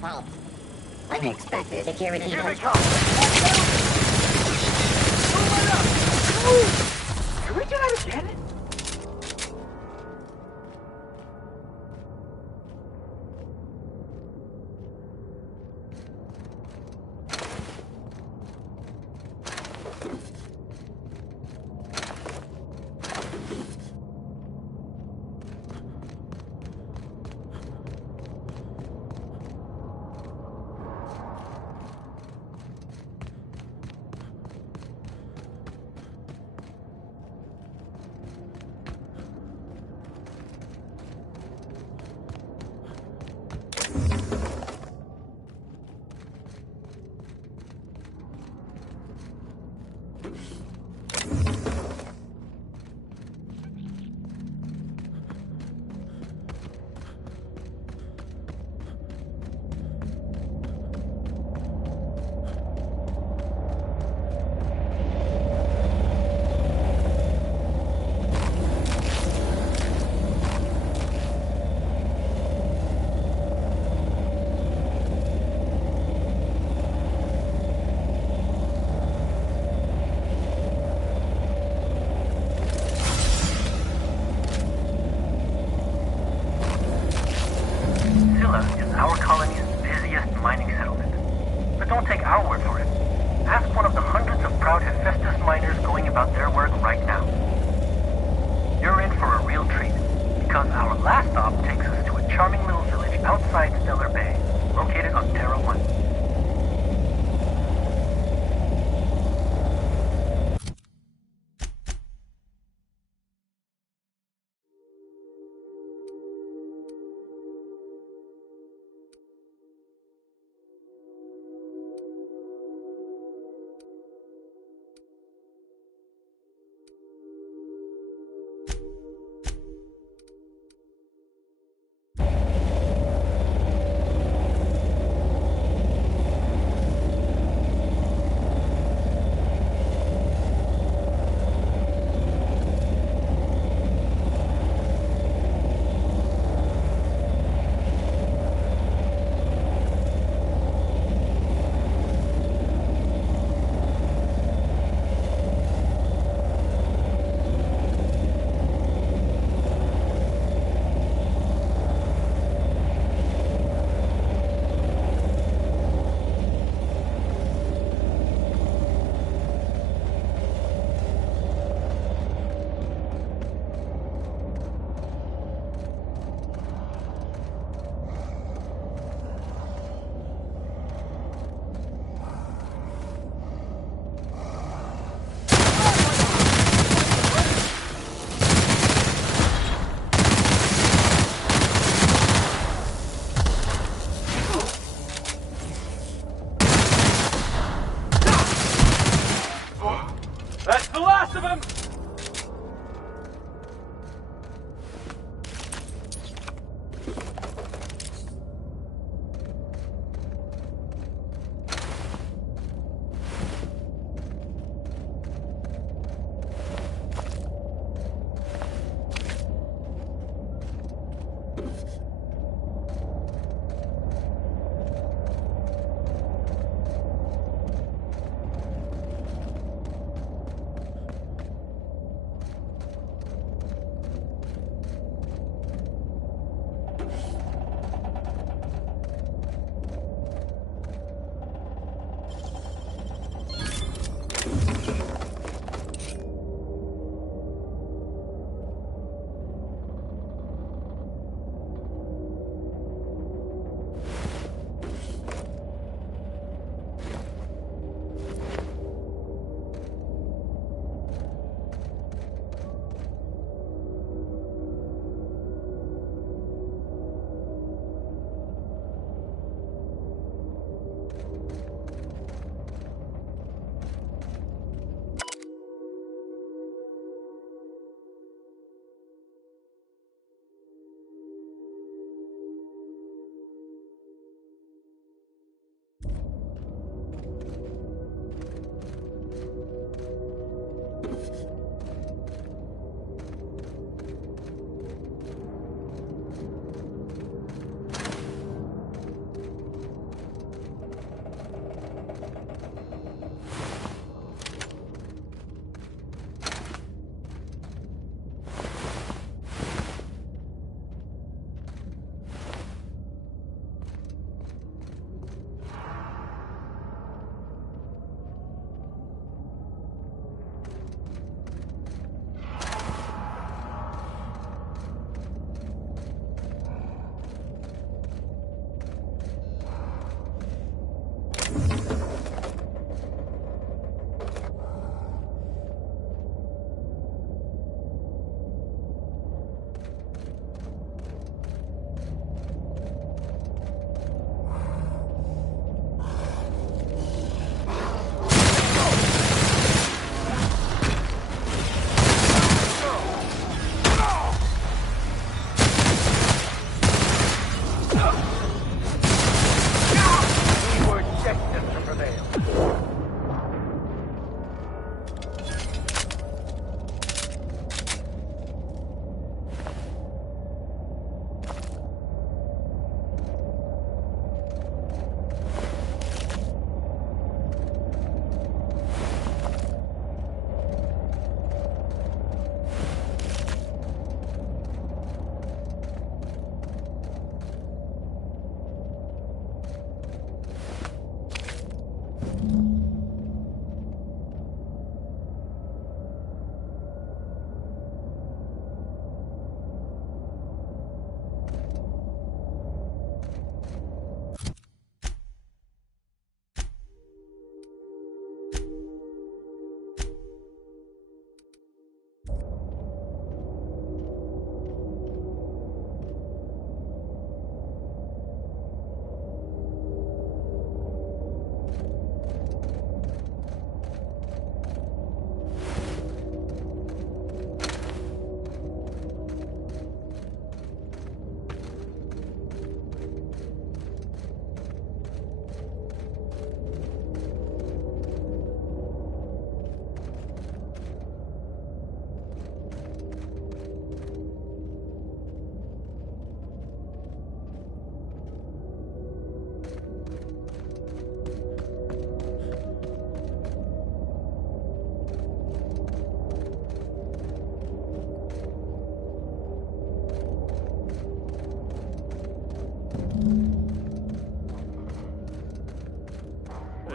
Well, unexpected security. Here they come! Can we do that again? Is our colony's busiest mining settlement. But don't take our word for it. Ask one of the hundreds of proud Hephaestus miners going about their work right now. You're in for a real treat, because our last stop takes us to a charming little village outside Stellar Bay, located on Terra 1.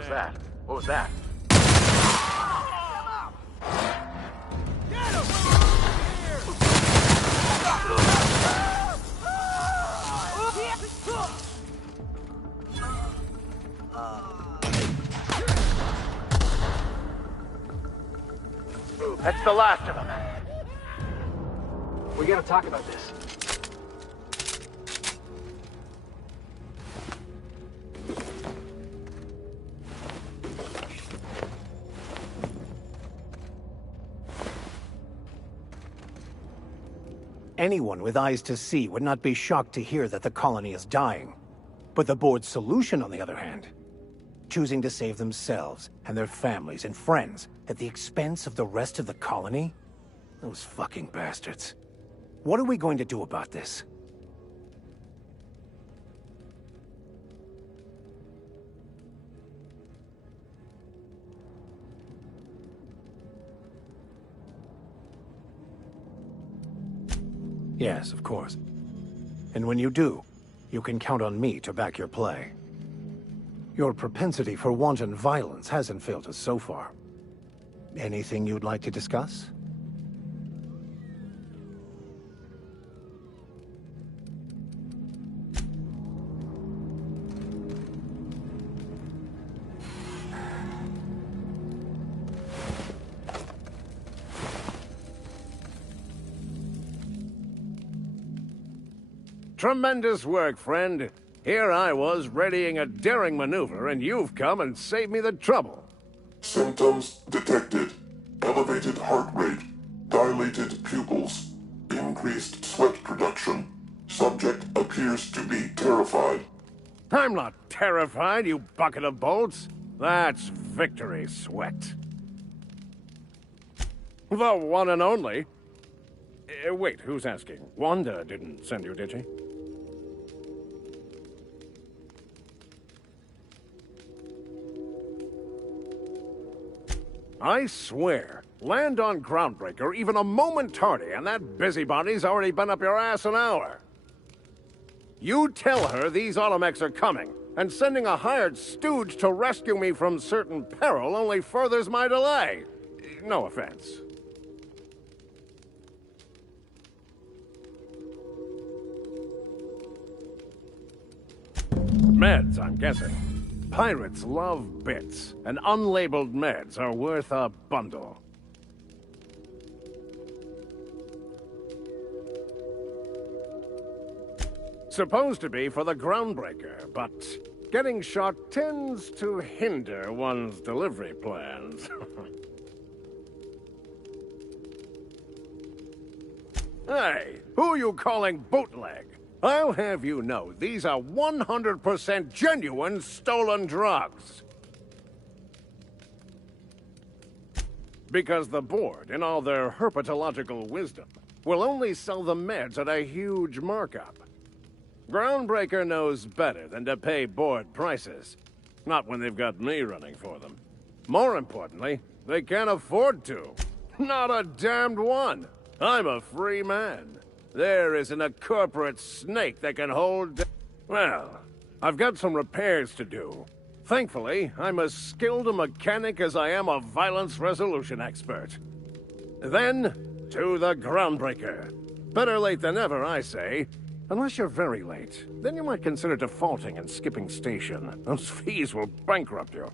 was that? What was that? That's the last of them. We gotta talk about this. Anyone with eyes to see would not be shocked to hear that the colony is dying. But the board's solution, on the other hand, choosing to save themselves and their families and friends at the expense of the rest of the colony? Those fucking bastards. What are we going to do about this? Yes, of course. And when you do, you can count on me to back your play. Your propensity for wanton violence hasn't failed us so far. Anything you'd like to discuss? Tremendous work, friend. Here I was readying a daring maneuver, and you've come and saved me the trouble. Symptoms detected. Elevated heart rate, dilated pupils, increased sweat production. Subject appears to be terrified. I'm not terrified, you bucket of bolts. That's victory sweat. The one and only. Wait, who's asking? Wanda didn't send you, did she? I swear, land on Groundbreaker even a moment tardy, and that busybody's already been up your ass an hour. You tell her these automechs are coming, and sending a hired stooge to rescue me from certain peril only furthers my delay. No offense. Meds, I'm guessing. Pirates love bits, and unlabeled meds are worth a bundle. Supposed to be for the Groundbreaker, but getting shot tends to hinder one's delivery plans. Hey, who are you calling bootleg? I'll have you know, these are 100% genuine stolen drugs. Because the board, in all their herpetological wisdom, will only sell the meds at a huge markup. Groundbreaker knows better than to pay board prices. Not when they've got me running for them. More importantly, they can't afford to. Not a damned one. I'm a free man. There isn't a corporate snake that can hold... Well, I've got some repairs to do. Thankfully, I'm as skilled a mechanic as I am a violence resolution expert. Then, to the Groundbreaker. Better late than never, I say. Unless you're very late. Then you might consider defaulting and skipping station. Those fees will bankrupt you.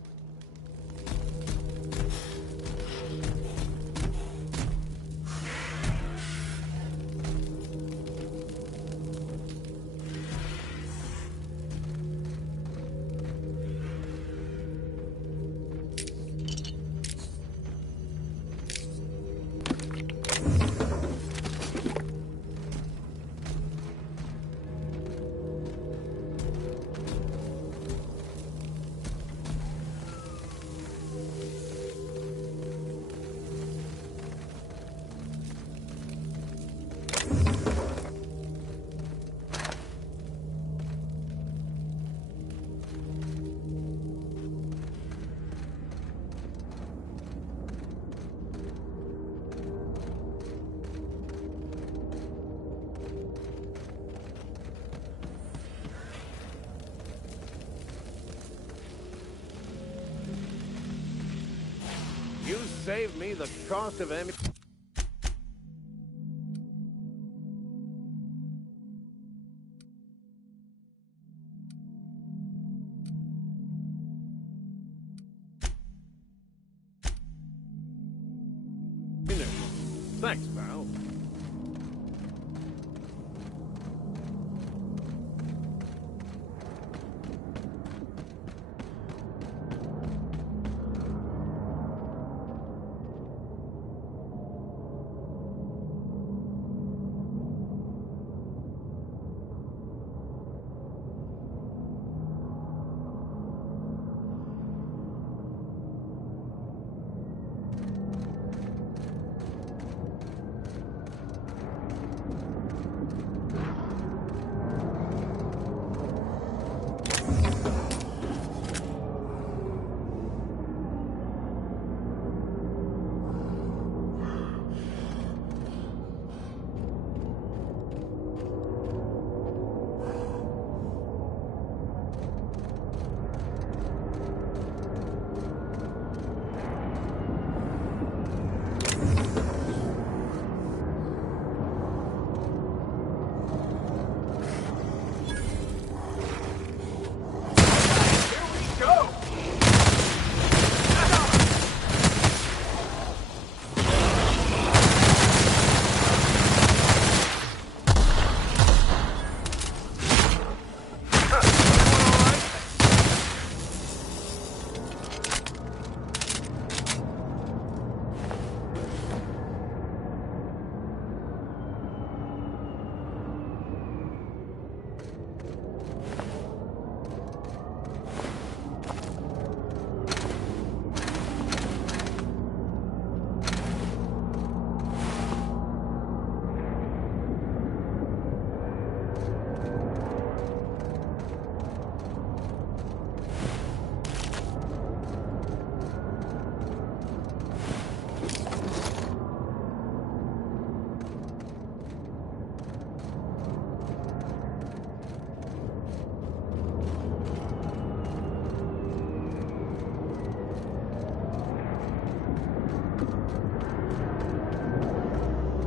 save me the cost of ammunition. Thanks, pal.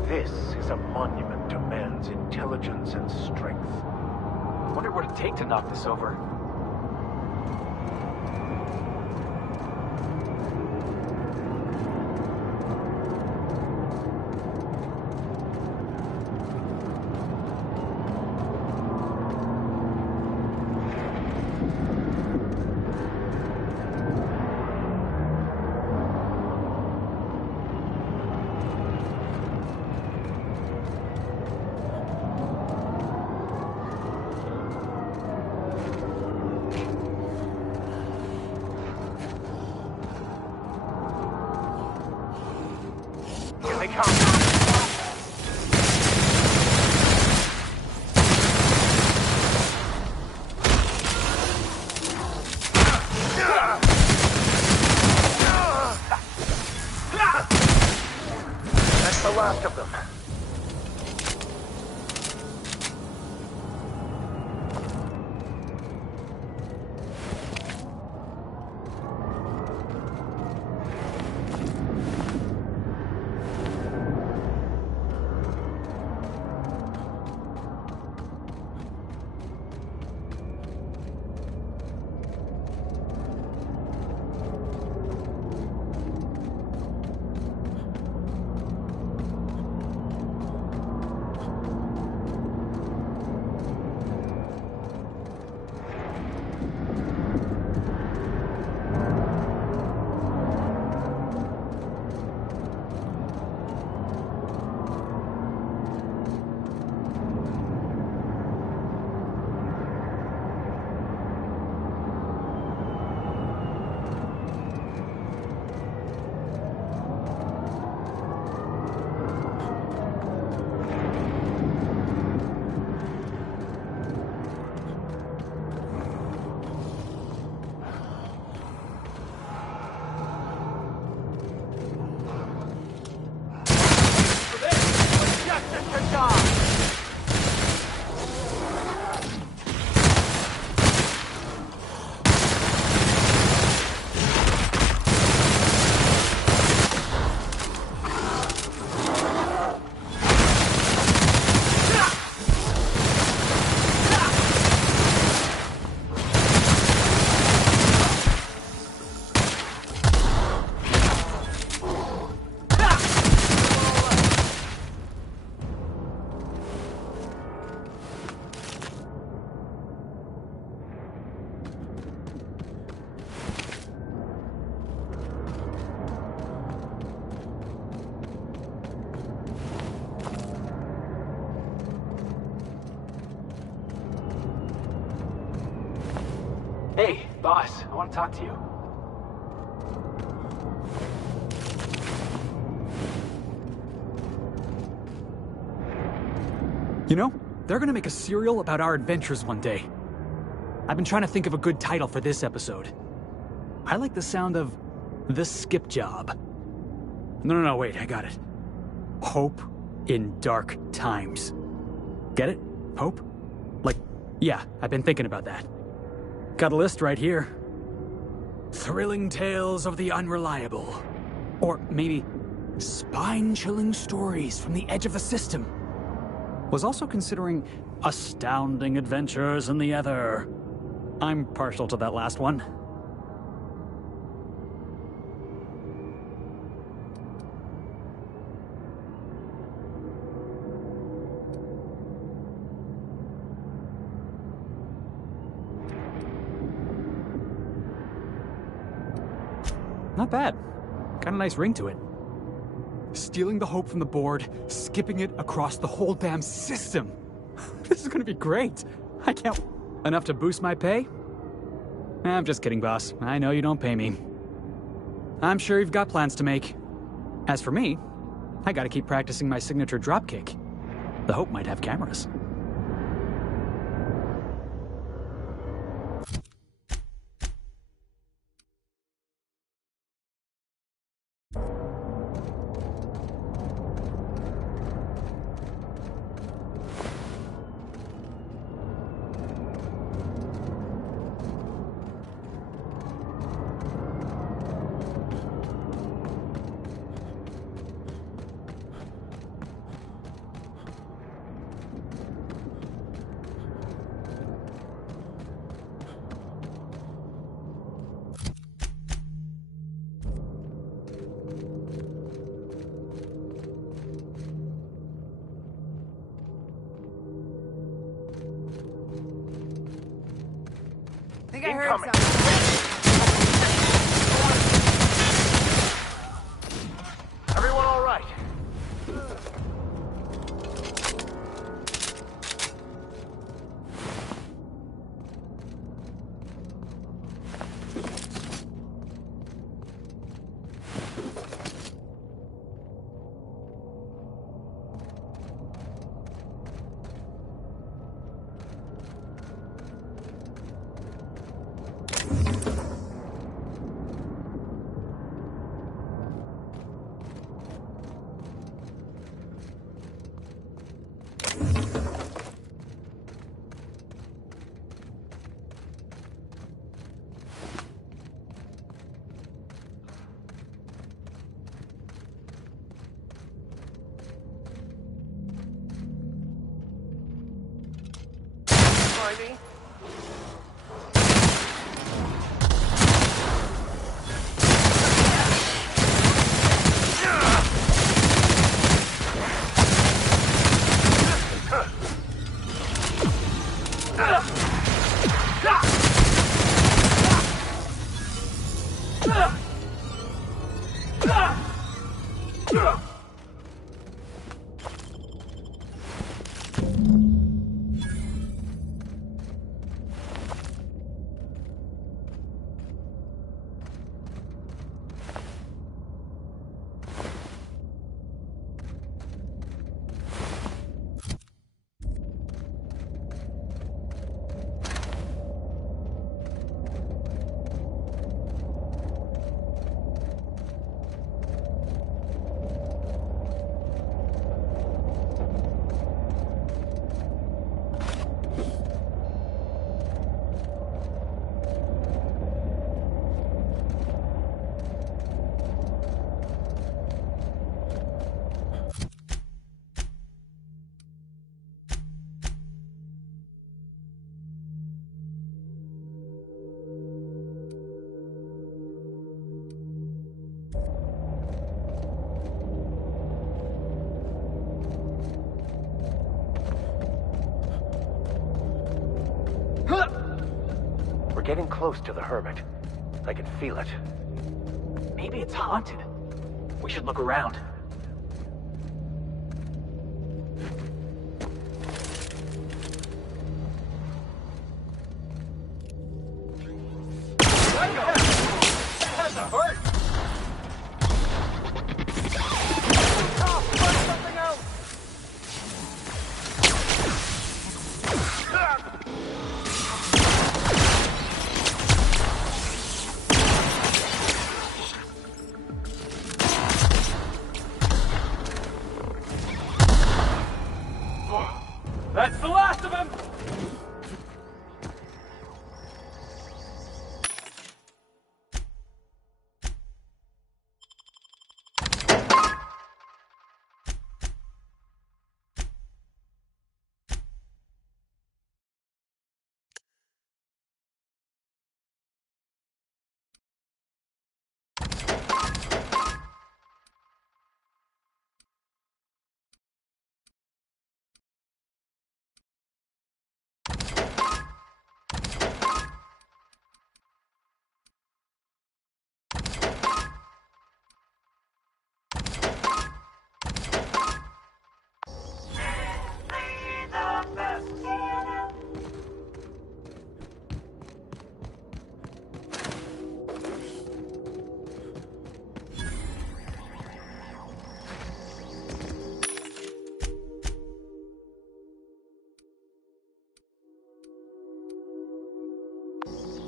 This is a monument to man's intelligence and strength. Wonder what it'd take to knock this over. Here they come. That's the last of them. Boss, I want to talk to you. You know, they're gonna make a serial about our adventures one day. I've been trying to think of a good title for this episode. I like the sound of The Skip Job. No, wait, I got it. Hope in Dark Times. Get it? Hope? Like, yeah, I've been thinking about that. Got a list right here. Thrilling tales of the unreliable. Or maybe spine-chilling stories from the edge of the system. Was also considering astounding adventures in the ether. I'm partial to that last one. Not bad. Got a nice ring to it. Stealing the hope from the board, skipping it across the whole damn system. This is gonna be great. I can't... Enough to boost my pay? I'm just kidding, boss. I know you don't pay me. I'm sure you've got plans to make. As for me, I gotta keep practicing my signature dropkick. The Hope might have cameras. I heard Incoming. something. Everyone all right? Ivy? We're getting close to the Hermit. I can feel it. Maybe it's haunted. We should look around. That's the last of him!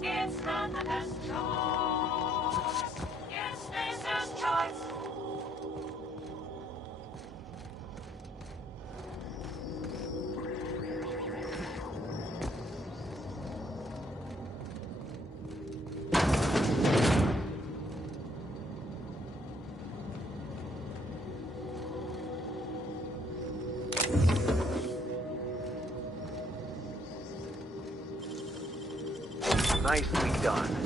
It's not the best choice. It's Master's choice. Nicely done.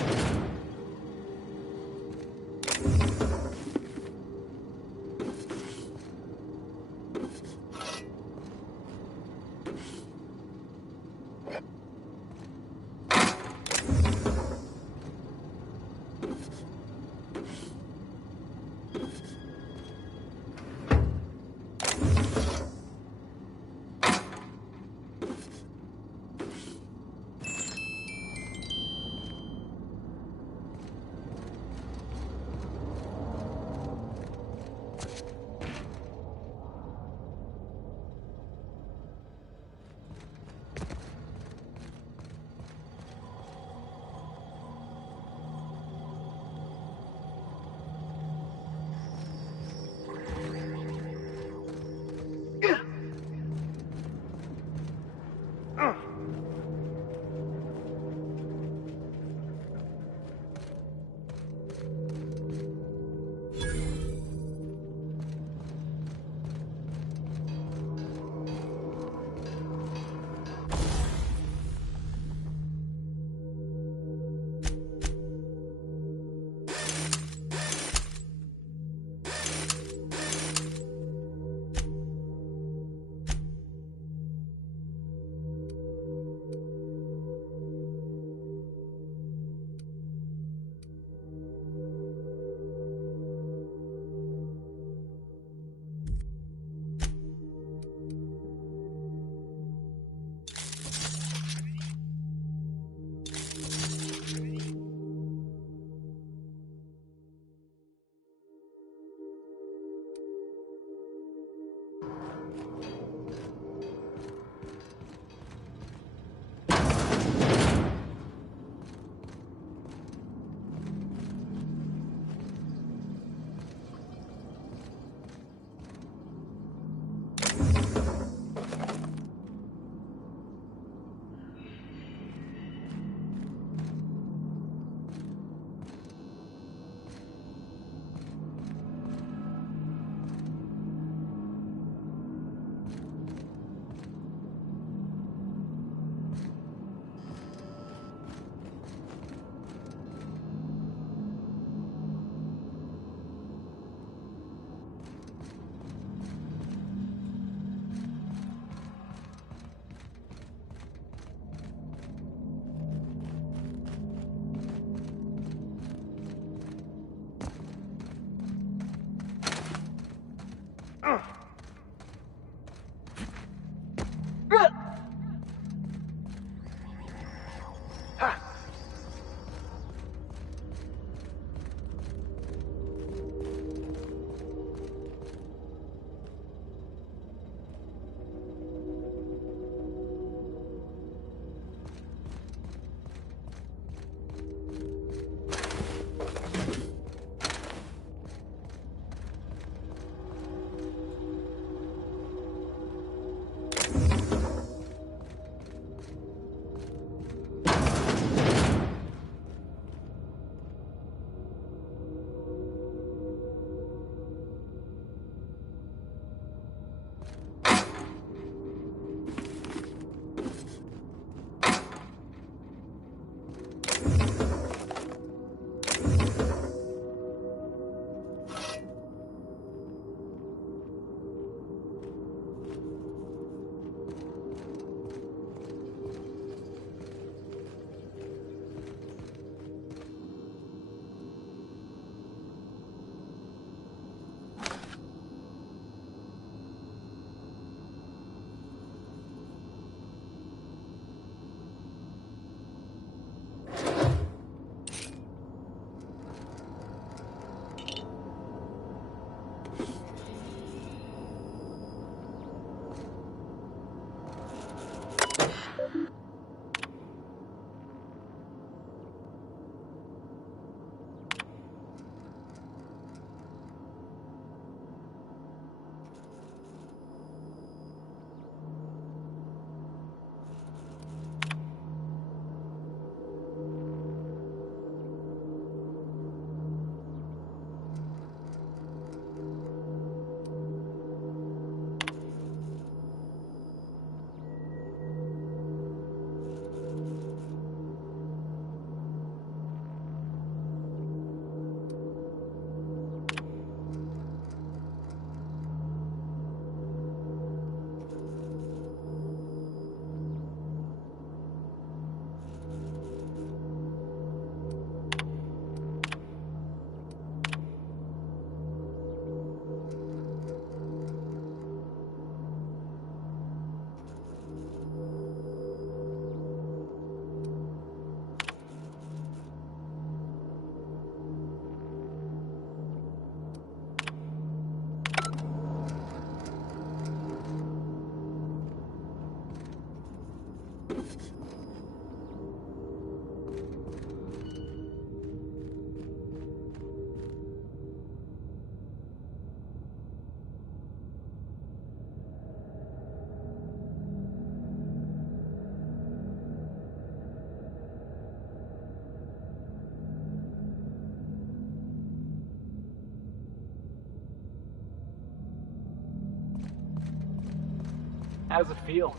How does it feel?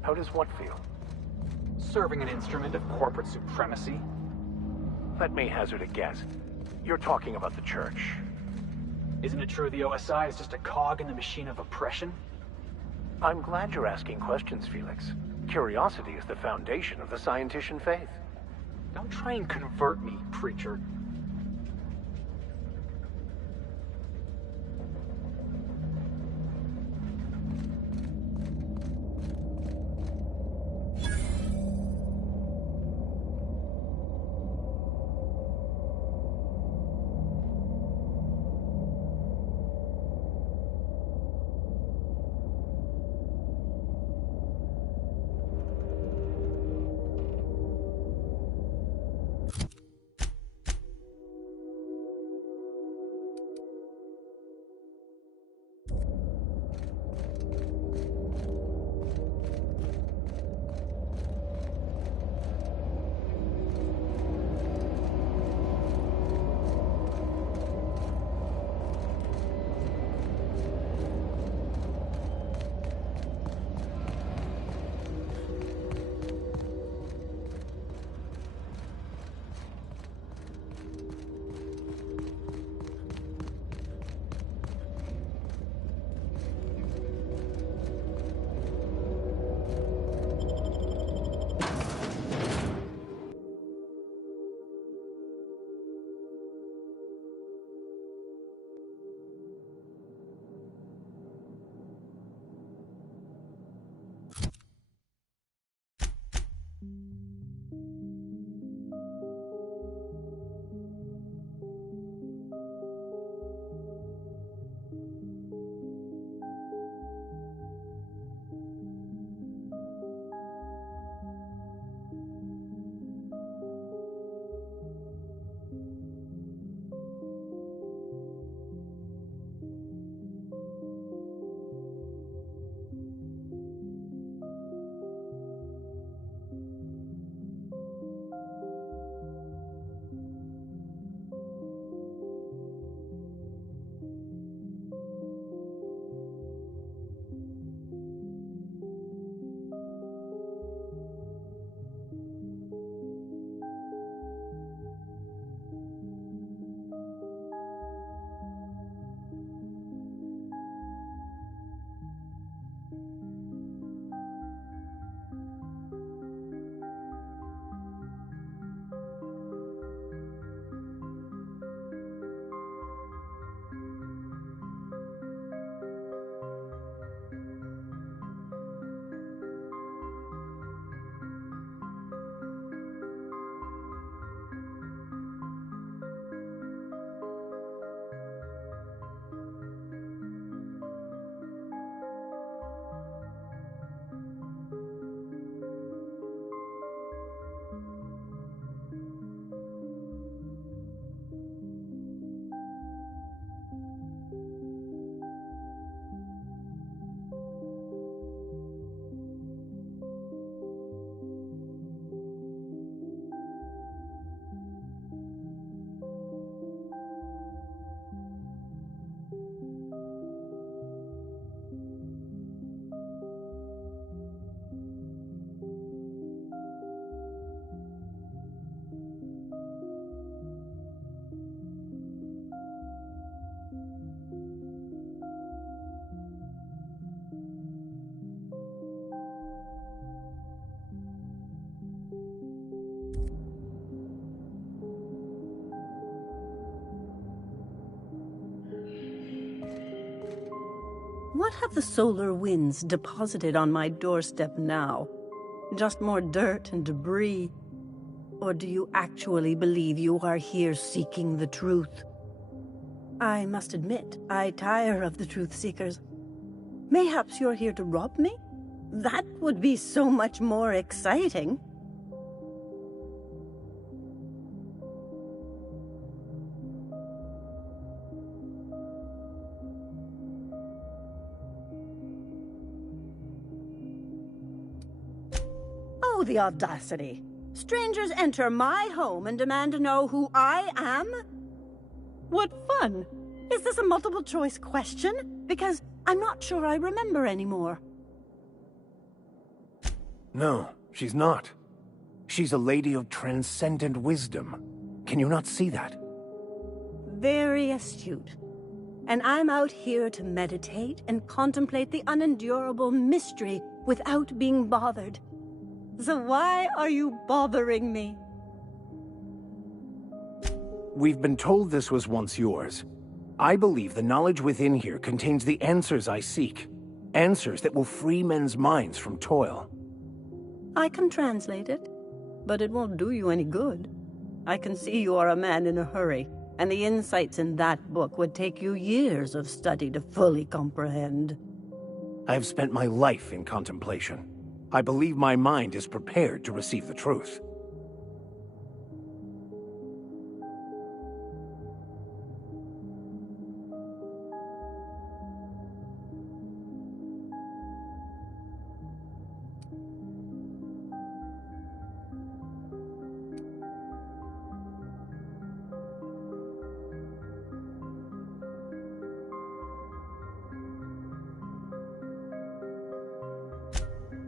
How does what feel? Serving an instrument of corporate supremacy? Let me hazard a guess. You're talking about the church. Isn't it true the OSI is just a cog in the machine of oppression? I'm glad you're asking questions, Felix. Curiosity is the foundation of the Scientician faith. Don't try and convert me, preacher. What have the solar winds deposited on my doorstep now? Just more dirt and debris? Or do you actually believe you are here seeking the truth? I must admit, I tire of the truth seekers. Mayhaps you're here to rob me? That would be so much more exciting. Oh, the audacity. Strangers enter my home and demand to know who I am? What fun! Is this a multiple choice question? Because I'm not sure I remember anymore. No, she's not. She's a lady of transcendent wisdom. Can you not see that? Very astute. And I'm out here to meditate and contemplate the unendurable mystery without being bothered. So why are you bothering me? We've been told this was once yours. I believe the knowledge within here contains the answers I seek. Answers that will free men's minds from toil. I can translate it, but it won't do you any good. I can see you are a man in a hurry, and the insights in that book would take you years of study to fully comprehend. I have spent my life in contemplation. I believe my mind is prepared to receive the truth.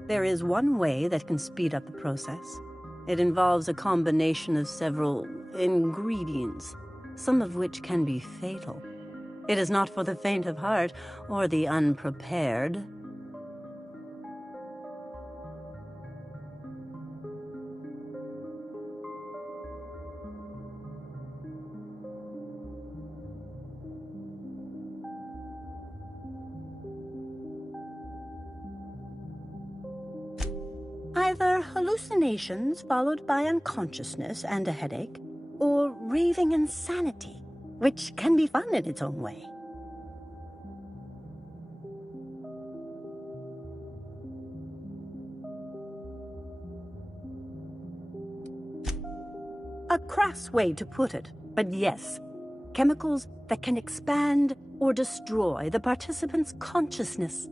There is one way that can speed up the process. It involves a combination of several ingredients, some of which can be fatal. It is not for the faint of heart or the unprepared. Either hallucinations followed by unconsciousness and a headache, or raving insanity, which can be fun in its own way. A crass way to put it, but yes, chemicals that can expand or destroy the participant's consciousness.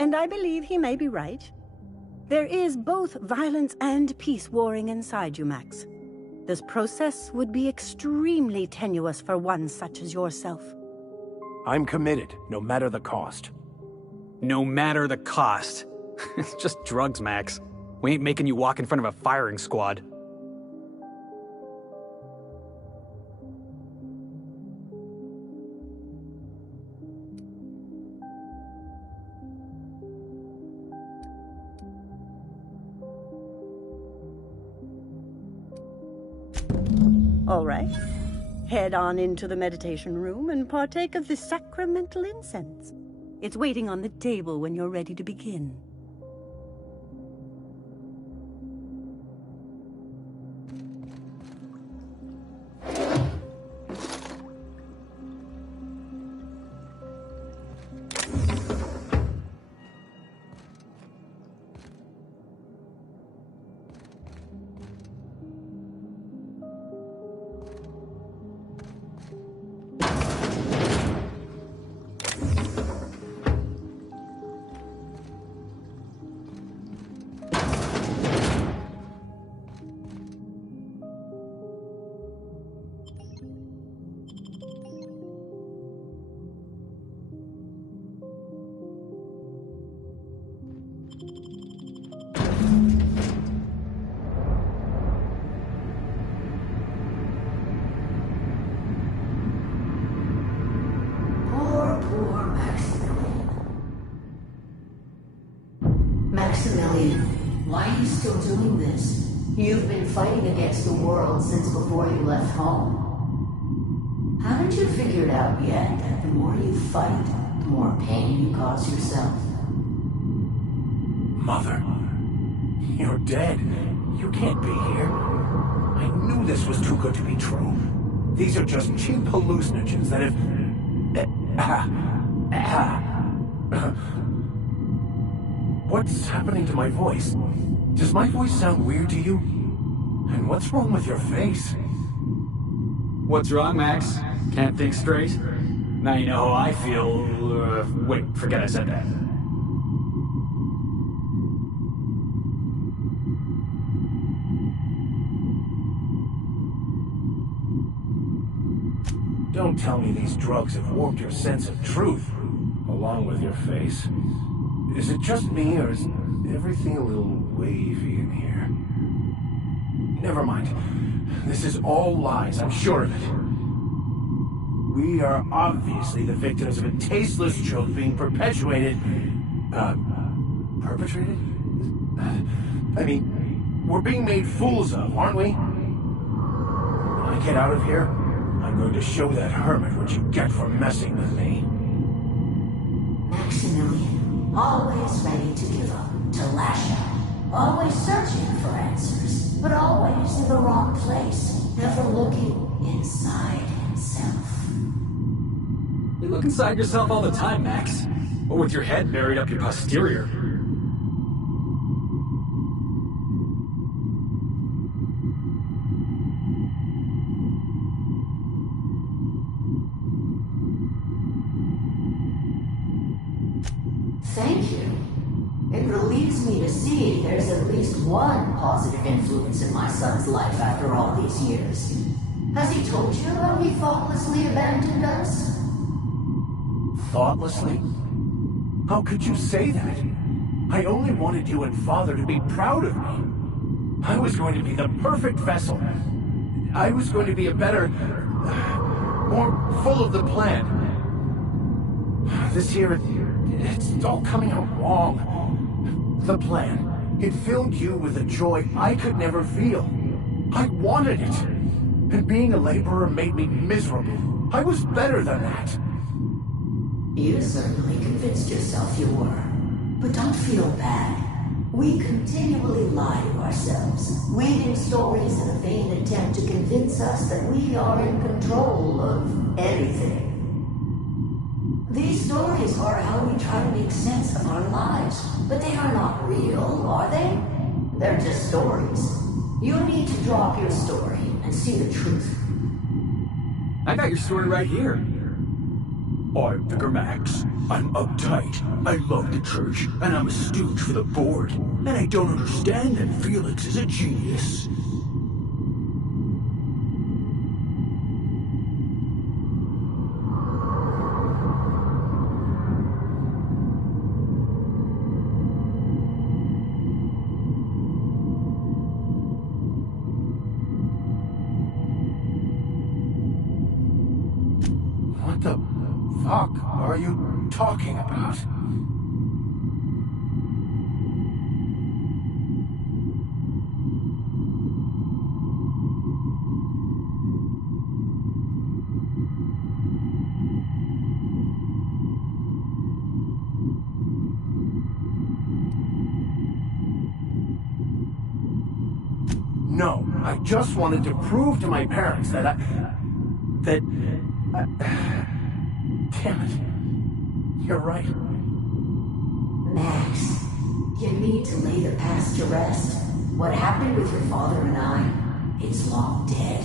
And I believe he may be right. There is both violence and peace warring inside you, Max. This process would be extremely tenuous for one such as yourself. I'm committed, no matter the cost. No matter the cost. It's just drugs, Max. We ain't making you walk in front of a firing squad. All right. Head on into the meditation room and partake of the sacramental incense. It's waiting on the table when you're ready to begin. Poor Maximilian. Maximilian, why are you still doing this? You've been fighting against the world since before you left home. Haven't you figured out yet that the more you fight, the more pain you cause yourself? Mother, you're dead. You can't be here. I knew this was too good to be true. These are just cheap hallucinogens that have... What's happening to my voice? Does my voice sound weird to you? And what's wrong with your face? What's wrong, Max? Can't think straight? Now you know how I feel. Wait, forget I said that. Don't tell me these drugs have warped your sense of truth, along with your face. Is it just me, or is everything a little wavy in here? Never mind. This is all lies, I'm sure of it. We are obviously the victims of a tasteless joke being perpetuated... perpetrated? I mean, we're being made fools of, aren't we? When I get out of here, I'm going to show that hermit what you get for messing with me. Maximilian, always ready to give up, to lash out, always searching for answers, but always in the wrong place, never looking inside himself. You look inside yourself all the time, Max. But with your head buried up your posterior. Thank you. It relieves me to see there's at least one positive influence in my son's life after all these years. Has he told you how he thoughtlessly abandoned us? Thoughtlessly? How could you say that? I only wanted you and Father to be proud of me. I was going to be the perfect vessel. I was going to be a better... more full of the plan. This year, it's all coming out wrong. The plan. It filled you with a joy I could never feel. I wanted it. And being a laborer made me miserable. I was better than that. You certainly convinced yourself you were. But don't feel bad. We continually lie to ourselves, weaving stories in a vain attempt to convince us that we are in control of anything. These stories are how we try to make sense of our lives, but they are not real, are they? They're just stories. You need to drop your story and see the truth. I got your story right here. I'm Vicar Max. I'm uptight. I love the church, and I'm a stooge for the board. And I don't understand that Felix is a genius. What the fuck are you talking about? No, I just wanted to prove to my parents that damn it. You're right. Max, you need to lay the past to rest. What happened with your father and I, it's long dead.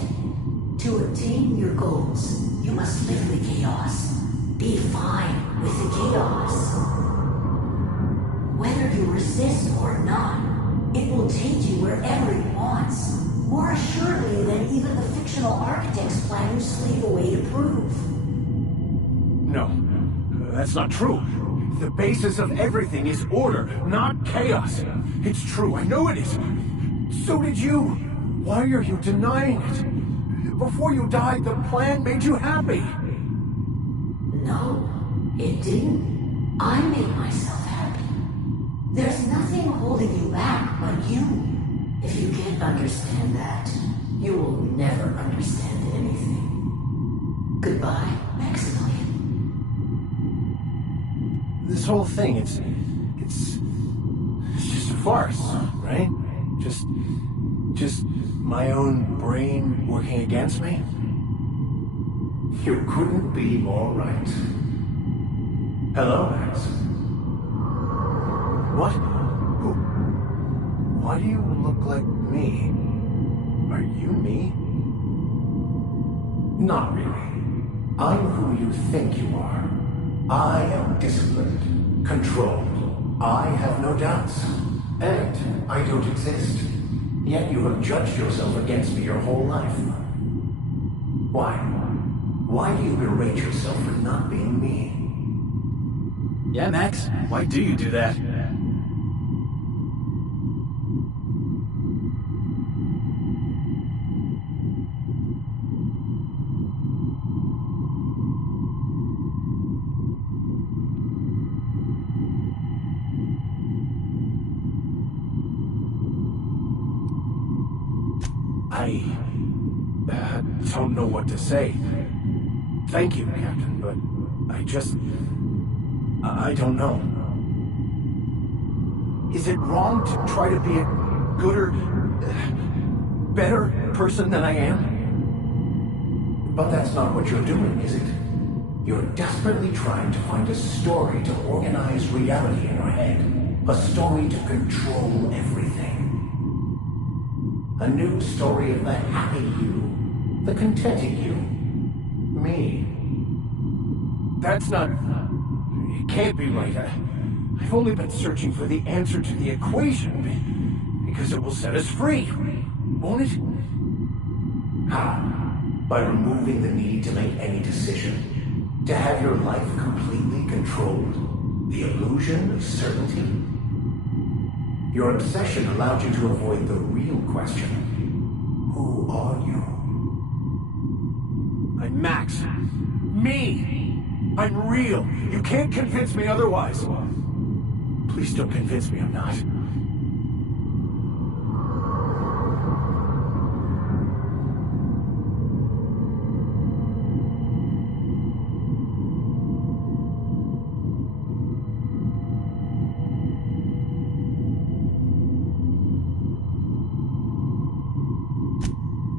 To attain your goals, you must live the chaos. Be fine with the chaos. Whether you resist or not, it will take you wherever it wants. More assuredly than even the fictional architect's plan you slave away to prove. No, that's not true. The basis of everything is order, not chaos. It's true, I know it is. So did you. Why are you denying it? Before you died, the plan made you happy. No, it didn't. I made myself happy. There's nothing holding you back but you. If you can't understand that, you will never understand anything. Goodbye, Maximilian. This whole thing, it's just a farce, right? Just my own brain working against me? You couldn't be more right. Hello, Max. What? Who? Why do you look like me? Are you me? Not really. I'm who you think you are. I am disciplined, controlled. I have no doubts. And I don't exist. Yet you have judged yourself against me your whole life. Why? Why do you berate yourself for not being me? Yeah, Max? Why do you do that? I don't know what to say. Thank you, Captain, but I don't know. Is it wrong to try to be a gooder, better person than I am? But that's not what you're doing, is it? You're desperately trying to find a story to organize reality in your head. A story to control everything. A new story of the happy you, the contented you, me. That's not... It can't be right. I've only been searching for the answer to the equation, because it will set us free, won't it? How? By removing the need to make any decision? To have your life completely controlled? The illusion of certainty? Your obsession allowed you to avoid the real question. Who are you? I'm Max. Me! I'm real. You can't convince me otherwise. Please don't convince me I'm not.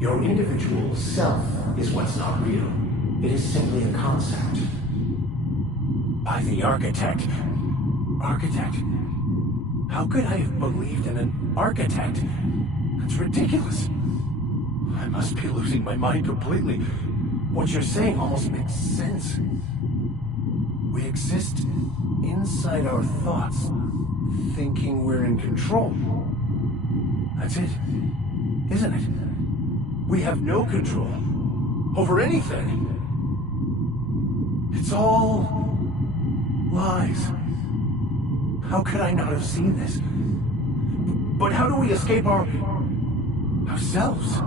Your individual self is what's not real. It is simply a concept. By the architect. Architect? How could I have believed in an architect? That's ridiculous. I must be losing my mind completely. What you're saying almost makes sense. We exist inside our thoughts, thinking we're in control. That's it, isn't it? We have no control over anything. It's all lies. How could I not have seen this? But how do we escape ourselves?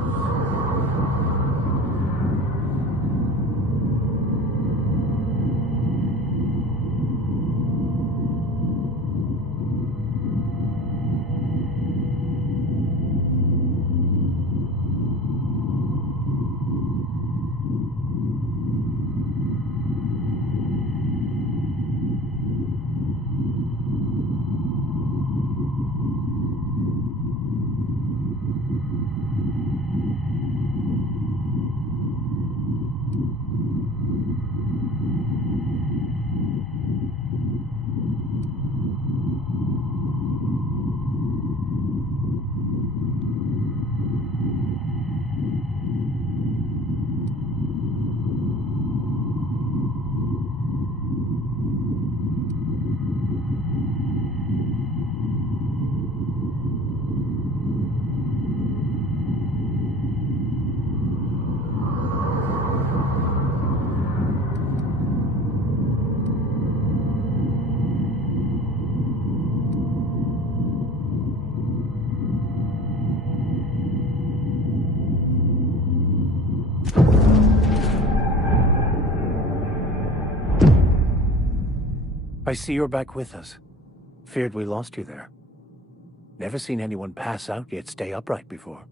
I see you're back with us. Feared we lost you there. Never seen anyone pass out yet stay upright before.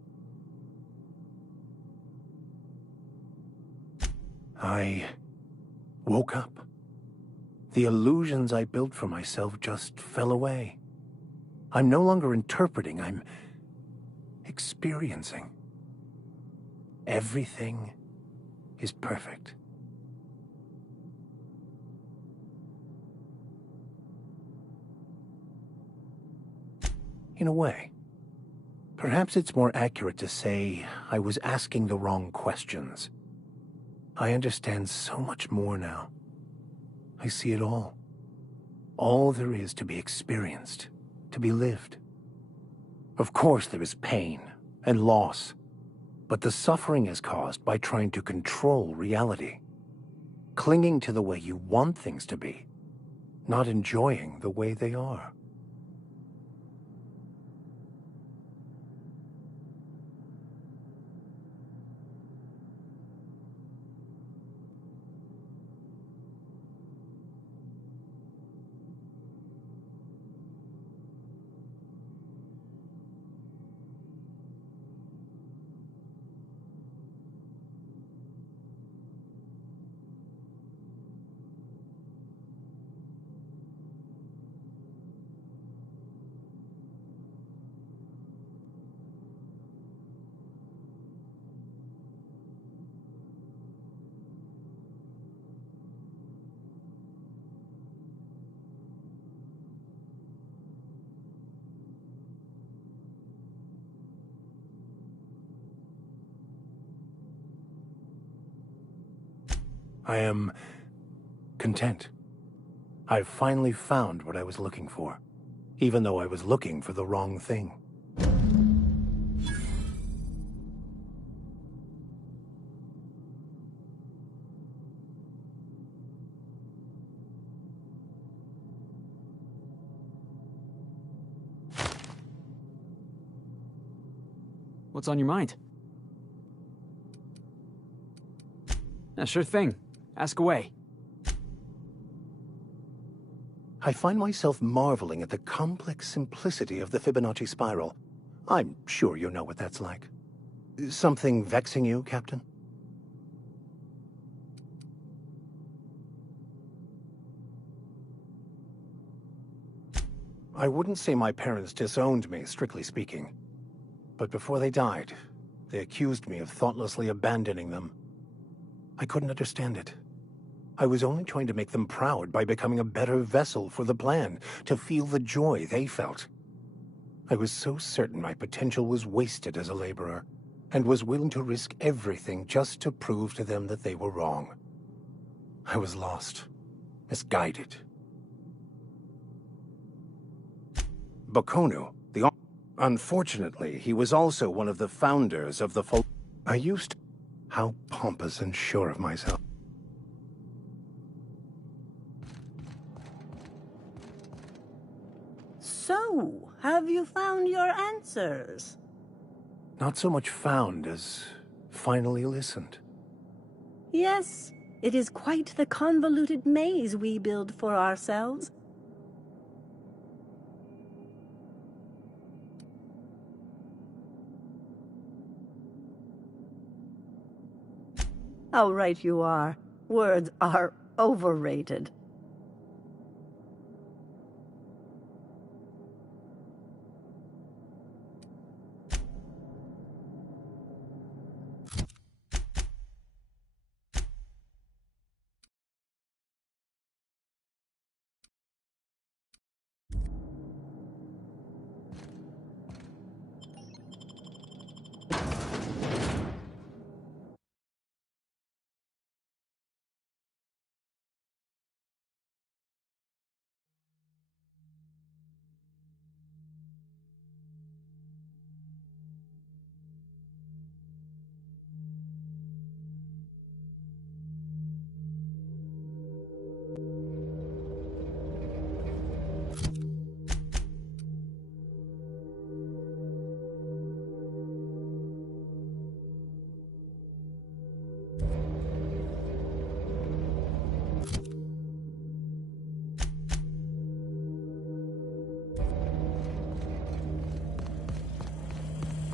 I woke up. The illusions I built for myself just fell away. I'm no longer interpreting, I'm experiencing. Everything is perfect. In a way. Perhaps it's more accurate to say I was asking the wrong questions. I understand so much more now. I see it all. All there is to be experienced, to be lived. Of course there is pain and loss, but the suffering is caused by trying to control reality, clinging to the way you want things to be, not enjoying the way they are. I am content. I've finally found what I was looking for, even though I was looking for the wrong thing. What's on your mind? Yeah, sure thing. Ask away. I find myself marveling at the complex simplicity of the Fibonacci spiral. I'm sure you know what that's like. Something vexing you, Captain? I wouldn't say my parents disowned me, strictly speaking. But before they died, they accused me of thoughtlessly abandoning them. I couldn't understand it. I was only trying to make them proud by becoming a better vessel for the plan, to feel the joy they felt. I was so certain my potential was wasted as a laborer, and was willing to risk everything just to prove to them that they were wrong. I was lost, misguided. Bakonu, unfortunately, he was also one of the founders of the I used to... How pompous and sure of myself. So, have you found your answers? Not so much found as finally listened. Yes, it is quite the convoluted maze we build for ourselves. How right you are. Words are overrated.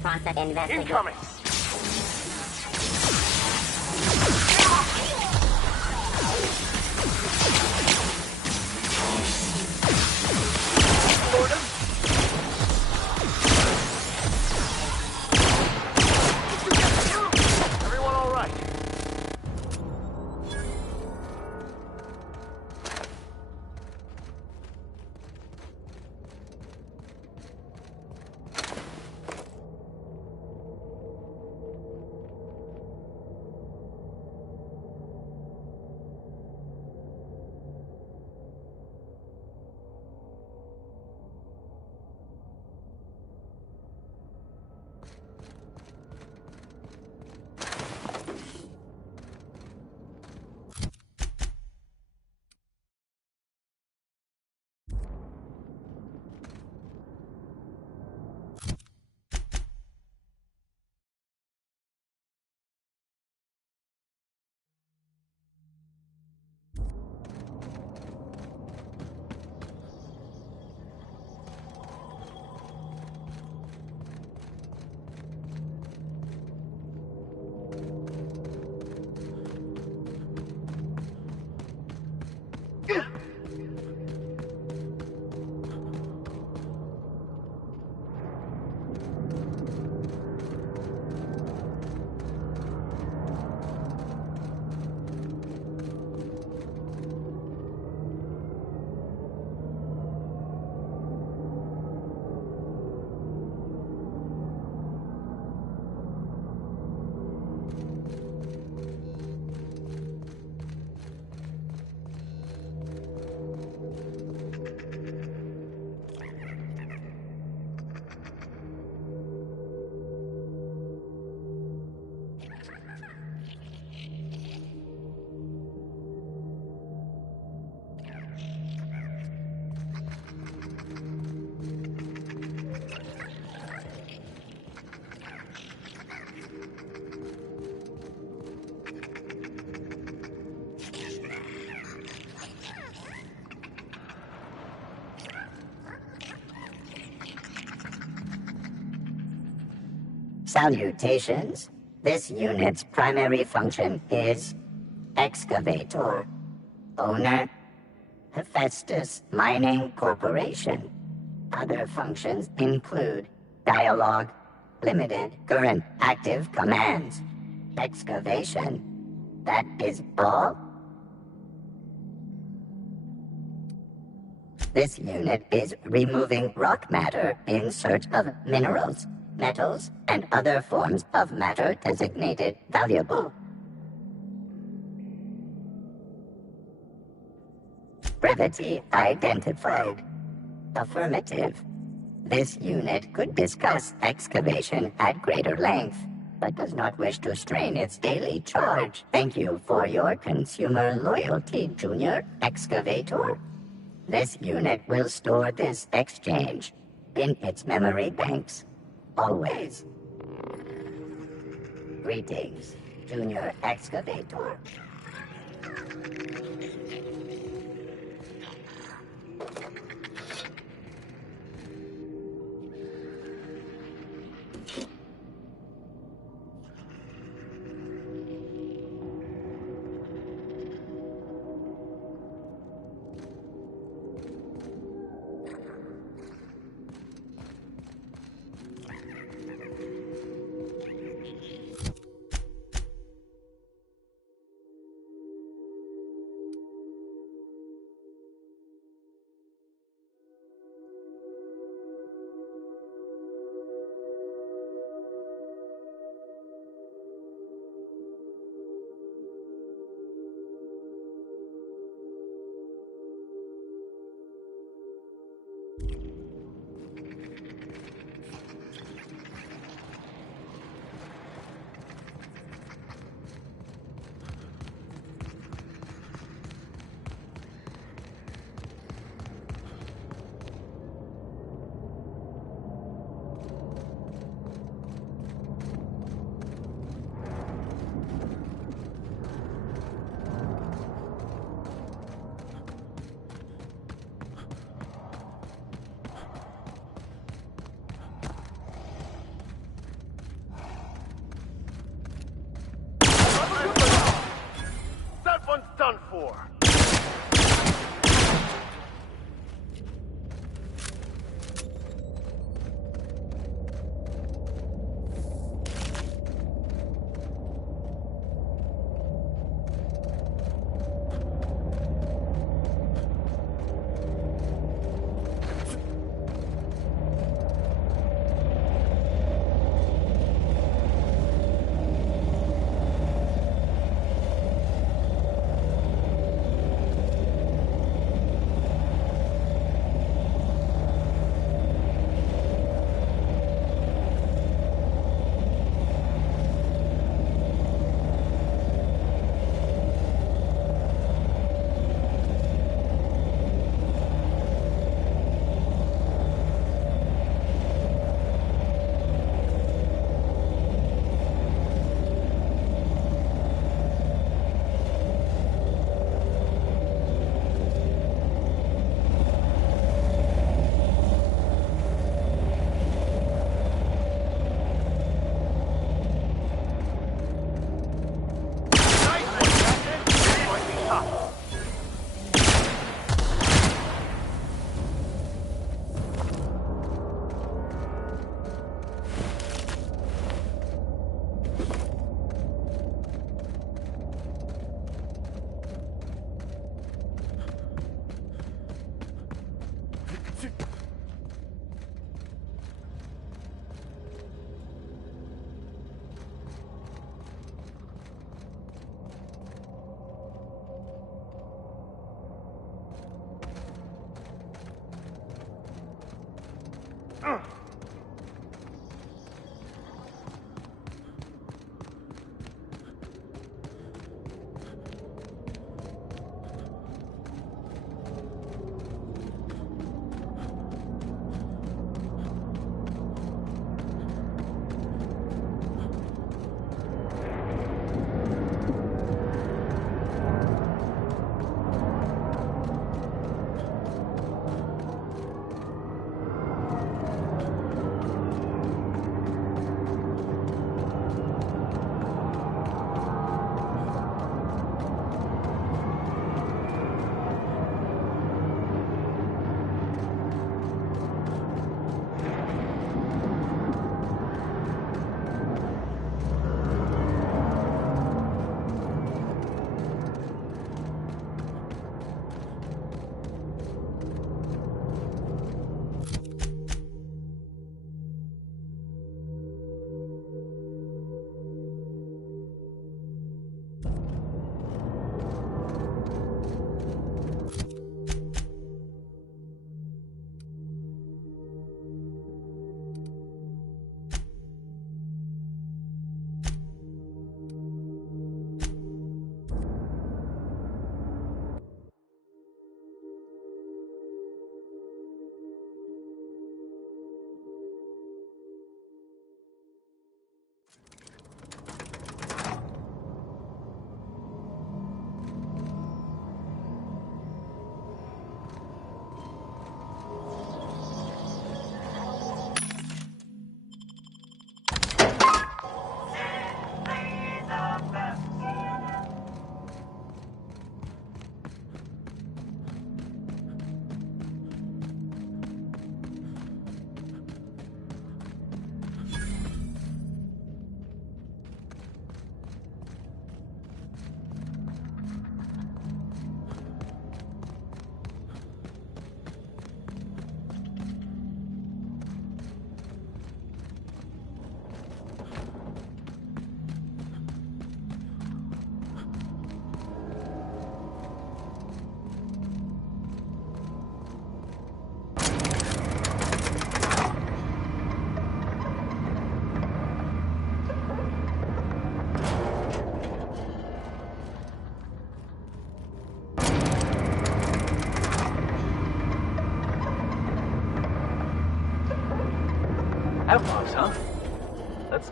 Process investigation. Incoming! Everyone all right? Salutations. This unit's primary function is excavator. Owner, Hephaestus Mining Corporation. Other functions include dialogue, limited current active commands, excavation. That is all. This unit is removing rock matter in search of minerals, metals, and other forms of matter designated valuable. Brevity identified. Affirmative. This unit could discuss excavation at greater length, but does not wish to strain its daily charge. Thank you for your consumer loyalty, Junior Excavator. This unit will store this exchange in its memory banks, always. Greetings, Junior Excavator. That one's done for.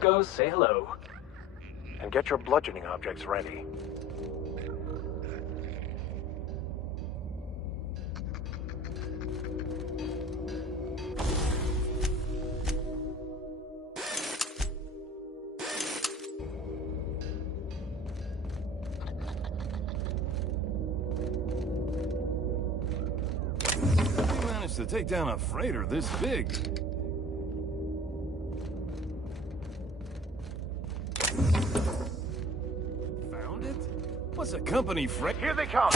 go say hello. And get your bludgeoning objects ready. We managed to take down a freighter this big. Found it? What's a company freight? Here they come!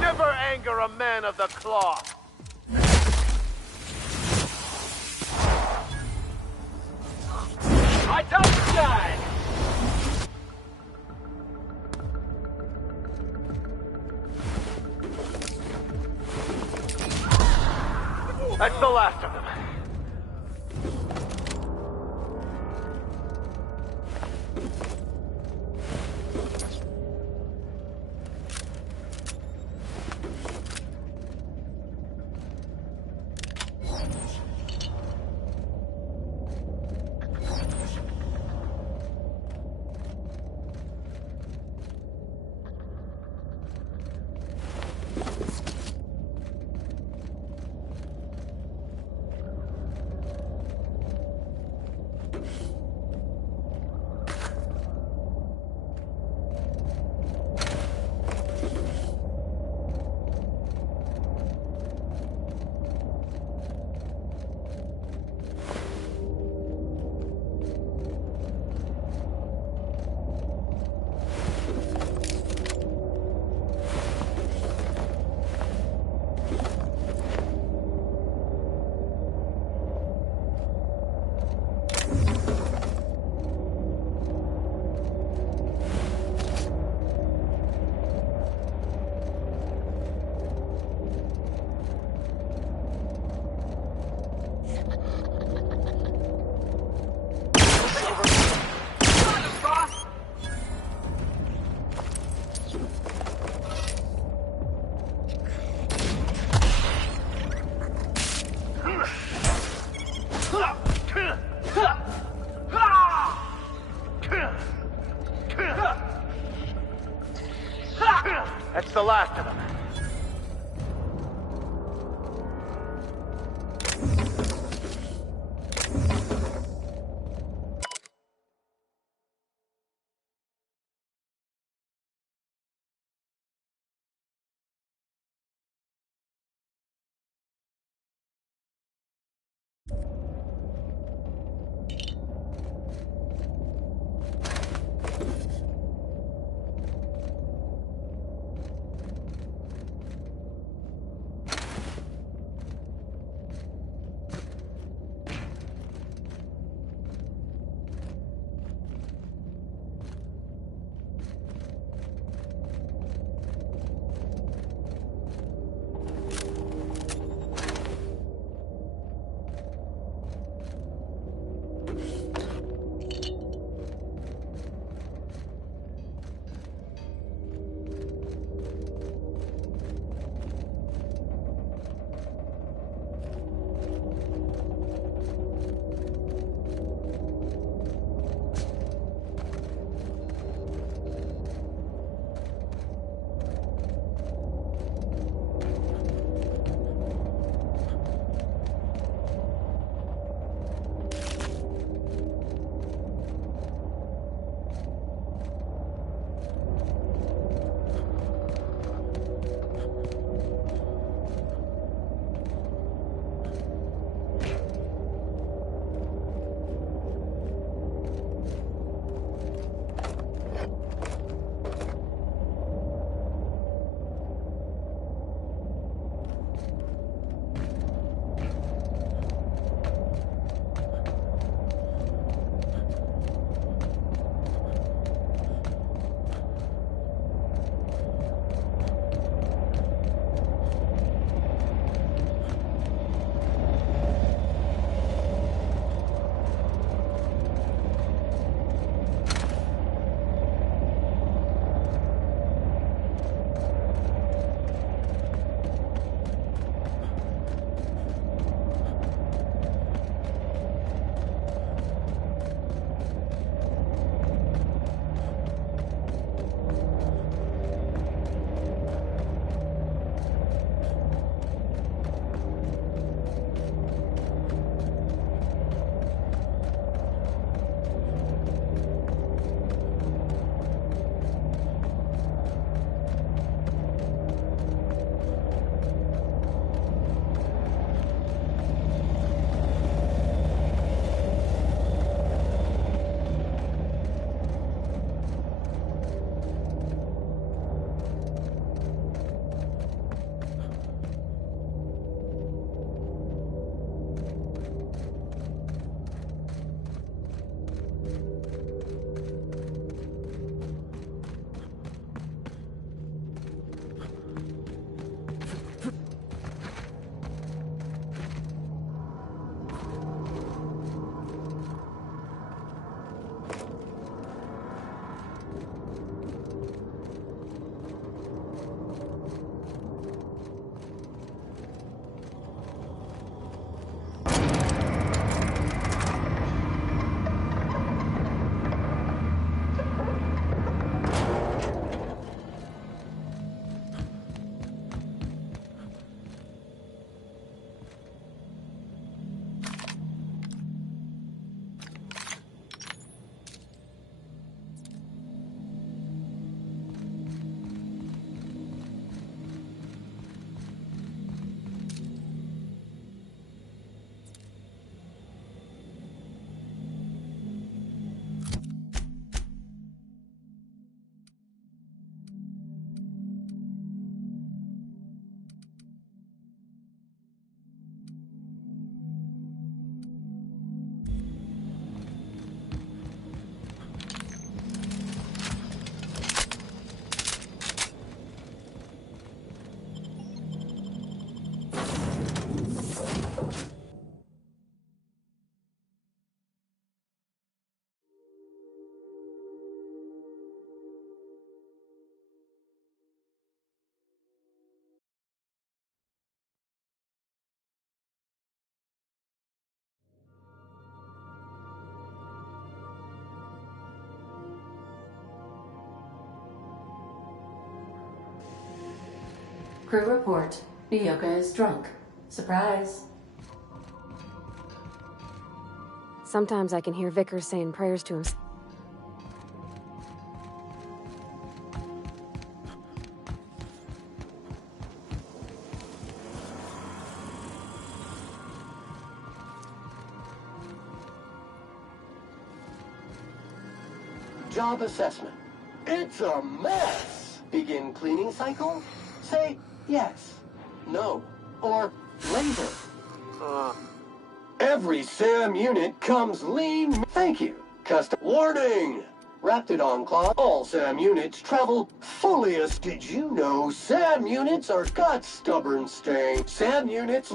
Never anger a man of the cloth! I touch the sky! That's the last of them. That's the last of them. Crew report. Nyoka is drunk. Surprise. Sometimes I can hear Vickers saying prayers to himself. Job assessment. It's a mess. Begin cleaning cycle? Say yes, no, or later. Every SAM unit comes lean. Thank you. Custom warning. Raptidon Claw. All SAM units travel fully as. Did you know SAM units are got stubborn staying? SAM units.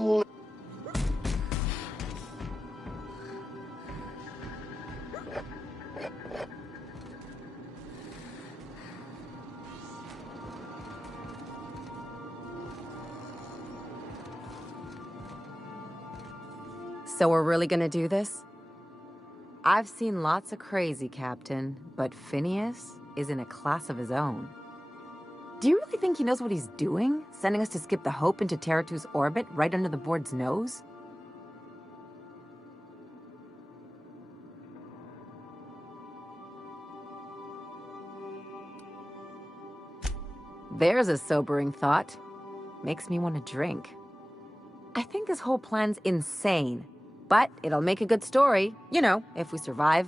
So we're really gonna do this? I've seen lots of crazy, Captain, but Phineas is in a class of his own. Do you really think he knows what he's doing? Sending us to skip the Hope into Terra 2's orbit right under the board's nose? There's a sobering thought. Makes me want to drink. I think this whole plan's insane. But it'll make a good story, you know, if we survive.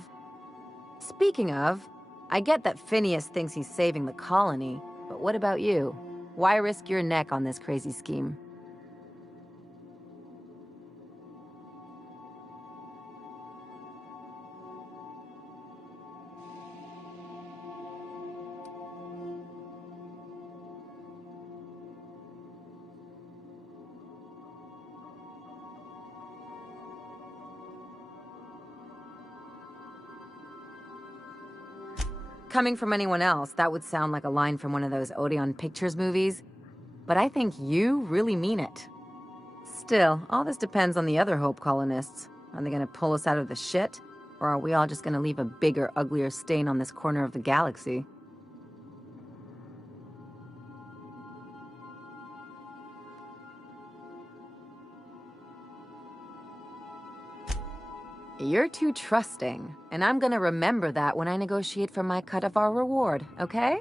Speaking of, I get that Phineas thinks he's saving the colony, but what about you? Why risk your neck on this crazy scheme? Coming from anyone else, that would sound like a line from one of those Odeon Pictures movies. But I think you really mean it. Still, all this depends on the other Hope colonists. Are they gonna pull us out of the shit? Or are we all just gonna leave a bigger, uglier stain on this corner of the galaxy? You're too trusting, and I'm gonna remember that when I negotiate for my cut of our reward, okay?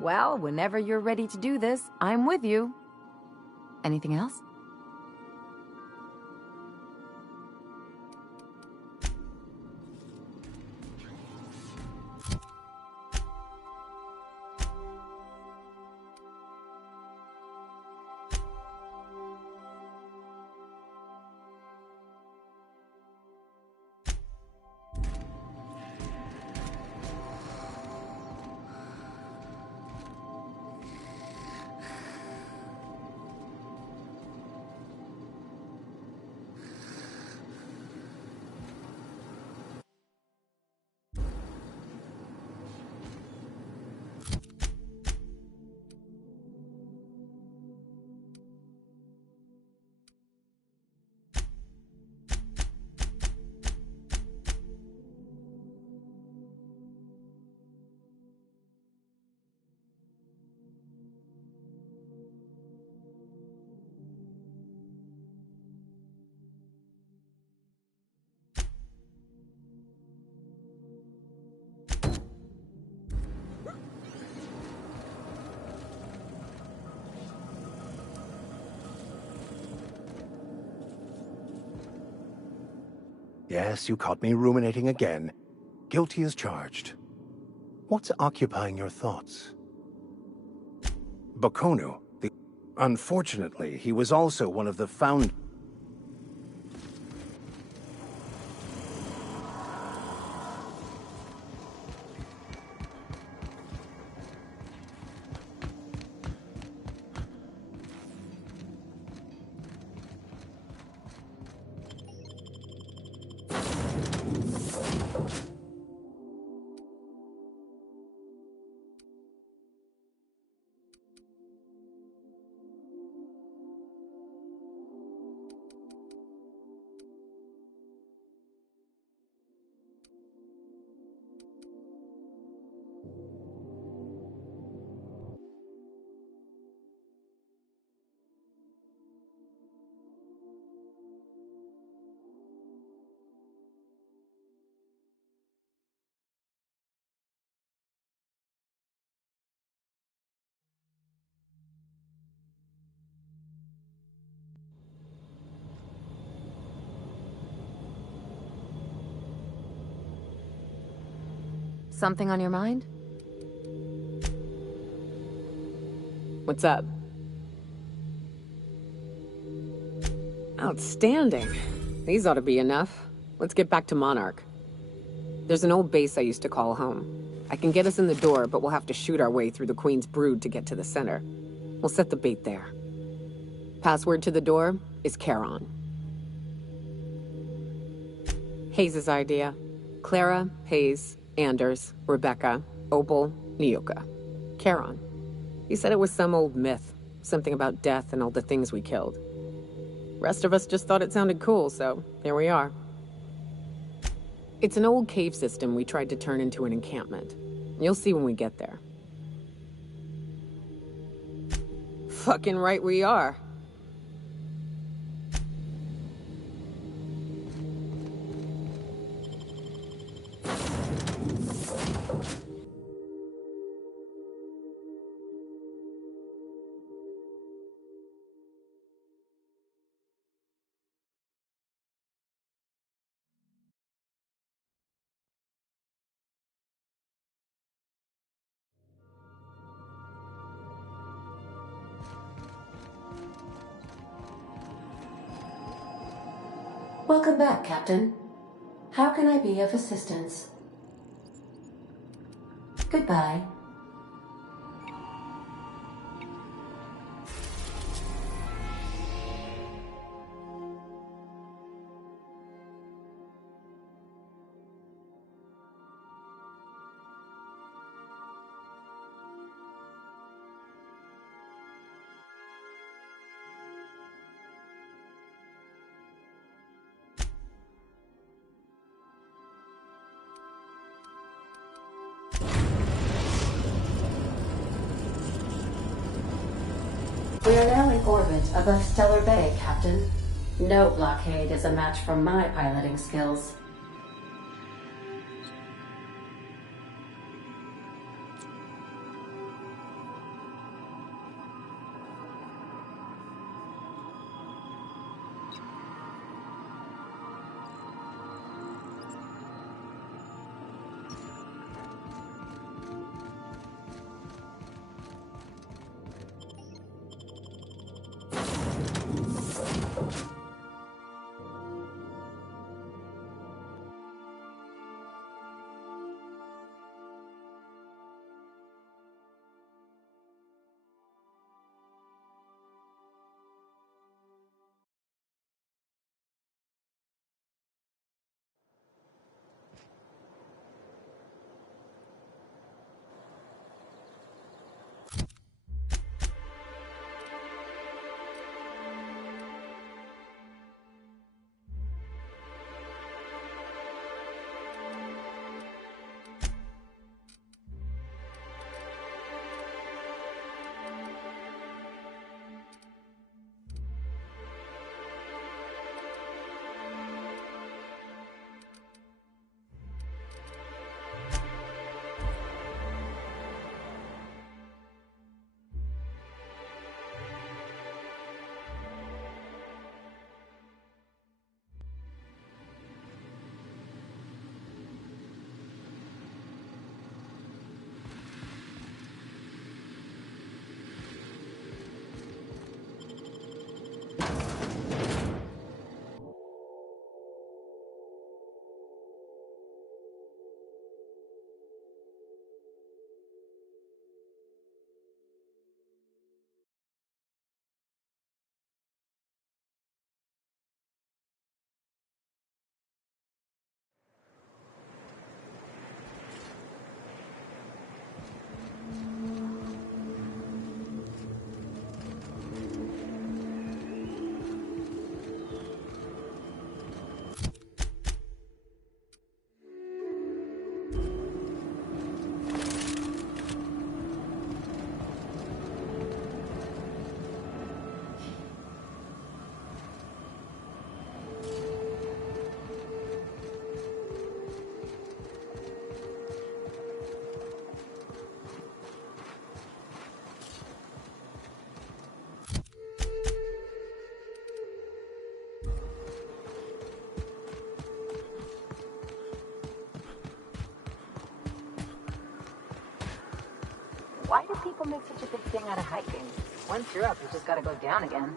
Well, whenever you're ready to do this, I'm with you. Anything else? Yes, you caught me ruminating again. Guilty as charged. What's occupying your thoughts? Bakonu. Unfortunately, he was also one of the found... Something on your mind? What's up? Outstanding. These ought to be enough. Let's get back to Monarch. There's an old base I used to call home. I can get us in the door, but we'll have to shoot our way through the Queen's Brood to get to the center. We'll set the bait there. Password to the door is Charon. Hayes' idea. Clara, Hayes, Anders, Rebecca, Opal, Nyoka. Charon. He said it was some old myth. Something about death and all the things we killed. Rest of us just thought it sounded cool, so here we are. It's an old cave system we tried to turn into an encampment. You'll see when we get there. Fucking right we are. Welcome back, Captain. How can I be of assistance? Goodbye. We are now in orbit above Stellar Bay, Captain. No blockade is a match for my piloting skills. Why do people make such a big thing out of hiking? Once you're up, you just gotta go down again.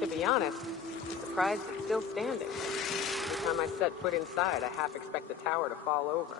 To be honest, I'm surprised it's still standing. Every time I set foot inside, I half expect the tower to fall over.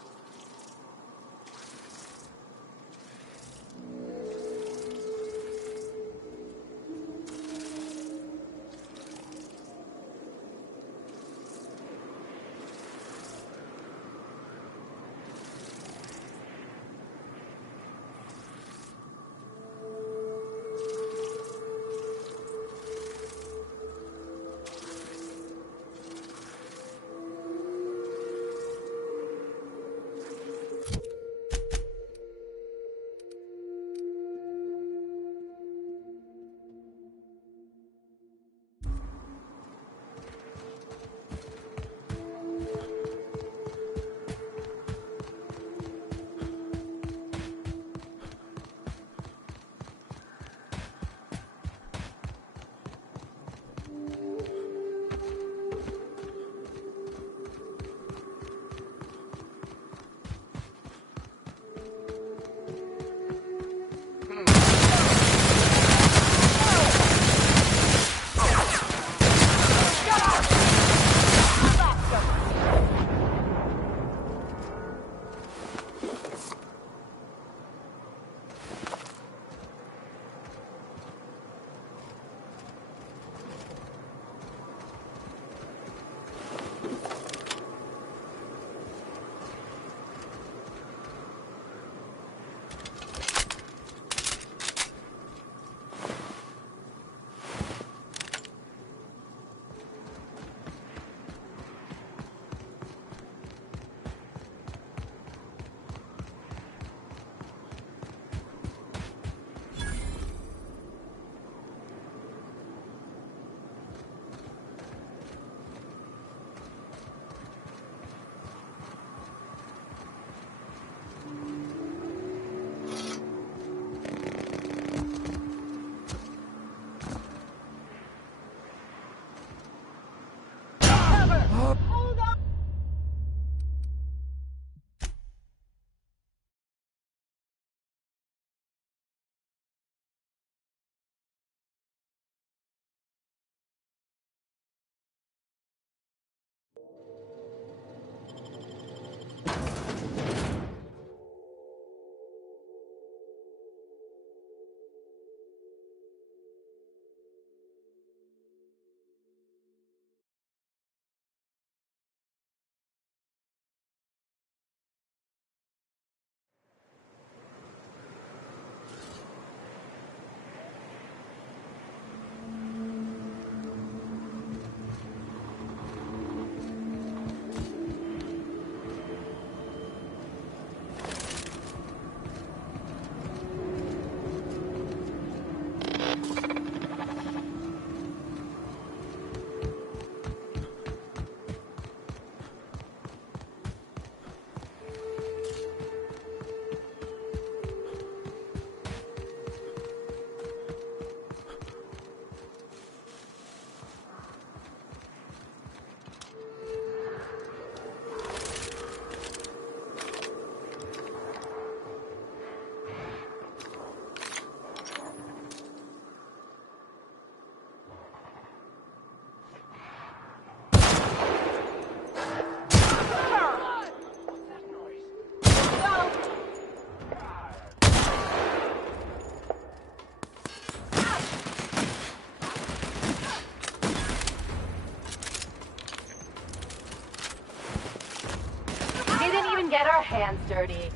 Get our hands dirty.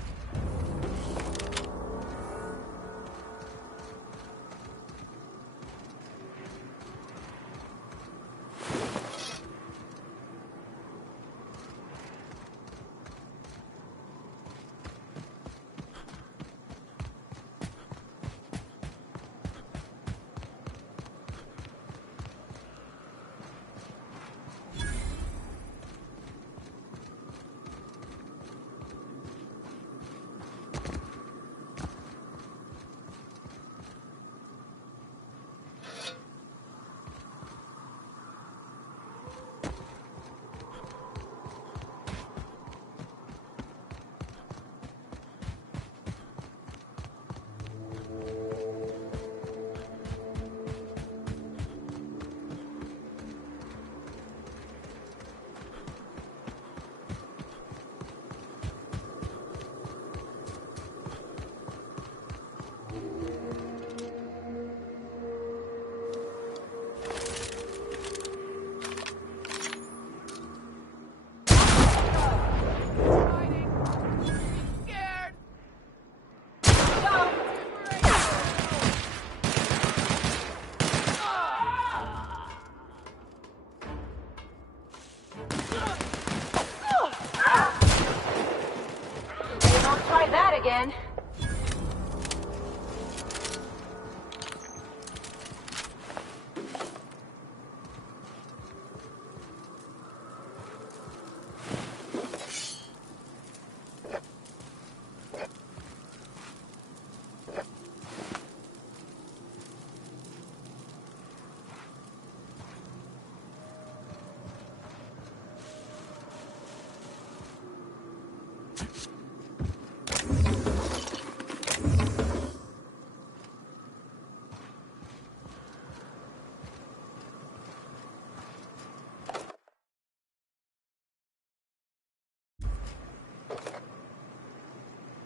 again.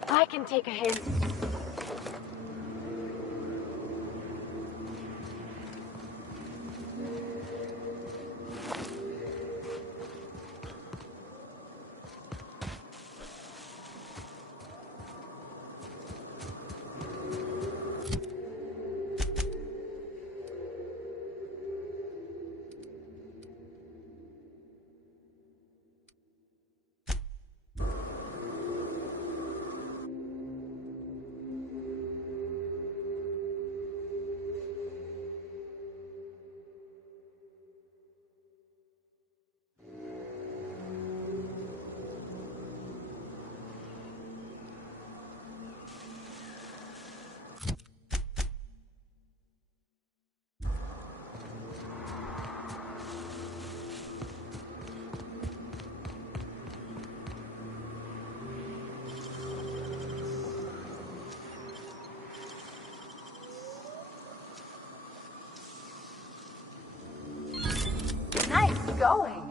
I can take a hint. Nice going.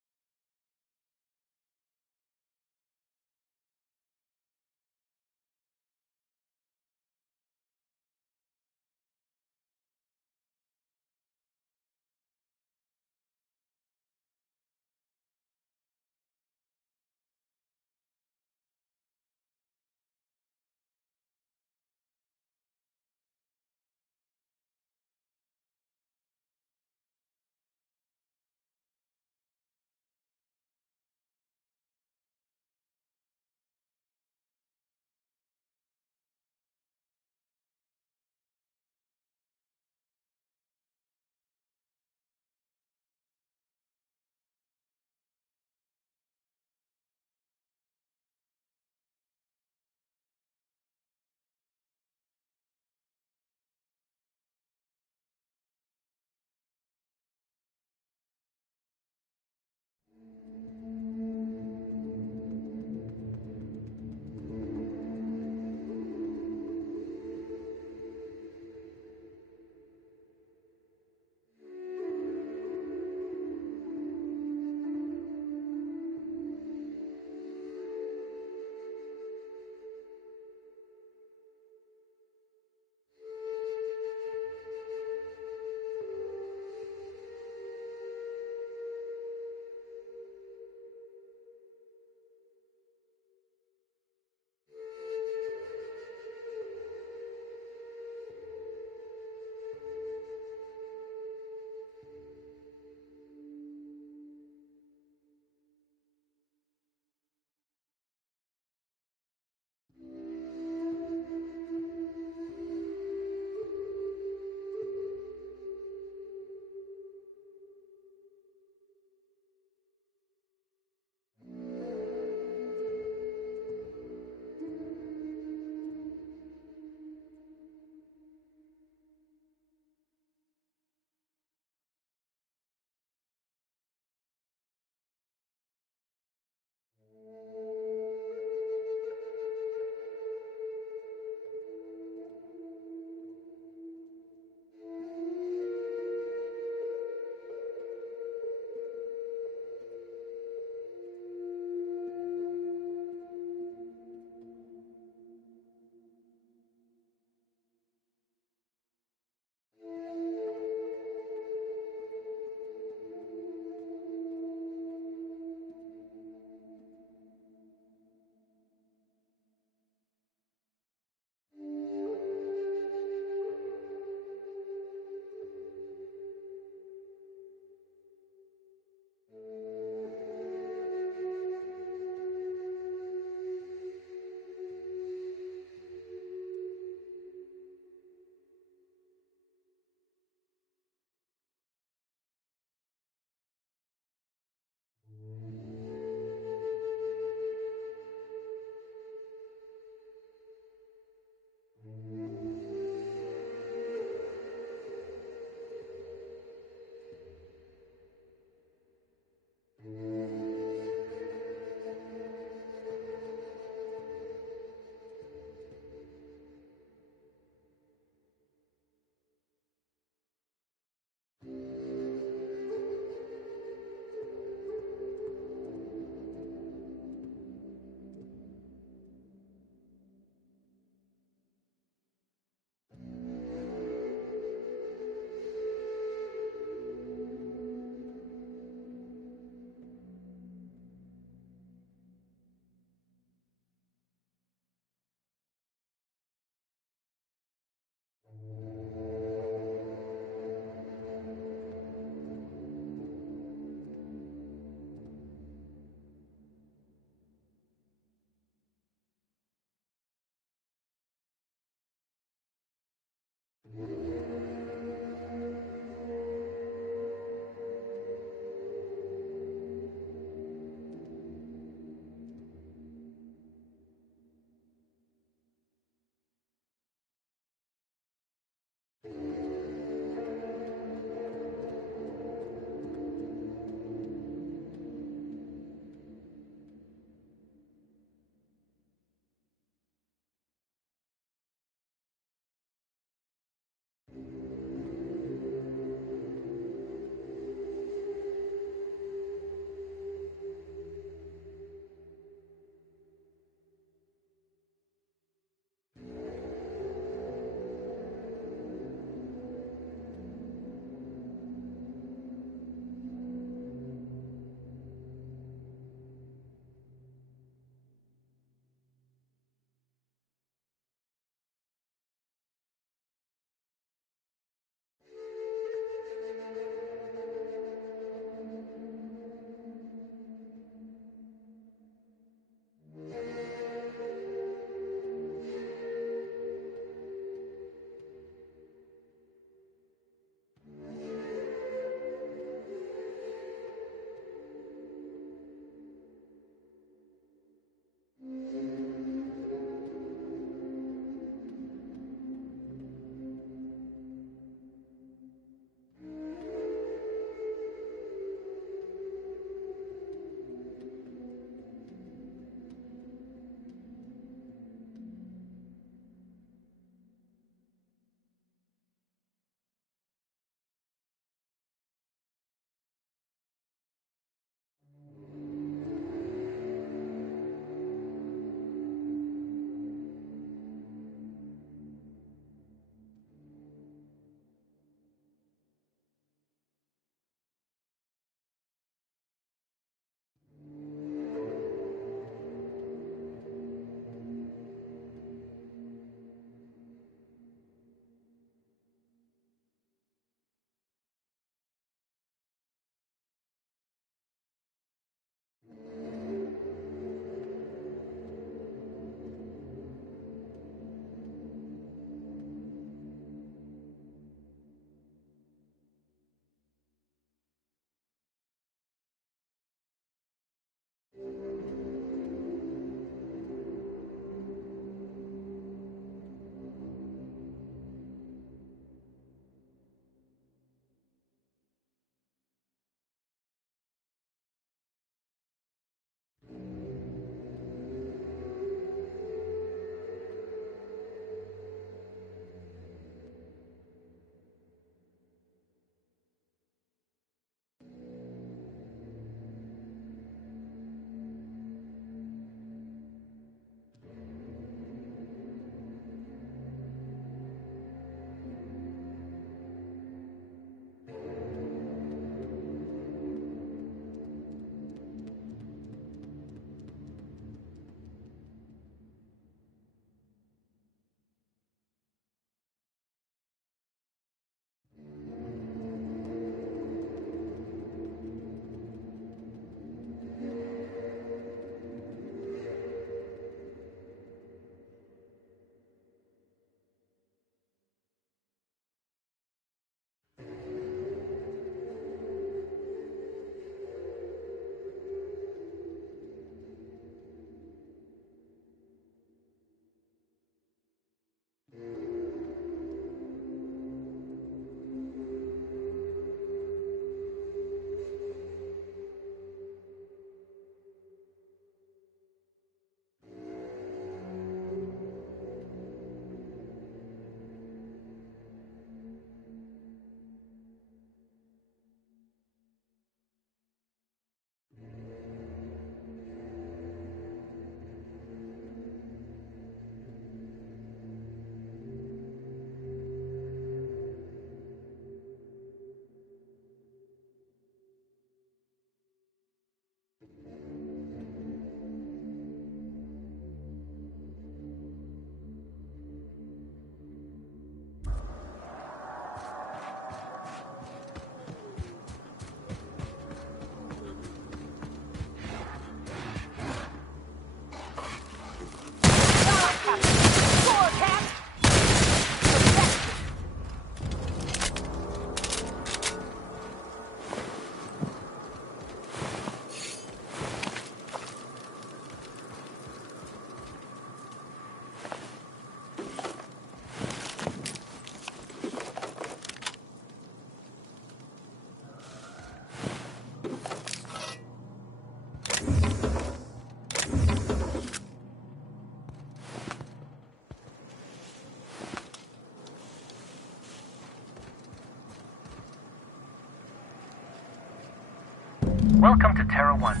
Welcome to Terra 1,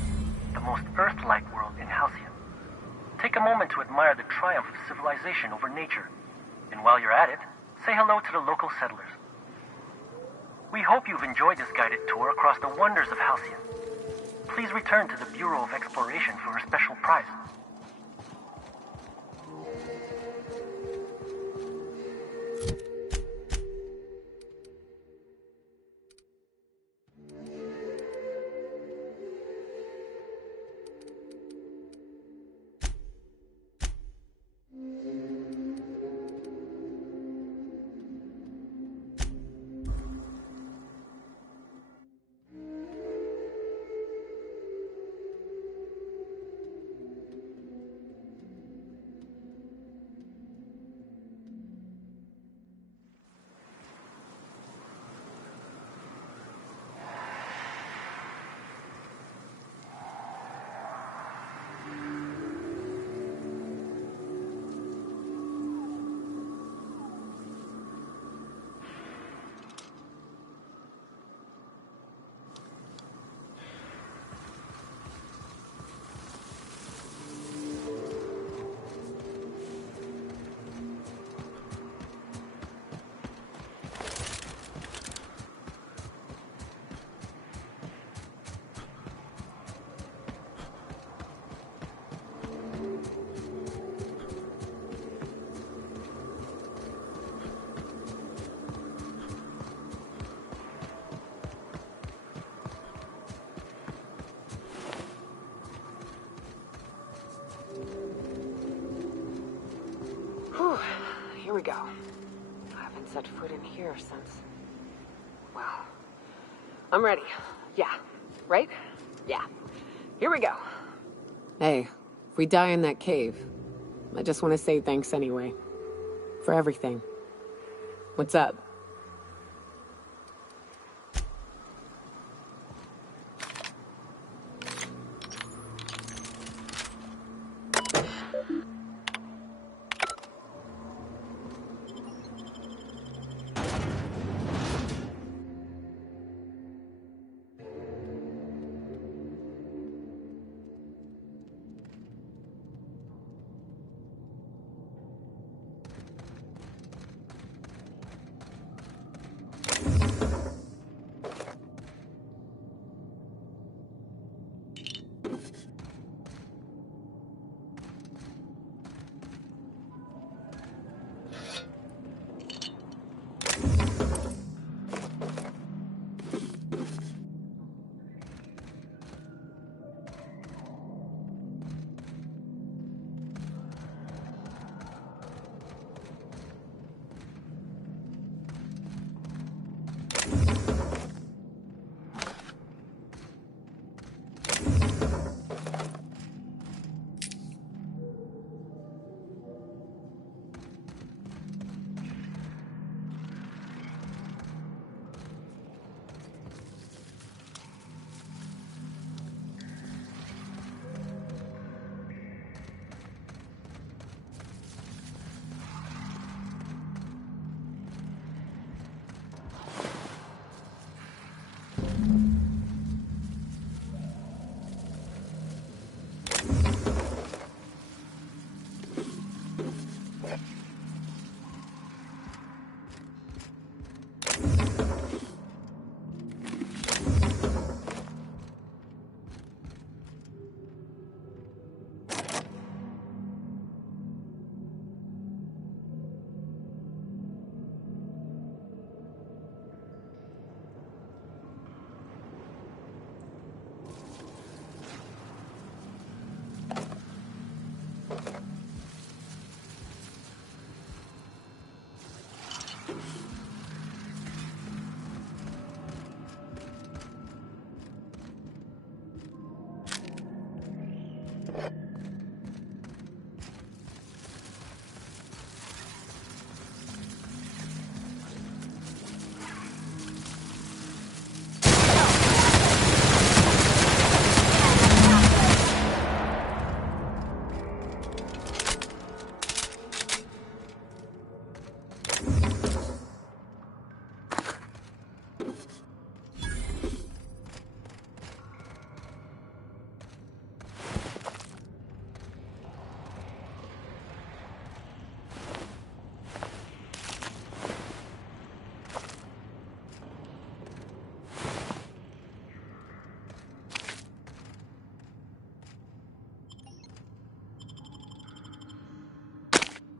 the most Earth-like world in Halcyon. Take a moment to admire the triumph of civilization over nature. And while you're at it, say hello to the local settlers. We hope you've enjoyed this guided tour across the wonders of Halcyon. Please return to the Bureau of Exploration for a special prize. Here we go. I haven't set foot in here since... Well... I'm ready. Yeah. Right? Yeah. Here we go. Hey, if we die in that cave, I just want to say thanks anyway. For everything. What's up?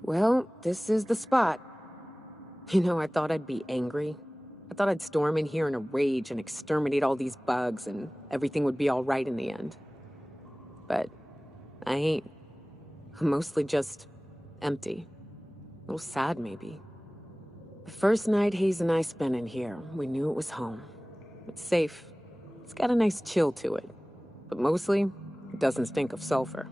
Well, this is the spot. You know, I thought I'd be angry. I thought I'd storm in here in a rage and exterminate all these bugs and everything would be all right in the end. But I ain't. I'm mostly just empty. A little sad, maybe. The first night Hayes and I spent in here, we knew it was home. It's safe. It's got a nice chill to it. But mostly, it doesn't stink of sulfur.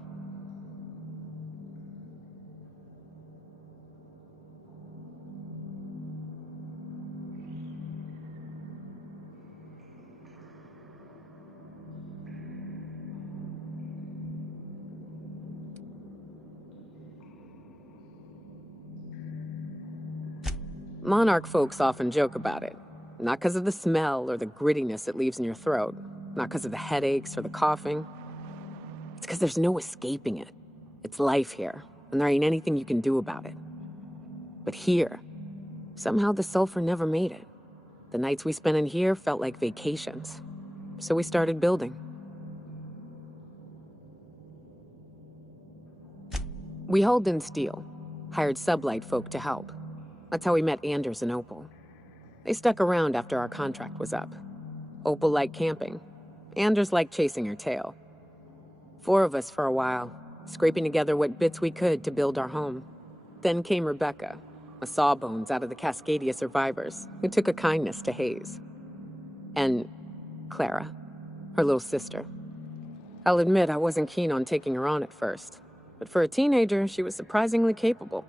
Monarch folks often joke about it. Not because of the smell or the grittiness it leaves in your throat. Not because of the headaches or the coughing. It's because there's no escaping it. It's life here, and there ain't anything you can do about it. But here, somehow the sulfur never made it. The nights we spent in here felt like vacations. So we started building. We hauled in steel, hired sublight folk to help. That's how we met Anders and Opal. They stuck around after our contract was up. Opal liked camping. Anders liked chasing her tail. 4 of us for a while, scraping together what bits we could to build our home. Then came Rebecca, a sawbones out of the Cascadia survivors, who took a kindness to Hayes. And Clara, her little sister. I'll admit I wasn't keen on taking her on at first, but for a teenager, she was surprisingly capable.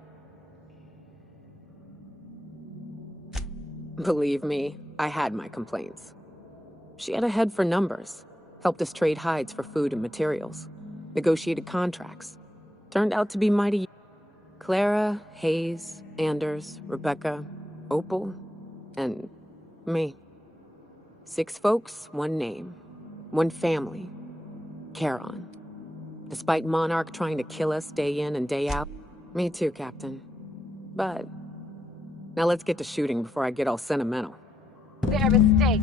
Believe me, I had my complaints. She had a head for numbers, helped us trade hides for food and materials, negotiated contracts. Turned out to be mighty. Clara, Hayes, Anders, Rebecca, Opal, and me. 6 folks, 1 name, 1 family. Charon. Despite Monarch trying to kill us day in and day out. Me too, Captain. But now let's get to shooting before I get all sentimental. Their mistake.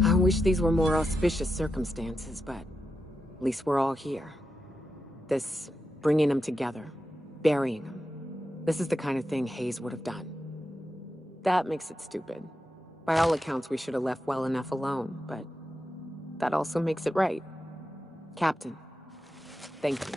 I wish these were more auspicious circumstances, but at least we're all here. This bringing them together, burying them. This is the kind of thing Hayes would have done. That makes it stupid. By all accounts, we should have left well enough alone, but that also makes it right. Captain, thank you.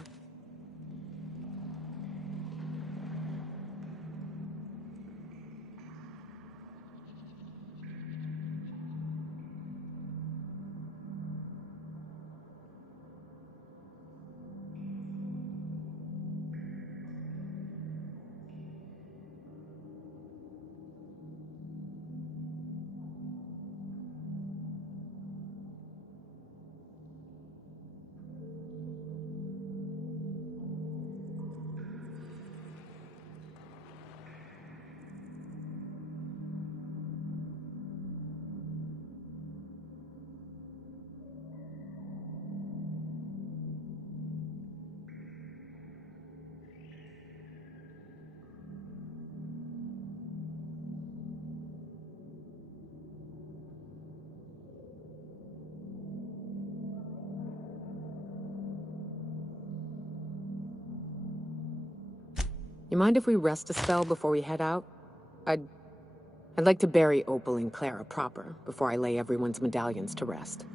You mind if we rest a spell before we head out? I'd like to bury Opal and Clara proper before I lay everyone's medallions to rest.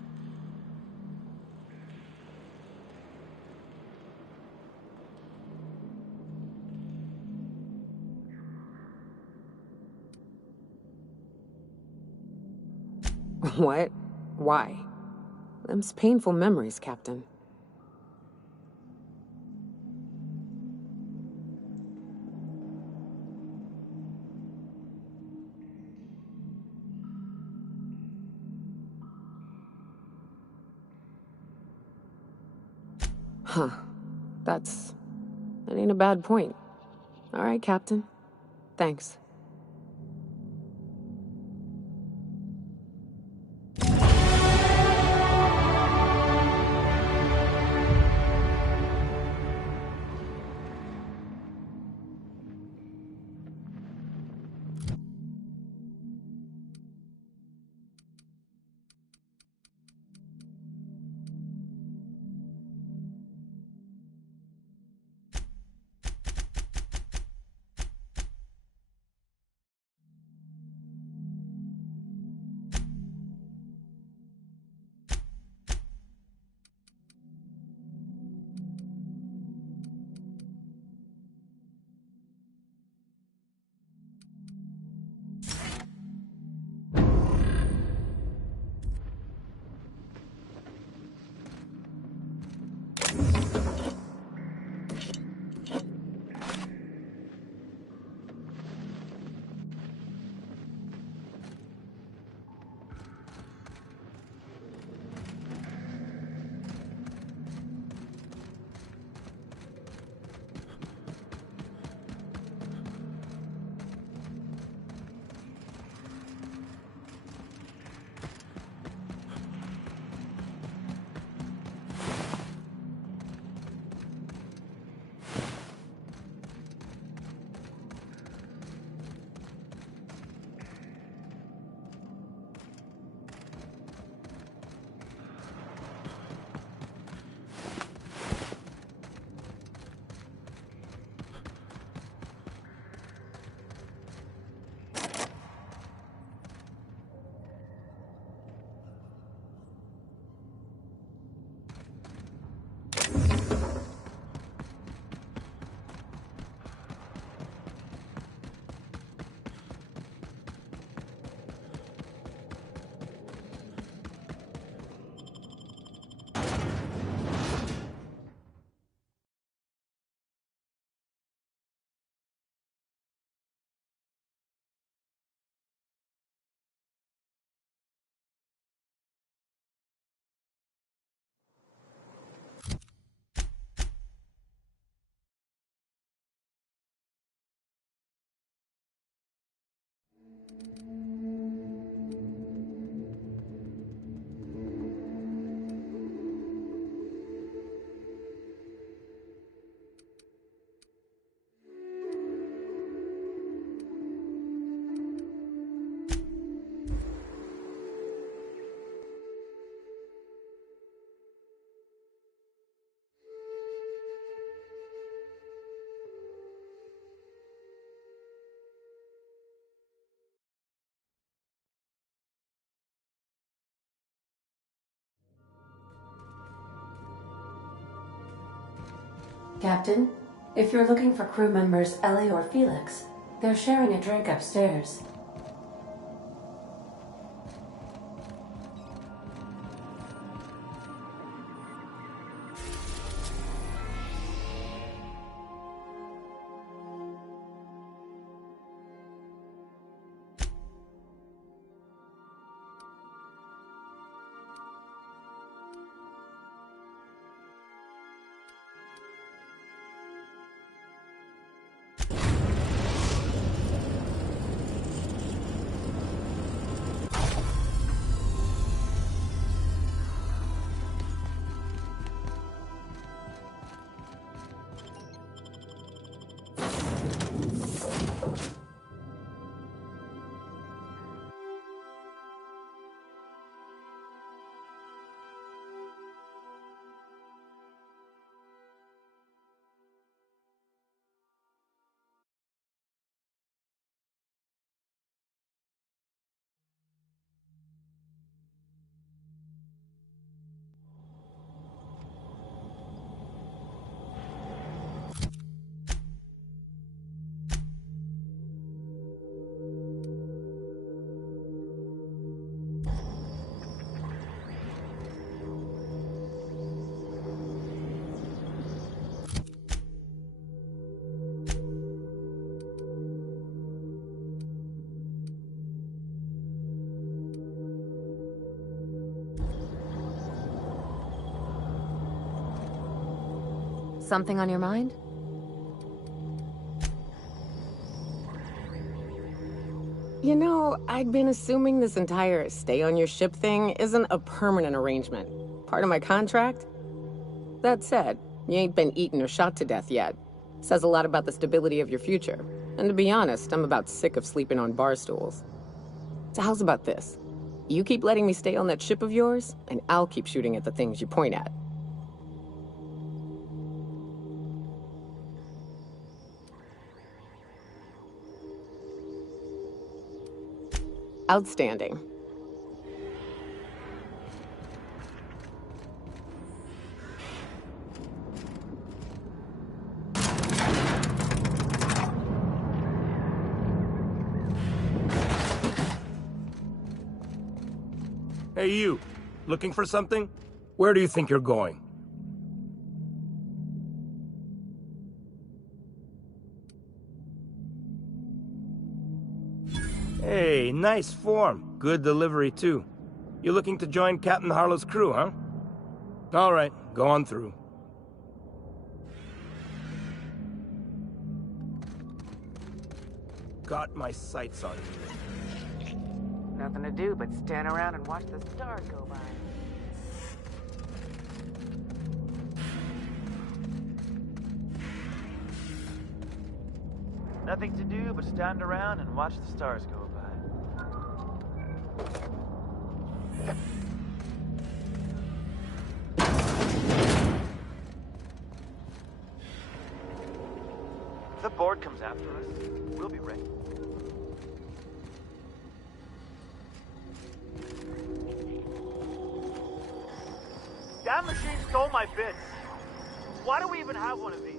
What? Why? Them's painful memories, Captain. Huh. That ain't a bad point. All right, Captain. Thanks. Captain, if you're looking for crew members Ellie or Felix, they're sharing a drink upstairs. Something on your mind? You know, I'd been assuming this entire stay on your ship thing isn't a permanent arrangement. Part of my contract? That said, you ain't been eaten or shot to death yet. Says a lot about the stability of your future. And to be honest, I'm about sick of sleeping on bar stools. So how's about this? You keep letting me stay on that ship of yours, and I'll keep shooting at the things you point at. Outstanding. Hey, you. Looking for something? Where do you think you're going? Hey, nice form. Good delivery, too. You looking to join Captain Harlow's crew, huh? All right, go on through. Got my sights on you. Nothing to do but stand around and watch the stars go by. Nothing to do but stand around and watch the stars go by. If the board comes after us, we'll be ready. That machine stole my bits. Why do we even have one of these?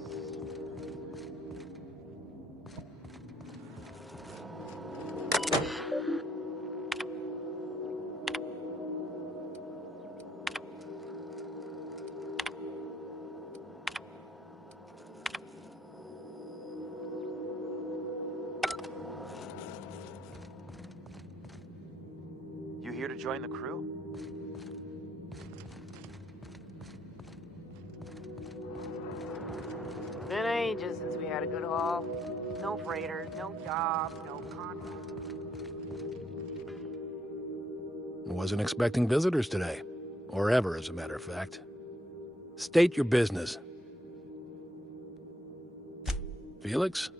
You here to join the crew? Been ages since we had a good haul. No freighters, no jobs, no contracts. Wasn't expecting visitors today. Or ever, as a matter of fact. State your business. Felix?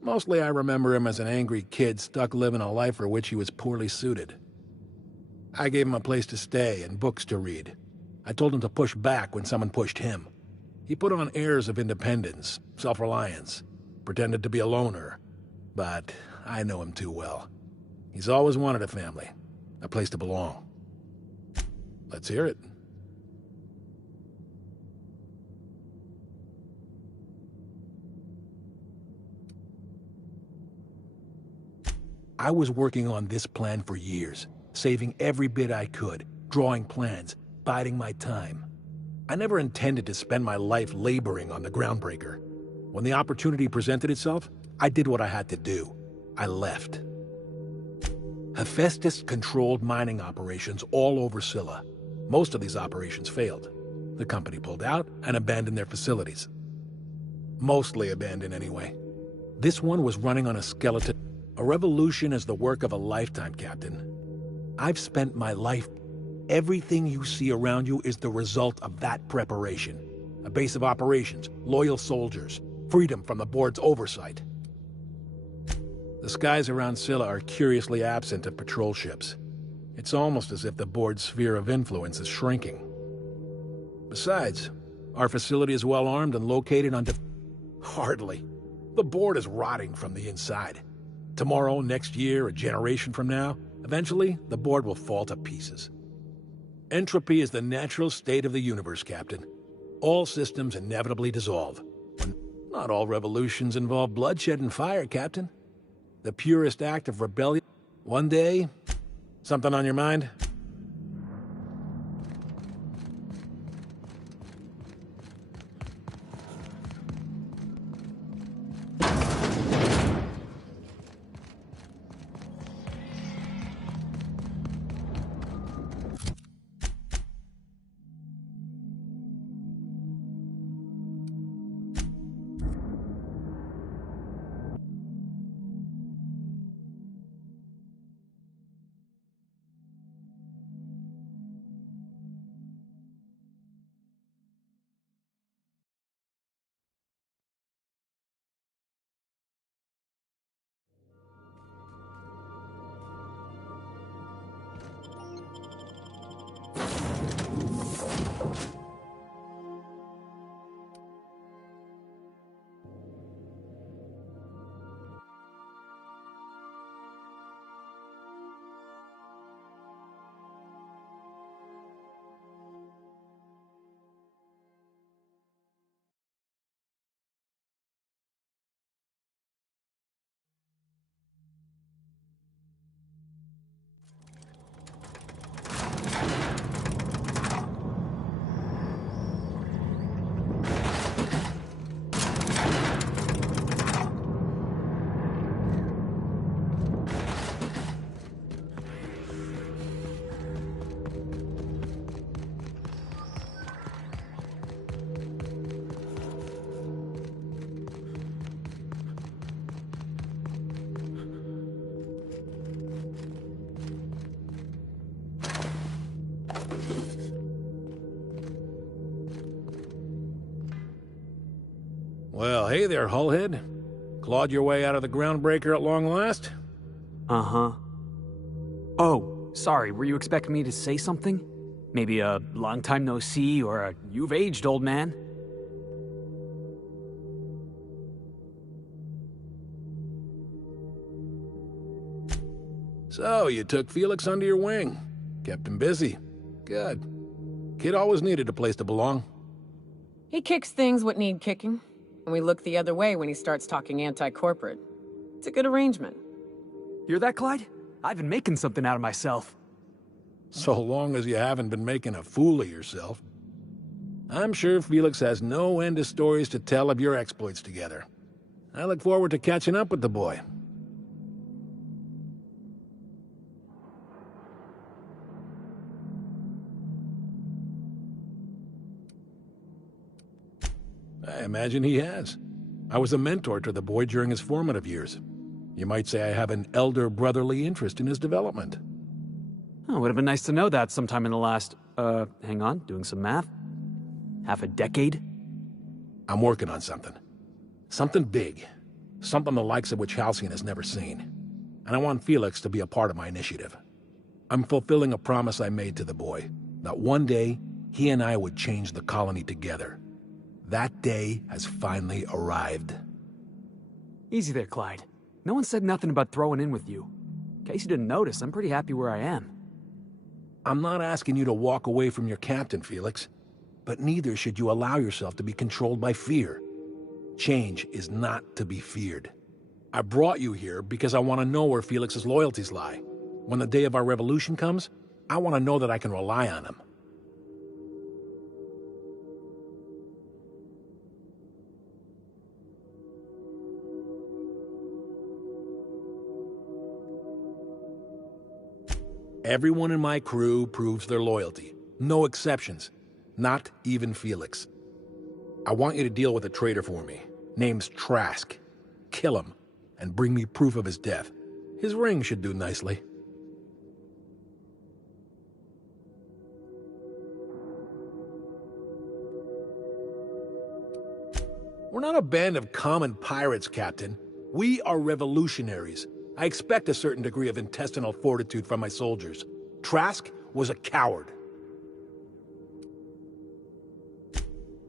Mostly I remember him as an angry kid stuck living a life for which he was poorly suited. I gave him a place to stay and books to read. I told him to push back when someone pushed him. He put on airs of independence, self-reliance, pretended to be a loner. But I know him too well. He's always wanted a family, a place to belong. Let's hear it. I was working on this plan for years, saving every bit I could, drawing plans, biding my time. I never intended to spend my life laboring on the Groundbreaker. When the opportunity presented itself, I did what I had to do. I left. Hephaestus controlled mining operations all over Scylla. Most of these operations failed. The company pulled out and abandoned their facilities. Mostly abandoned anyway. This one was running on a skeleton. A revolution is the work of a lifetime, Captain. I've spent my life. Everything you see around you is the result of that preparation. A base of operations, loyal soldiers, freedom from the board's oversight. The skies around Scylla are curiously absent of patrol ships. It's almost as if the board's sphere of influence is shrinking. Besides, our facility is well armed and located on Hardly. The board is rotting from the inside. Tomorrow, next year, a generation from now, eventually, the board will fall to pieces. Entropy is the natural state of the universe, Captain. All systems inevitably dissolve. Not all revolutions involve bloodshed and fire, Captain. The purest act of rebellion. One day, something on your mind? Well, hey there, Hullhead. Clawed your way out of the Groundbreaker at long last? Uh-huh. Oh, sorry, were you expecting me to say something? Maybe a long time no see, or a you've aged, old man? So, you took Felix under your wing. Kept him busy. Good. Kid always needed a place to belong. He kicks things what need kicking, and we look the other way when he starts talking anti-corporate. It's a good arrangement. Hear that, Clyde? I've been making something out of myself. So long as you haven't been making a fool of yourself. I'm sure Felix has no end of stories to tell of your exploits together. I look forward to catching up with the boy. I imagine he has. I was a mentor to the boy during his formative years. You might say I have an elder brotherly interest in his development. Oh, would have been nice to know that sometime in the last, hang on, doing some math? Half a decade? I'm working on something. Something big. Something the likes of which Halcyon has never seen. And I want Felix to be a part of my initiative. I'm fulfilling a promise I made to the boy, that one day, he and I would change the colony together. That day has finally arrived. Easy there, Clyde. No one said nothing about throwing in with you. In case you didn't notice, I'm pretty happy where I am. I'm not asking you to walk away from your captain, Felix. But neither should you allow yourself to be controlled by fear. Change is not to be feared. I brought you here because I want to know where Felix's loyalties lie. When the day of our revolution comes, I want to know that I can rely on him. Everyone in my crew proves their loyalty. No exceptions. Not even Felix. I want you to deal with a traitor for me. Name's Trask. Kill him, and bring me proof of his death. His ring should do nicely. We're not a band of common pirates, Captain. We are revolutionaries. I expect a certain degree of intestinal fortitude from my soldiers. Trask was a coward.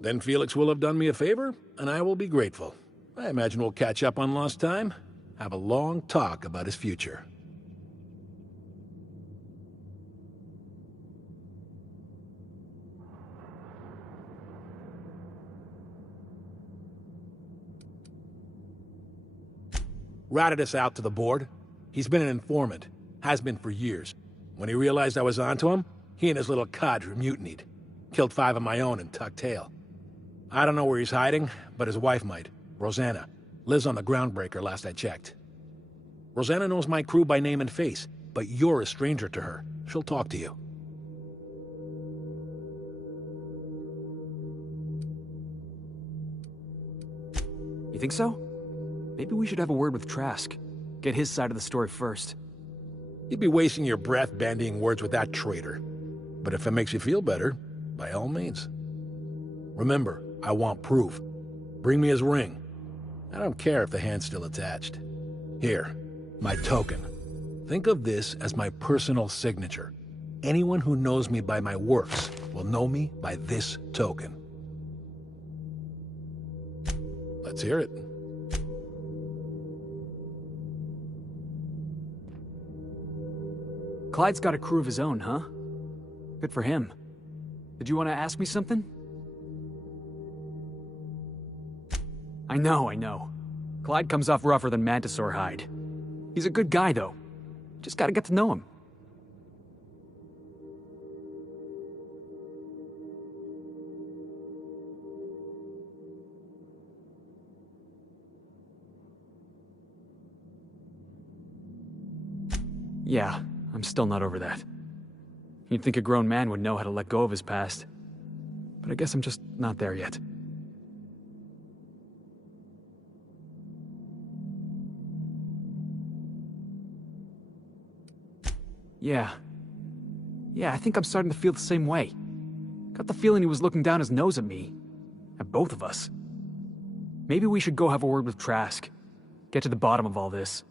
Then Felix will have done me a favor, and I will be grateful. I imagine we'll catch up on lost time, have a long talk about his future. Ratted us out to the board. He's been an informant. Has been for years. When he realized I was onto him, he and his little cadre mutinied. Killed 5 of my own and tucked tail. I don't know where he's hiding, but his wife might. Rosanna. Lives on the Groundbreaker last I checked. Rosanna knows my crew by name and face, but you're a stranger to her. She'll talk to you. You think so? Maybe we should have a word with Trask. Get his side of the story first. You'd be wasting your breath bandying words with that traitor. But if it makes you feel better, by all means. Remember, I want proof. Bring me his ring. I don't care if the hand's still attached. Here, my token. Think of this as my personal signature. Anyone who knows me by my works will know me by this token. Let's hear it. Clyde's got a crew of his own, huh? Good for him. Did you want to ask me something? I know. Clyde comes off rougher than Mantisaur hide. He's a good guy, though. Just gotta get to know him. Yeah, I'm still not over that. You'd think a grown man would know how to let go of his past. But I guess I'm just not there yet. Yeah, I think I'm starting to feel the same way. Got the feeling he was looking down his nose at me. At both of us. Maybe we should go have a word with Trask. Get to the bottom of all this.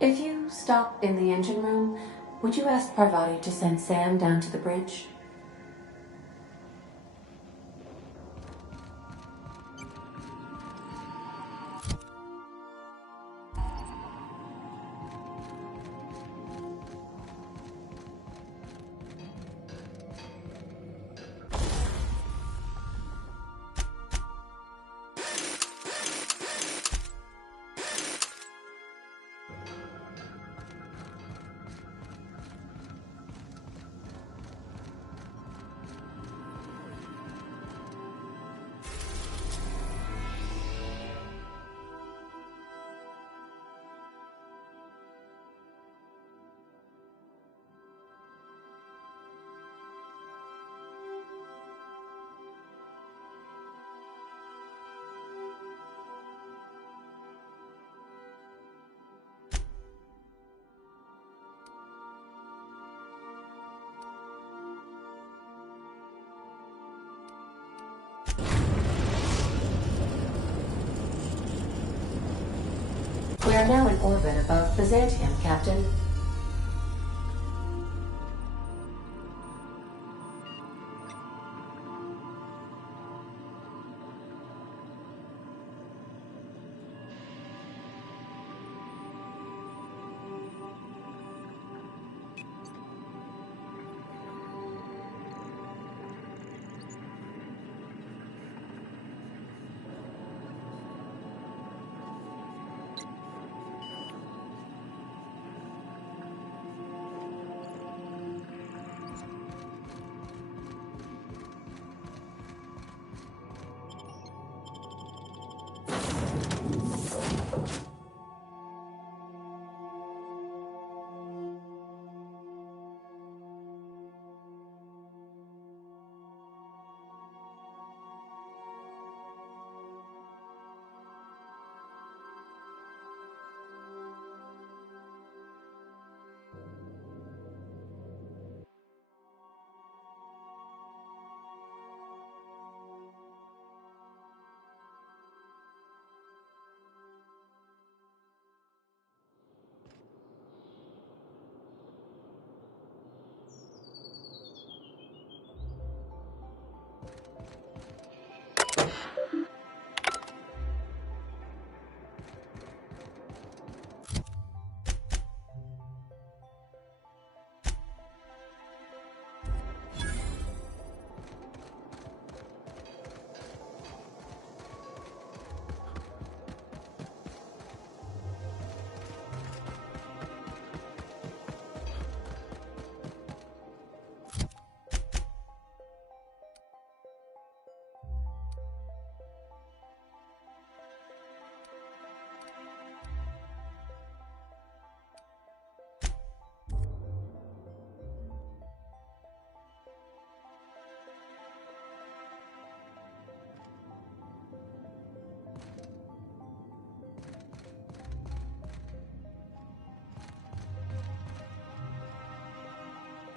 If you stop in the engine room, would you ask Parvati to send Sam down to the bridge? We are now in orbit above Byzantium, Captain.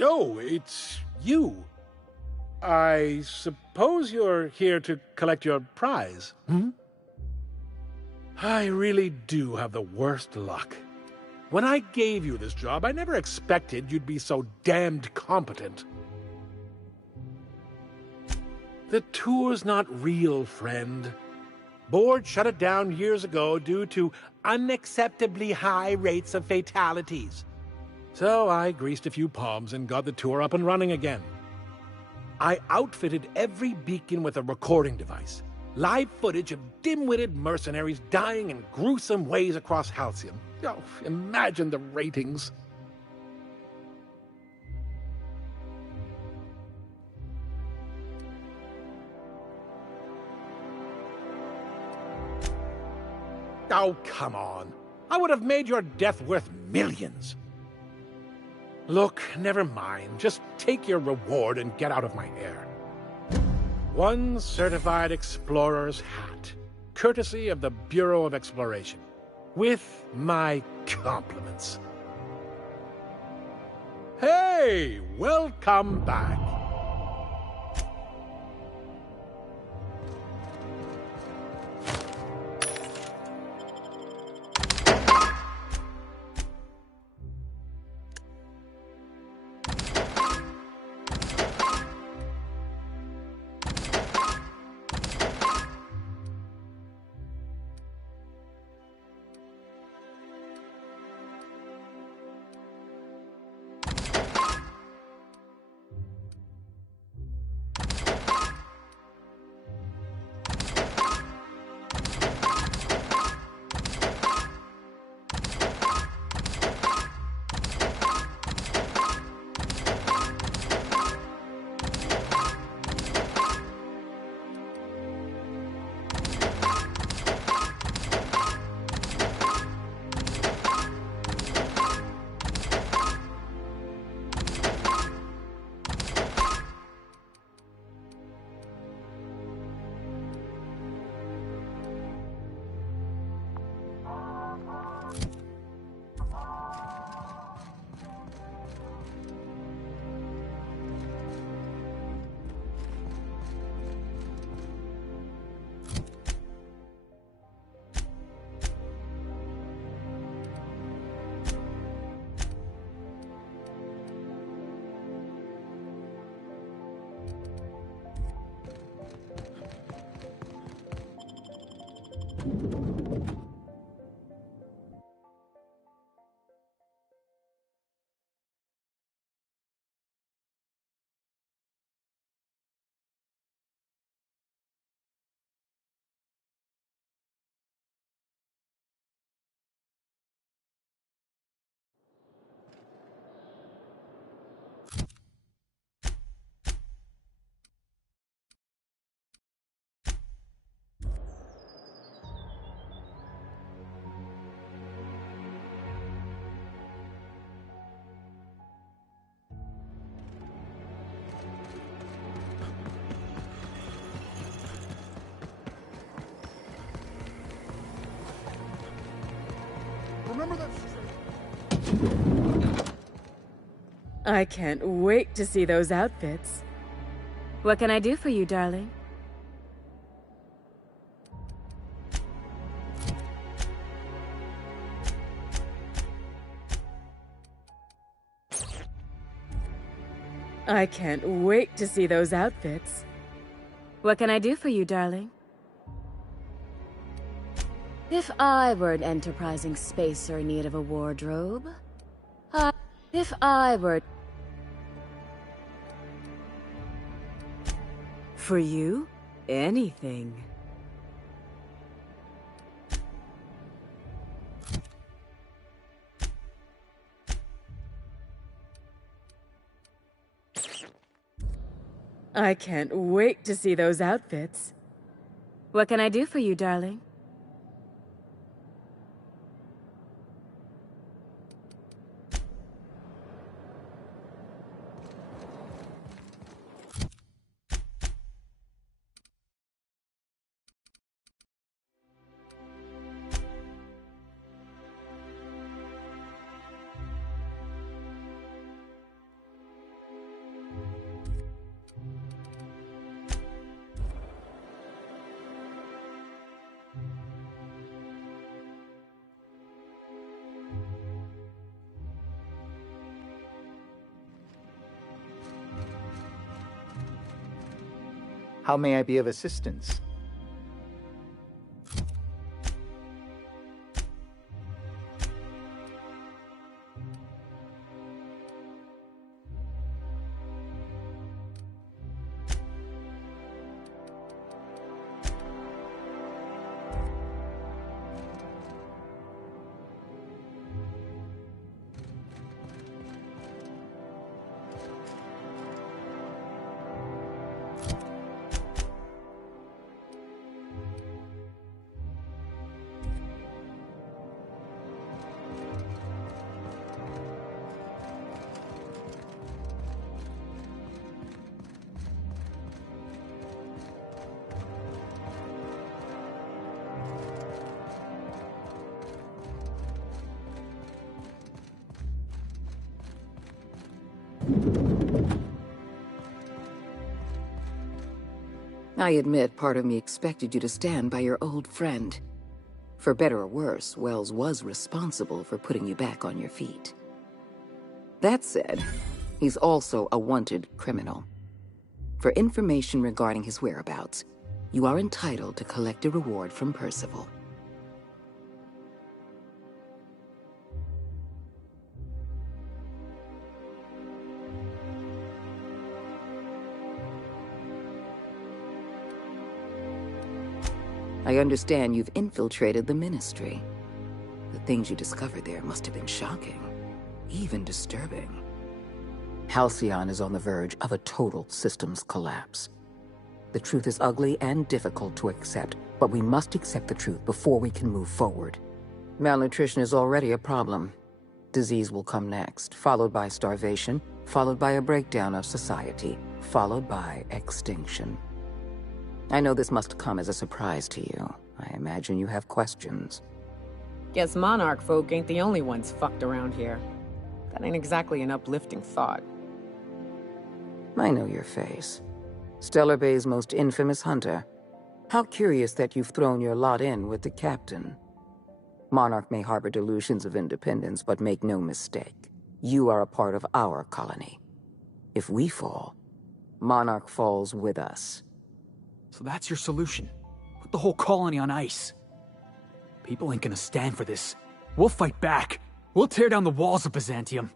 Yo, it's you. I suppose you're here to collect your prize, hmm? I really do have the worst luck. When I gave you this job, I never expected you'd be so damned competent. The tour's not real, friend. Board shut it down years ago due to unacceptably high rates of fatalities. So I greased a few palms and got the tour up and running again. I outfitted every beacon with a recording device. Live footage of dim-witted mercenaries dying in gruesome ways across Halcyon. Oh, imagine the ratings. Oh, come on. I would have made your death worth millions. Look, never mind. Just take your reward and get out of my hair. One certified explorer's hat, courtesy of the Bureau of Exploration, with my compliments. Hey, welcome back. Remember that... I can't wait to see those outfits. What can I do for you, darling? I can't wait to see those outfits. What can I do for you, darling? If I were an enterprising spacer in need of a wardrobe... if I were... For you, anything. I can't wait to see those outfits. What can I do for you, darling? How may I be of assistance? I admit part of me expected you to stand by your old friend. For better or worse, Wells was responsible for putting you back on your feet. That said, he's also a wanted criminal. For information regarding his whereabouts, you are entitled to collect a reward from Percival. I understand you've infiltrated the Ministry. The things you discovered there must have been shocking, even disturbing. Halcyon is on the verge of a total systems collapse. The truth is ugly and difficult to accept, but we must accept the truth before we can move forward. Malnutrition is already a problem. Disease will come next, followed by starvation, followed by a breakdown of society, followed by extinction. I know this must come as a surprise to you. I imagine you have questions. Guess Monarch folk ain't the only ones fucked around here. That ain't exactly an uplifting thought. I know your face. Stellar Bay's most infamous hunter. How curious that you've thrown your lot in with the captain. Monarch may harbor delusions of independence, but make no mistake. You are a part of our colony. If we fall, Monarch falls with us. So that's your solution? Put the whole colony on ice. People ain't gonna stand for this. We'll fight back. We'll tear down the walls of Byzantium.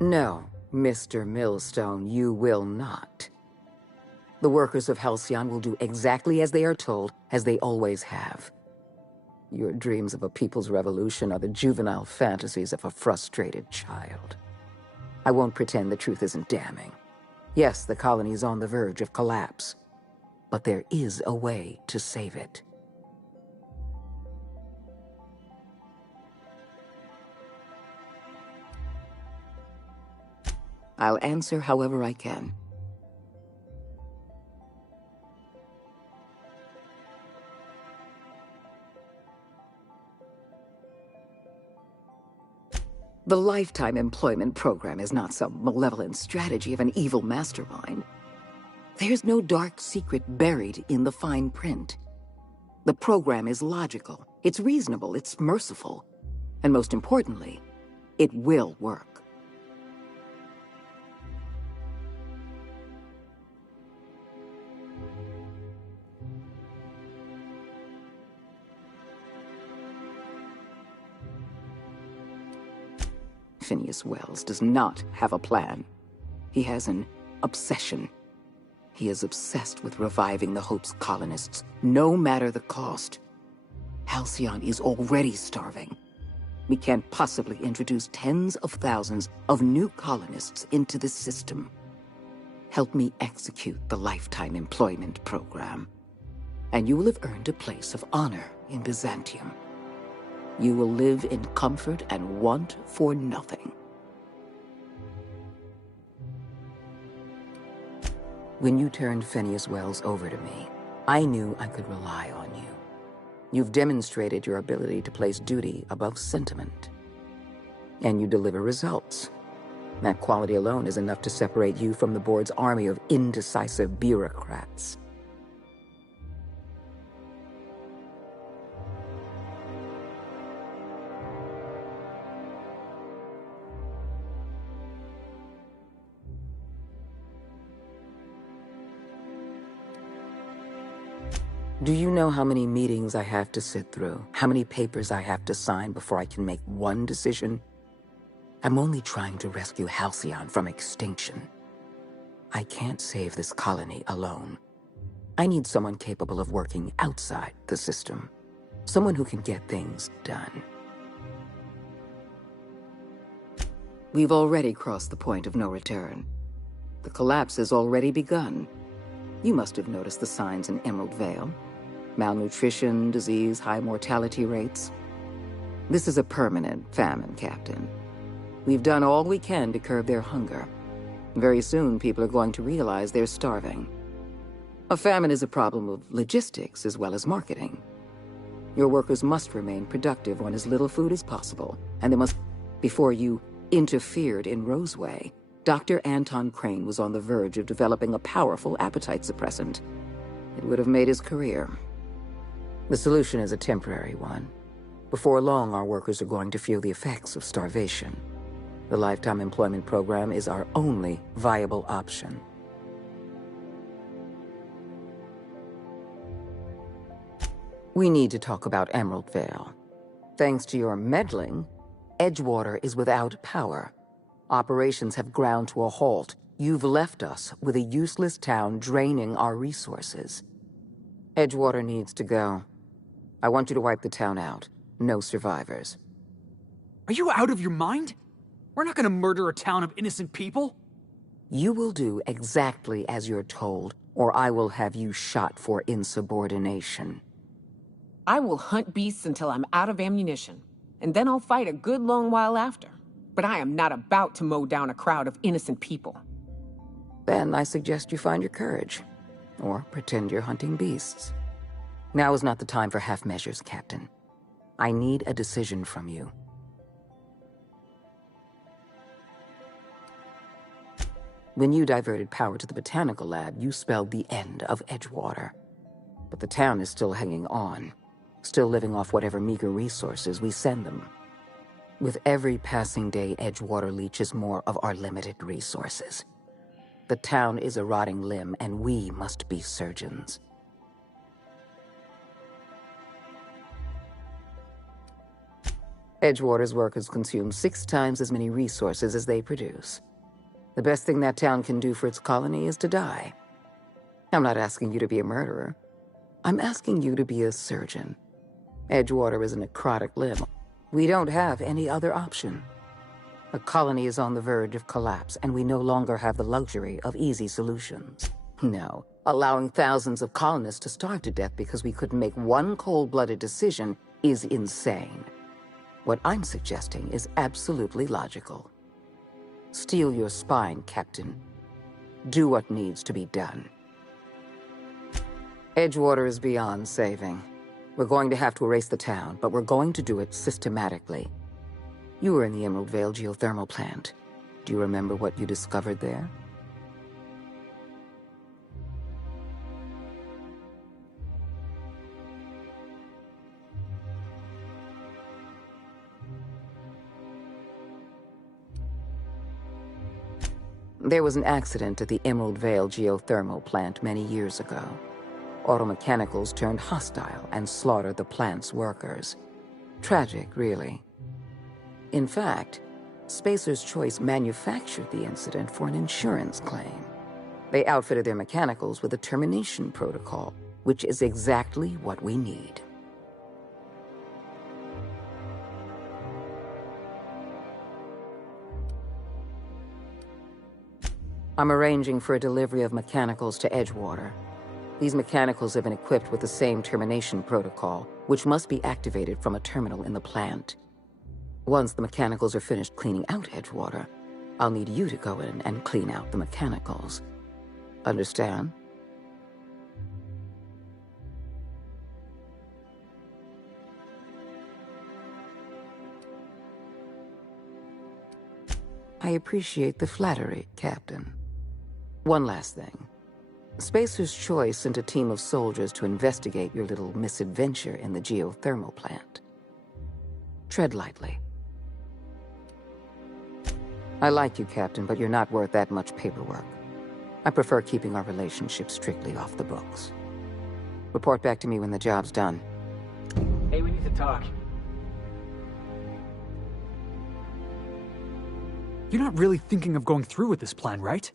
No, Mr. Millstone, you will not. The workers of Halcyon will do exactly as they are told, as they always have. Your dreams of a people's revolution are the juvenile fantasies of a frustrated child. I won't pretend the truth isn't damning. Yes, the colony is on the verge of collapse. But there is a way to save it. I'll answer however I can. The Lifetime Employment Program is not some malevolent strategy of an evil mastermind. There's no dark secret buried in the fine print. The program is logical, it's reasonable, it's merciful, and most importantly, it will work. Phineas Wells does not have a plan. He has an obsession. He is obsessed with reviving the Hope's colonists, no matter the cost. Halcyon is already starving. We can't possibly introduce tens of thousands of new colonists into the system. Help me execute the Lifetime Employment Program, and you will have earned a place of honor in Byzantium. You will live in comfort and want for nothing. When you turned Phineas Wells over to me, I knew I could rely on you. You've demonstrated your ability to place duty above sentiment. And you deliver results. That quality alone is enough to separate you from the board's army of indecisive bureaucrats. Do you know how many meetings I have to sit through? How many papers I have to sign before I can make one decision? I'm only trying to rescue Halcyon from extinction. I can't save this colony alone. I need someone capable of working outside the system. Someone who can get things done. We've already crossed the point of no return. The collapse has already begun. You must have noticed the signs in Emerald Vale. Malnutrition, disease, high mortality rates. This is a permanent famine, Captain. We've done all we can to curb their hunger. Very soon, people are going to realize they're starving. A famine is a problem of logistics as well as marketing. Your workers must remain productive on as little food as possible, and they must... Before you interfered in Roseway, Dr. Anton Crane was on the verge of developing a powerful appetite suppressant. It would have made his career. The solution is a temporary one. Before long, our workers are going to feel the effects of starvation. The Lifetime Employment Program is our only viable option. We need to talk about Emerald Vale. Thanks to your meddling, Edgewater is without power. Operations have ground to a halt. You've left us with a useless town draining our resources. Edgewater needs to go. I want you to wipe the town out. No survivors. Are you out of your mind? We're not gonna murder a town of innocent people. You will do exactly as you're told, or I will have you shot for insubordination. I will hunt beasts until I'm out of ammunition, and then I'll fight a good long while after. But I am not about to mow down a crowd of innocent people. Then I suggest you find your courage, or pretend you're hunting beasts. Now is not the time for half measures, Captain. I need a decision from you. When you diverted power to the Botanical Lab, you spelled the end of Edgewater. But the town is still hanging on, still living off whatever meager resources we send them. With every passing day, Edgewater leaches more of our limited resources. The town is a rotting limb, and we must be surgeons. Edgewater's workers consume 6 times as many resources as they produce. The best thing that town can do for its colony is to die. I'm not asking you to be a murderer. I'm asking you to be a surgeon. Edgewater is a necrotic limb. We don't have any other option. The colony is on the verge of collapse, and we no longer have the luxury of easy solutions. No, allowing thousands of colonists to starve to death because we couldn't make one cold-blooded decision is insane. What I'm suggesting is absolutely logical. Steel your spine, Captain. Do what needs to be done. Edgewater is beyond saving. We're going to have to erase the town, but we're going to do it systematically. You were in the Emerald Vale geothermal plant. Do you remember what you discovered there? There was an accident at the Emerald Vale geothermal plant many years ago. Automechanicals turned hostile and slaughtered the plant's workers. Tragic, really. In fact, Spacer's Choice manufactured the incident for an insurance claim. They outfitted their mechanicals with a termination protocol, which is exactly what we need. I'm arranging for a delivery of mechanicals to Edgewater. These mechanicals have been equipped with the same termination protocol, which must be activated from a terminal in the plant. Once the mechanicals are finished cleaning out Edgewater, I'll need you to go in and clean out the mechanicals. Understand? I appreciate the flattery, Captain. One last thing. Spacer's Choice sent a team of soldiers to investigate your little misadventure in the geothermal plant. Tread lightly. I like you, Captain, but you're not worth that much paperwork. I prefer keeping our relationship strictly off the books. Report back to me when the job's done. Hey, we need to talk. You're not really thinking of going through with this plan, right?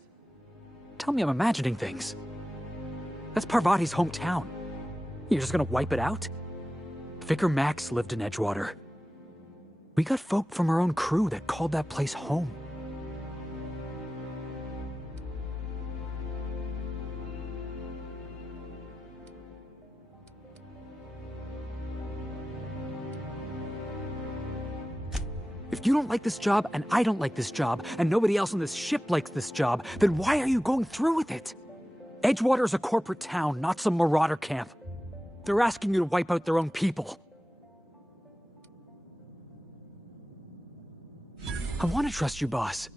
Tell me I'm imagining things. That's Parvati's hometown. You're just gonna wipe it out? Vicar Max lived in Edgewater. We got folk from our own crew that called that place home. If you don't like this job, and I don't like this job, and nobody else on this ship likes this job, then why are you going through with it? Edgewater is a corporate town, not some marauder camp. They're asking you to wipe out their own people. I want to trust you, boss,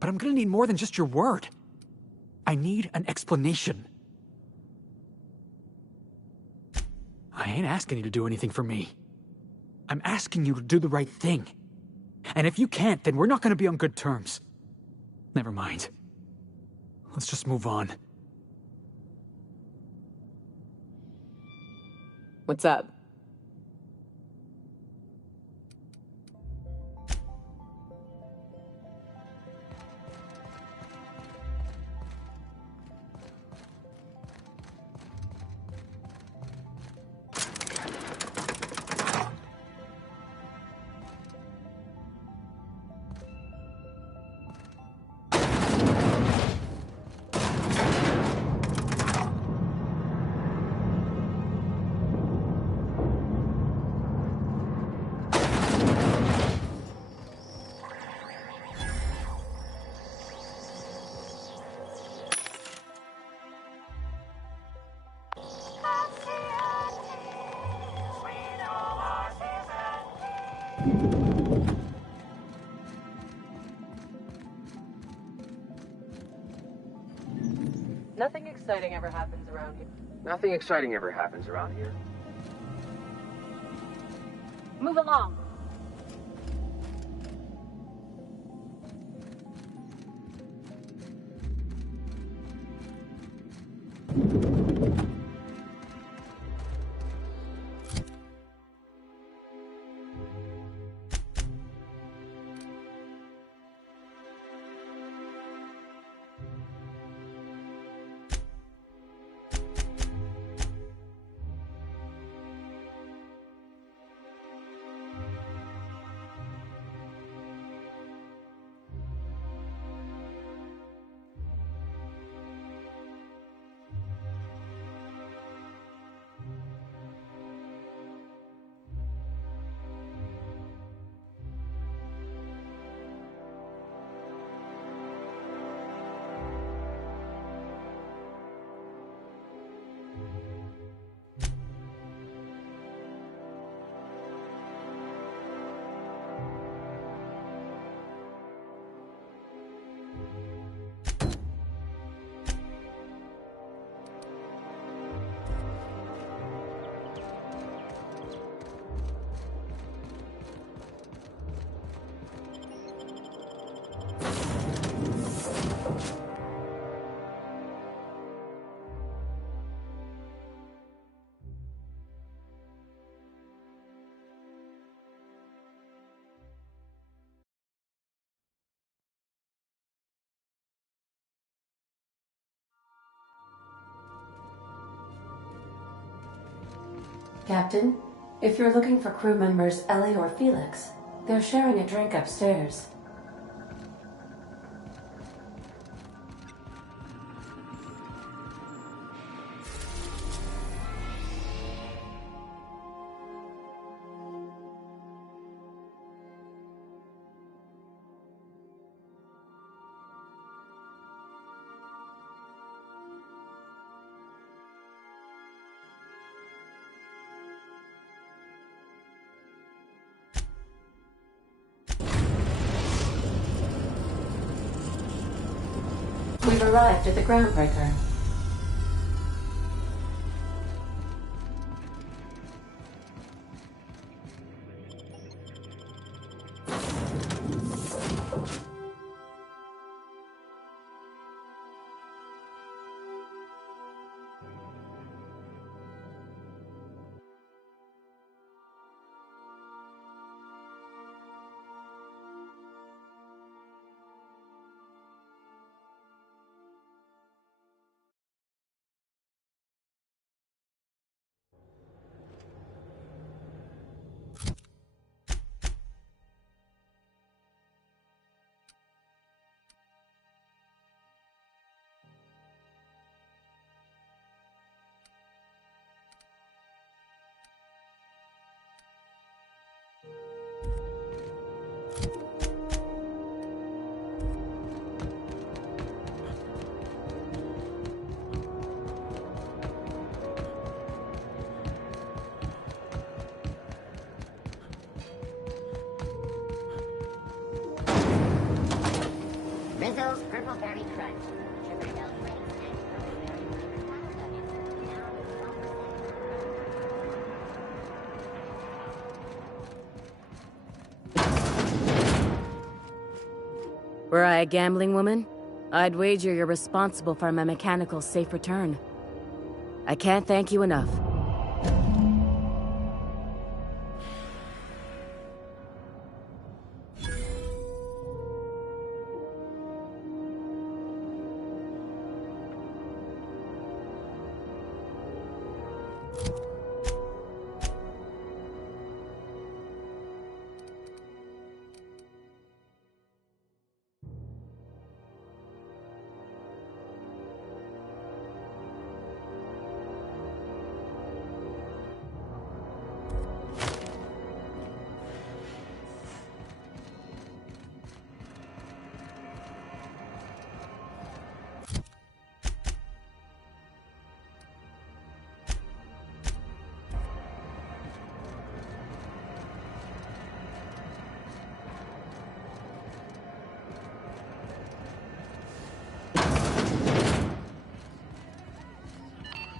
but I'm gonna need more than just your word. I need an explanation. I ain't asking you to do anything for me. I'm asking you to do the right thing. And if you can't, then we're not gonna be on good terms. Never mind. Let's just move on. What's up? Nothing exciting ever happens around here. Nothing exciting ever happens around here. Move along. Captain, if you're looking for crew members Ellie or Felix, they're sharing a drink upstairs. We've arrived at the Groundbreaker. Strawberry Crunch. Sugar Milk Flakes and Were I a gambling woman, I'd wager you're responsible for my mechanical safe return. I can't thank you enough.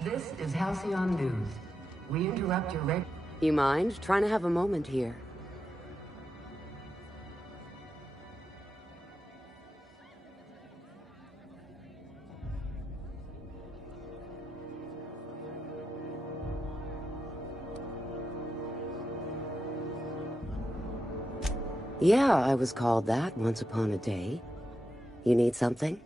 This is Halcyon News. We interrupt your You mind? Trying to have a moment here. Yeah, I was called that once upon a day. You need something?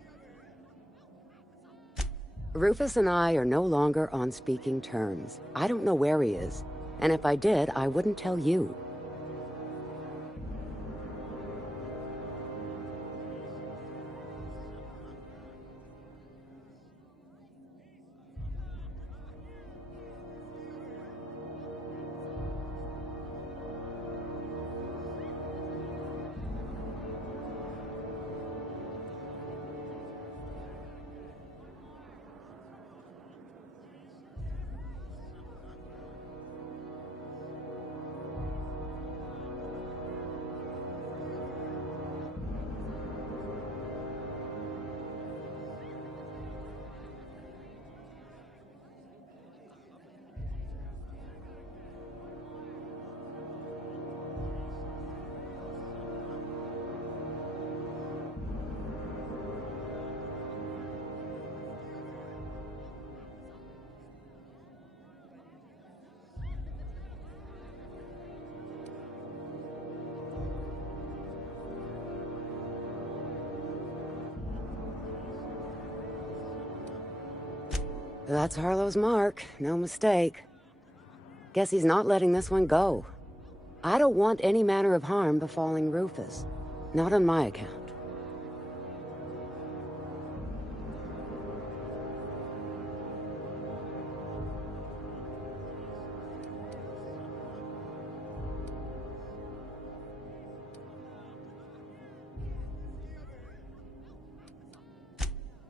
Rufus and I are no longer on speaking terms. I don't know where he is, and if I did, I wouldn't tell you. That's Harlow's mark, no mistake. Guess he's not letting this one go. I don't want any manner of harm befalling Rufus. Not on my account.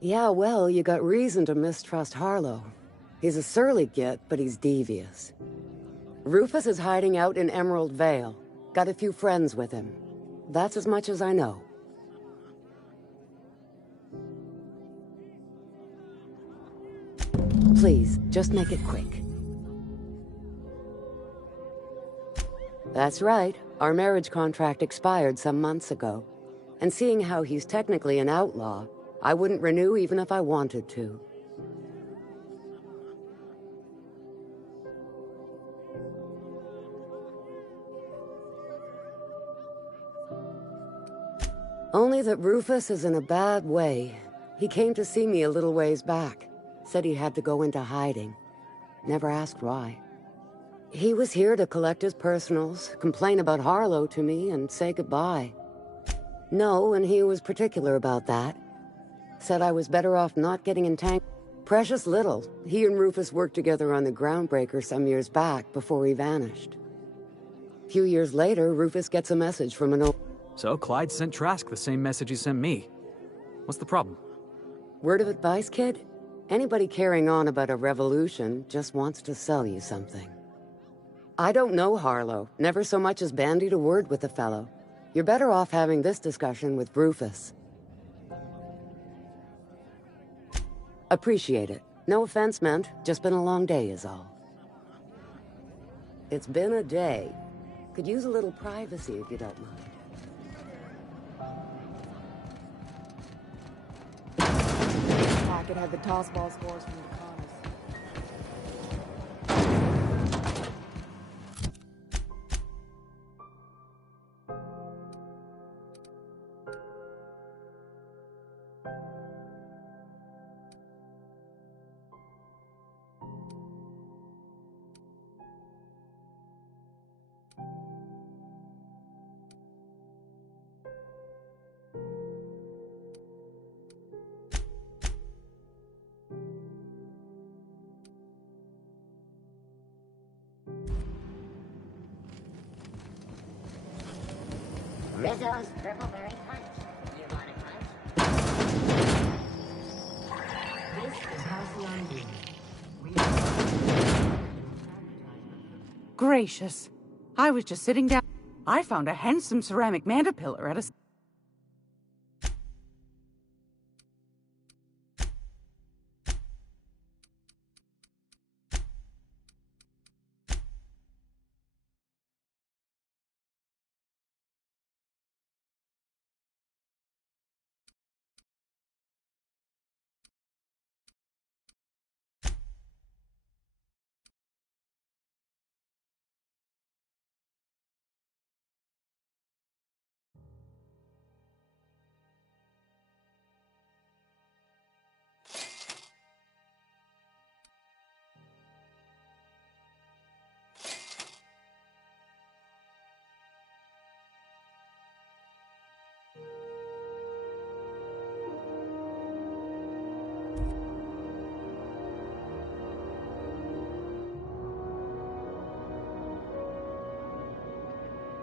Yeah, well, you got reason to mistrust Harlow. He's a surly git, but he's devious. Rufus is hiding out in Emerald Vale. Got a few friends with him. That's as much as I know. Please, just make it quick. That's right. Our marriage contract expired some months ago. And seeing how he's technically an outlaw, I wouldn't renew even if I wanted to. Only that Rufus is in a bad way. He came to see me a little ways back. Said he had to go into hiding. Never asked why. He was here to collect his personals, complain about Harlow to me, and say goodbye. No, and he was particular about that. Said I was better off not getting entangled. Precious little. He and Rufus worked together on the Groundbreaker some years back before he vanished. A few years later, Rufus gets a message from an old... So Clyde sent Trask the same message he sent me. What's the problem? Word of advice, kid? Anybody carrying on about a revolution just wants to sell you something. I don't know Harlow. Never so much as bandied a word with the fellow. You're better off having this discussion with Rufus. Appreciate it. No offense meant. Just been a long day is all. It's been a day. Could use a little privacy if you don't mind. Packet had the toss ball scores from the Connors. Rizzo's Purple Berry Punch. You want a punch? This is Halcyon Green. Gracious. I was just sitting down. I found a handsome ceramic mandapillar at a...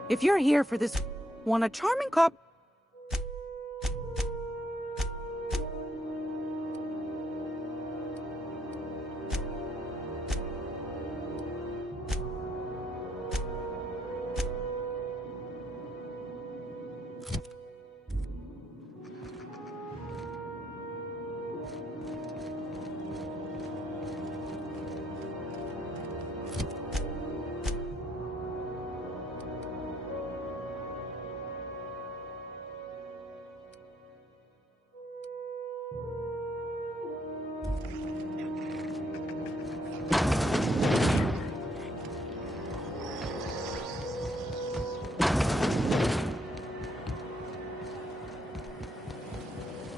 If you're here for this, want a charming cop...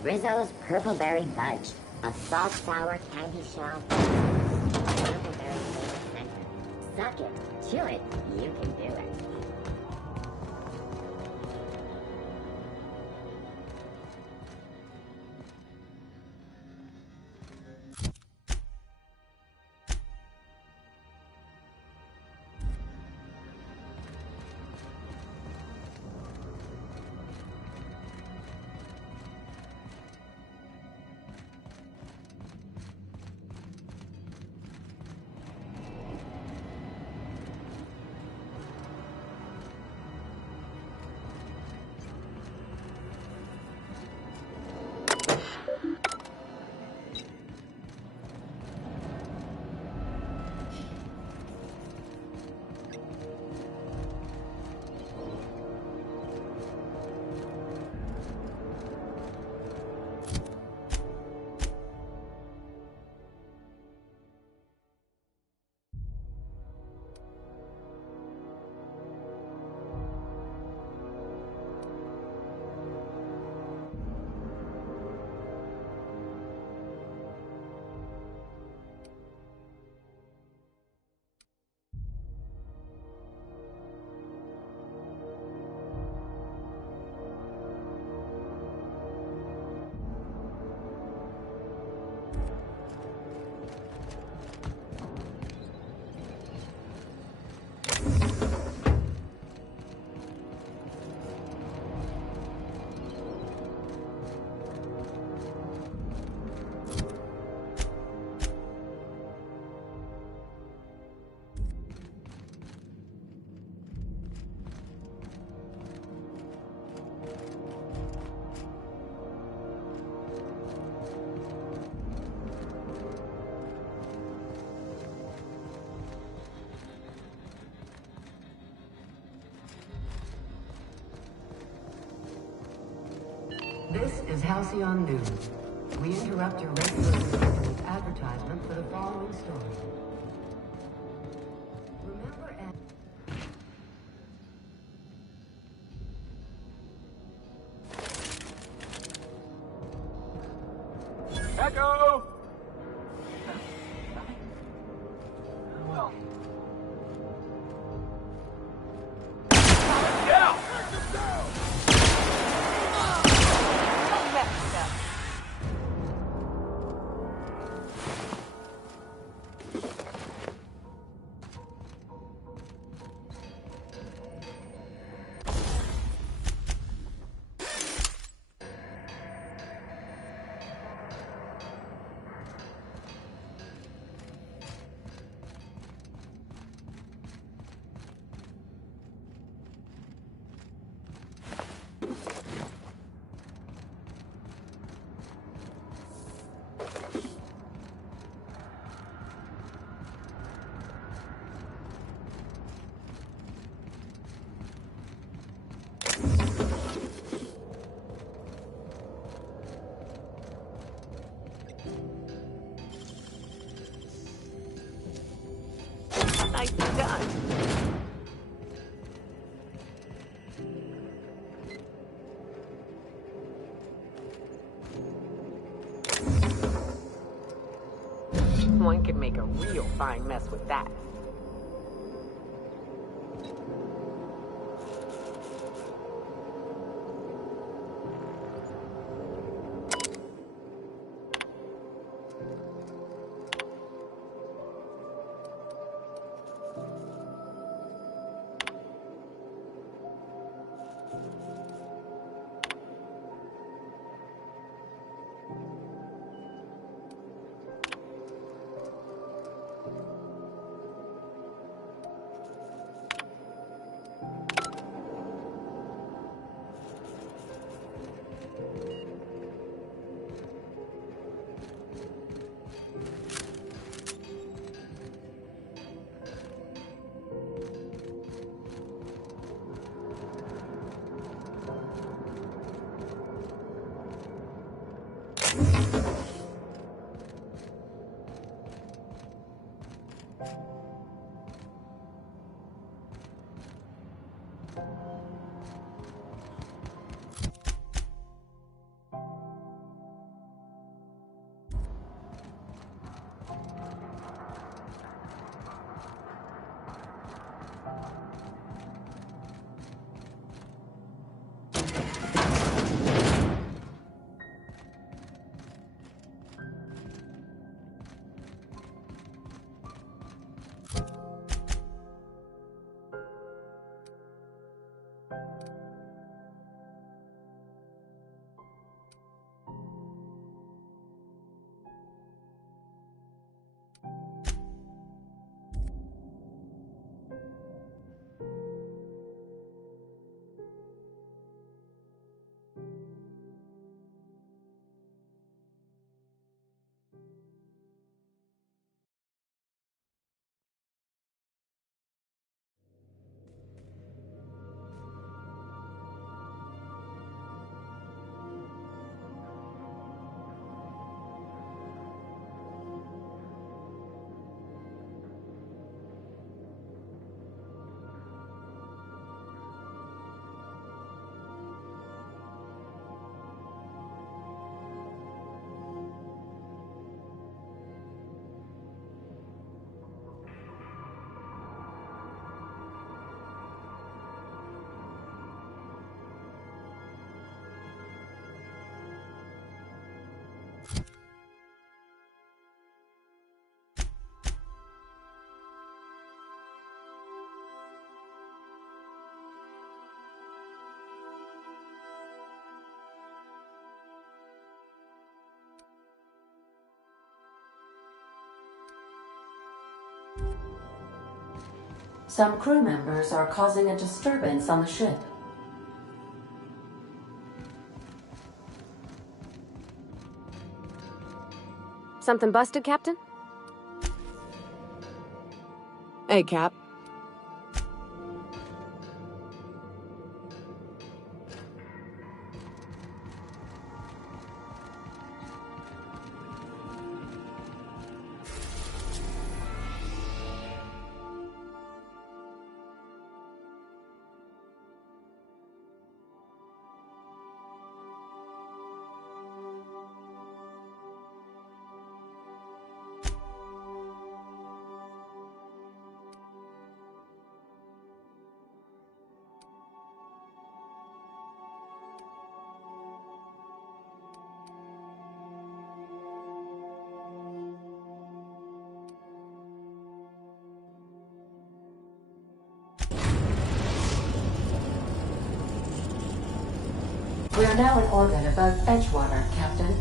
Rizzo's Purple Berry Fudge. A soft, sour candy shell. Purple berry flavor center. Suck it. Chew it. You can do it. This is Halcyon News. We interrupt your regularly scheduled advertisement for the following story. Remember Echo! Well. Yeah! Nicely done. One could make a real fine mess with that. Some crew members are causing a disturbance on the ship. Something busted, Captain? Hey, Cap. We are now in orbit above Edgewater, Captain.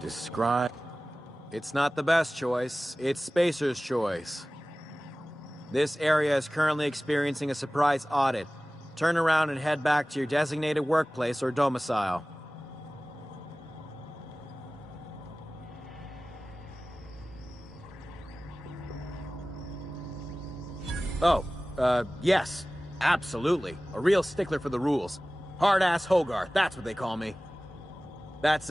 Describe... It's not the best choice. It's Spacer's choice. This area is currently experiencing a surprise audit. Turn around and head back to your designated workplace or domicile. Oh, yes. Absolutely. A real stickler for the rules. Hard-ass Hogarth, that's what they call me. That's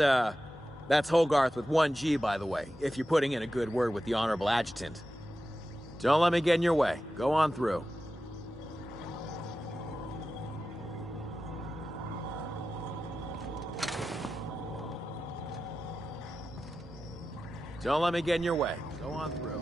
Hogarth with 1 G, by the way, if you're putting in a good word with the Honorable Adjutant. Don't let me get in your way. Go on through. Don't let me get in your way. Go on through.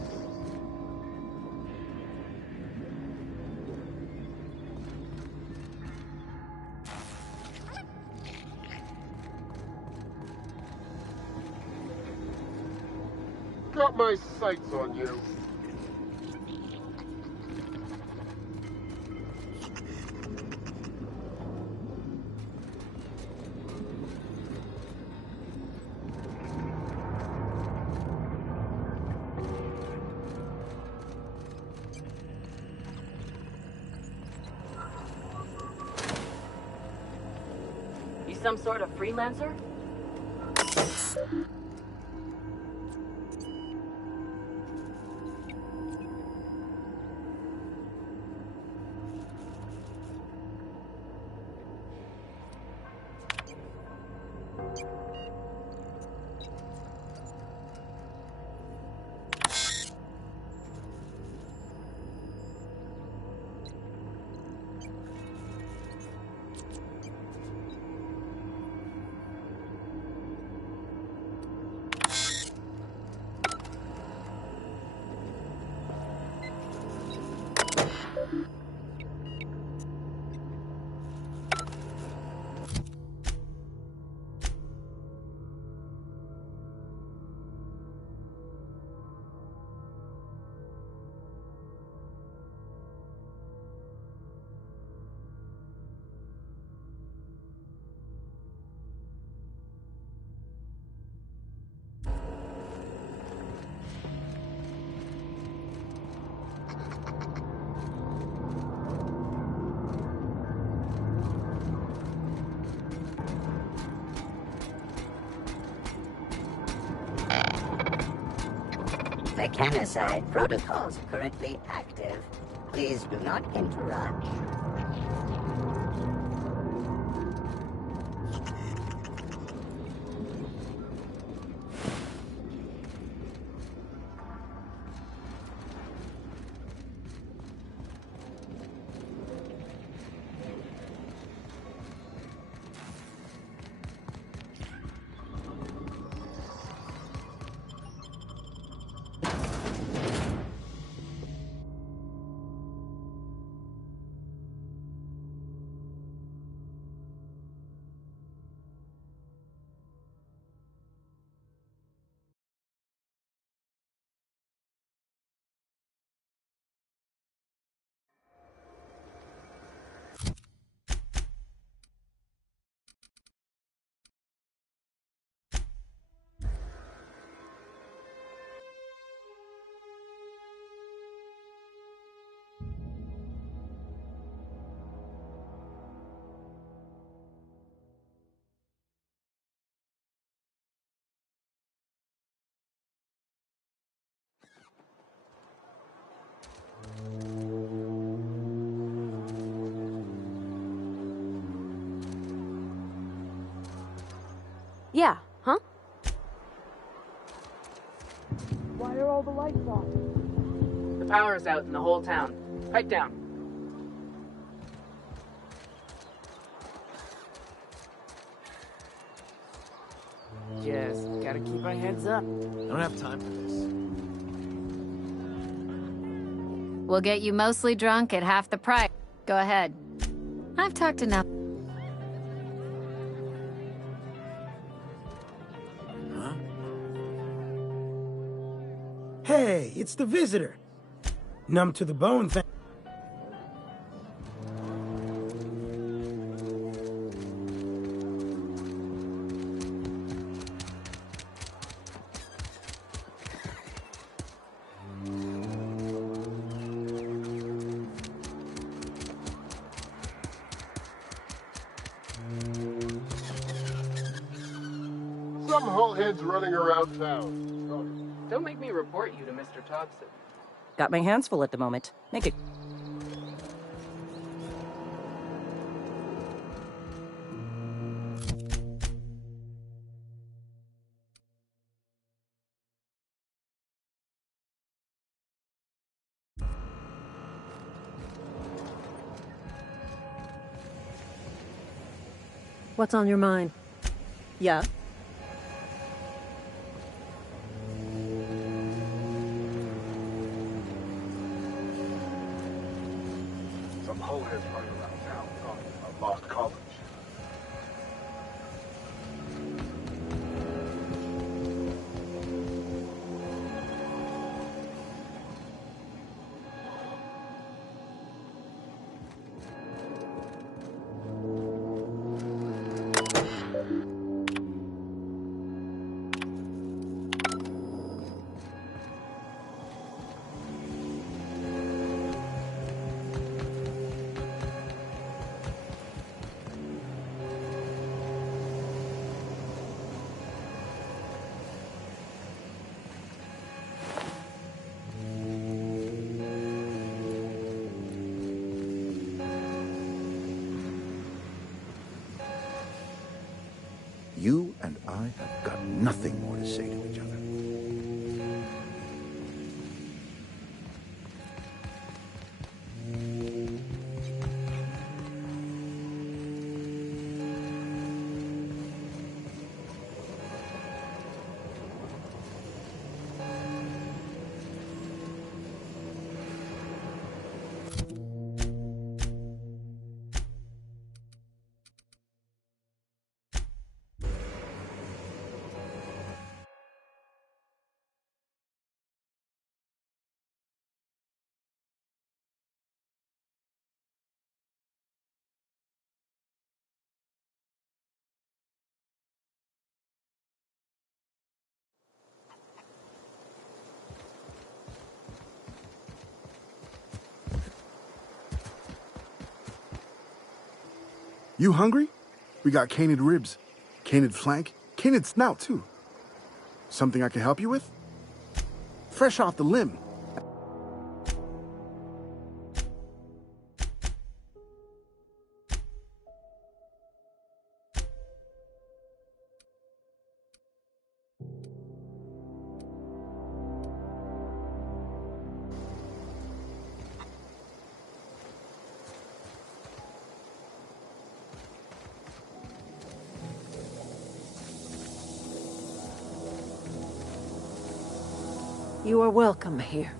Got my sights on you. You some sort of freelancer? Mechanicide protocols currently active. Please do not interrupt. Yeah, huh? Why are all the lights off? The power's out in the whole town. Pipe down. Just gotta keep our heads up. I don't have time for this. We'll get you mostly drunk at half the price. Go ahead. I've talked enough. Hey, it's the visitor. Numb to the bone, Some hullheads running around town. Don't make me report you to Mr. Thompson. Got my hands full at the moment. Make it What's on your mind? Yeah? Some holeheads running around town talking about lost college. You and I have got nothing more to say to each other. You hungry? We got canid ribs, canid flank, canid snout too. Something I can help you with? Fresh off the limb. You are welcome here.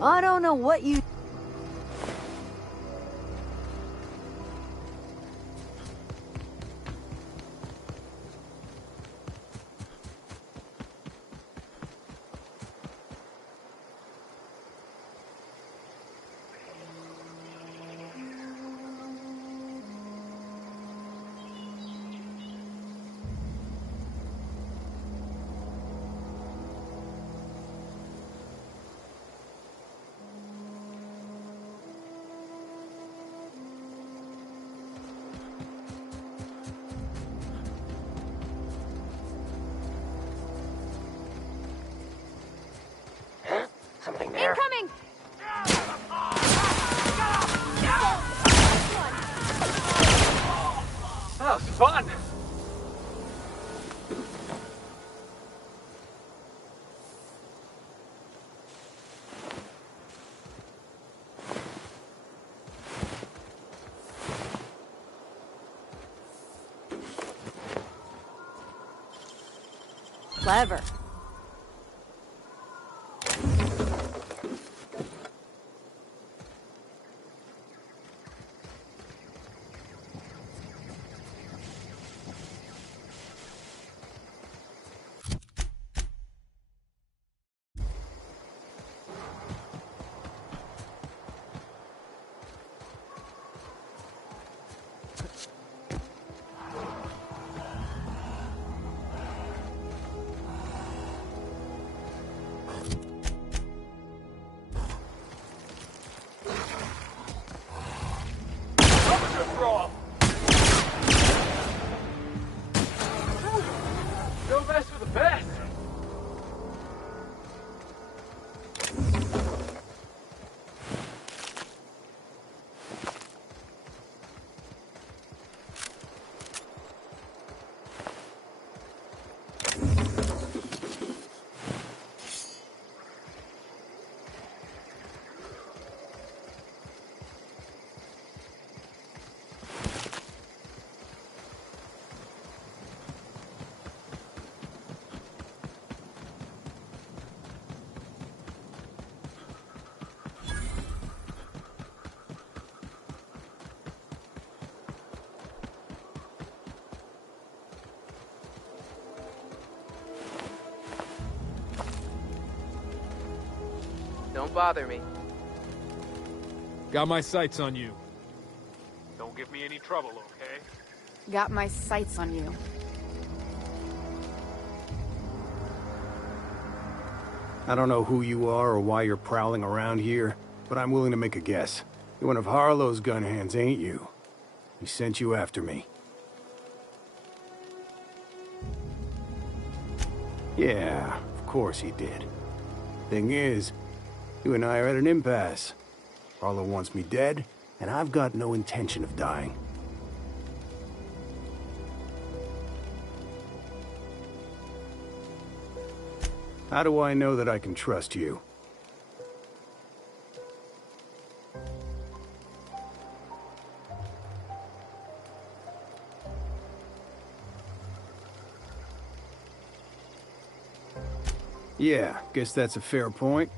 I don't know what you... Something there. Incoming! That was fun! Clever. Don't bother me. Got my sights on you. Don't give me any trouble, okay? Got my sights on you. I don't know who you are or why you're prowling around here, but I'm willing to make a guess. You're one of Harlow's gun hands, ain't you? He sent you after me. Yeah, of course he did. Thing is, you and I are at an impasse. Harlow wants me dead, and I've got no intention of dying. How do I know that I can trust you? Yeah, guess that's a fair point.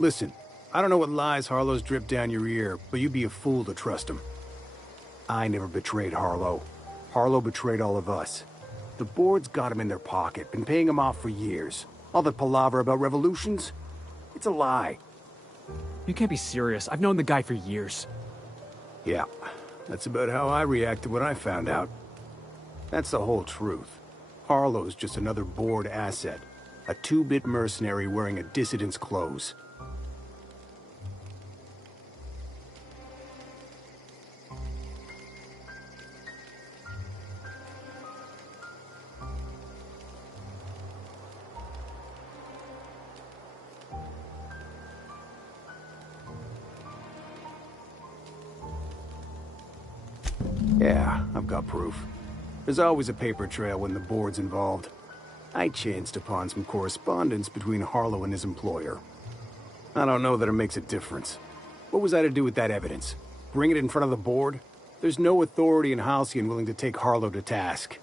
Listen, I don't know what lies Harlow's dripped down your ear, but you'd be a fool to trust him. I never betrayed Harlow. Harlow betrayed all of us. The board's got him in their pocket, been paying him off for years. All that palaver about revolutions? It's a lie. You can't be serious. I've known the guy for years. Yeah, that's about how I reacted when I found out. That's the whole truth. Harlow's just another board asset. A two-bit mercenary wearing a dissident's clothes. Yeah, I've got proof. There's always a paper trail when the board's involved. I chanced upon some correspondence between Harlow and his employer. I don't know that it makes a difference. What was I to do with that evidence? Bring it in front of the board? There's no authority in Halcyon willing to take Harlow to task.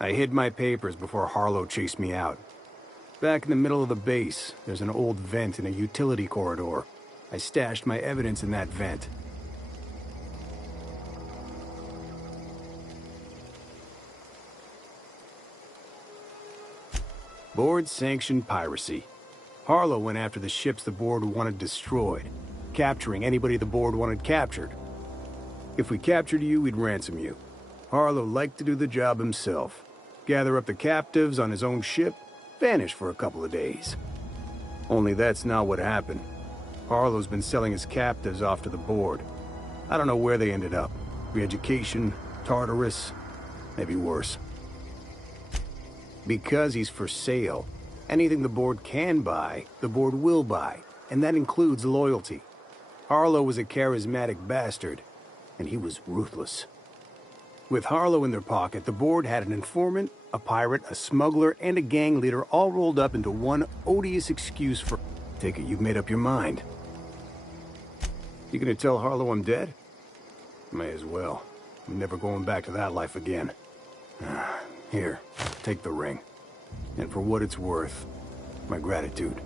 I hid my papers before Harlow chased me out. Back in the middle of the base, there's an old vent in a utility corridor. I stashed my evidence in that vent. Board-sanctioned piracy. Harlow went after the ships the board wanted destroyed, capturing anybody the board wanted captured. If we captured you, we'd ransom you. Harlow liked to do the job himself. Gather up the captives on his own ship, vanish for a couple of days. Only that's not what happened. Harlow's been selling his captives off to the board. I don't know where they ended up. Re-education, Tartarus, maybe worse. Because he's for sale, anything the board can buy, the board will buy, and that includes loyalty. Harlow was a charismatic bastard, and he was ruthless. With Harlow in their pocket, the board had an informant, a pirate, a smuggler, and a gang leader all rolled up into one odious excuse for... Take it you've made up your mind. You gonna tell Harlow I'm dead? May as well. I'm never going back to that life again. Here, take the ring. And for what it's worth, my gratitude.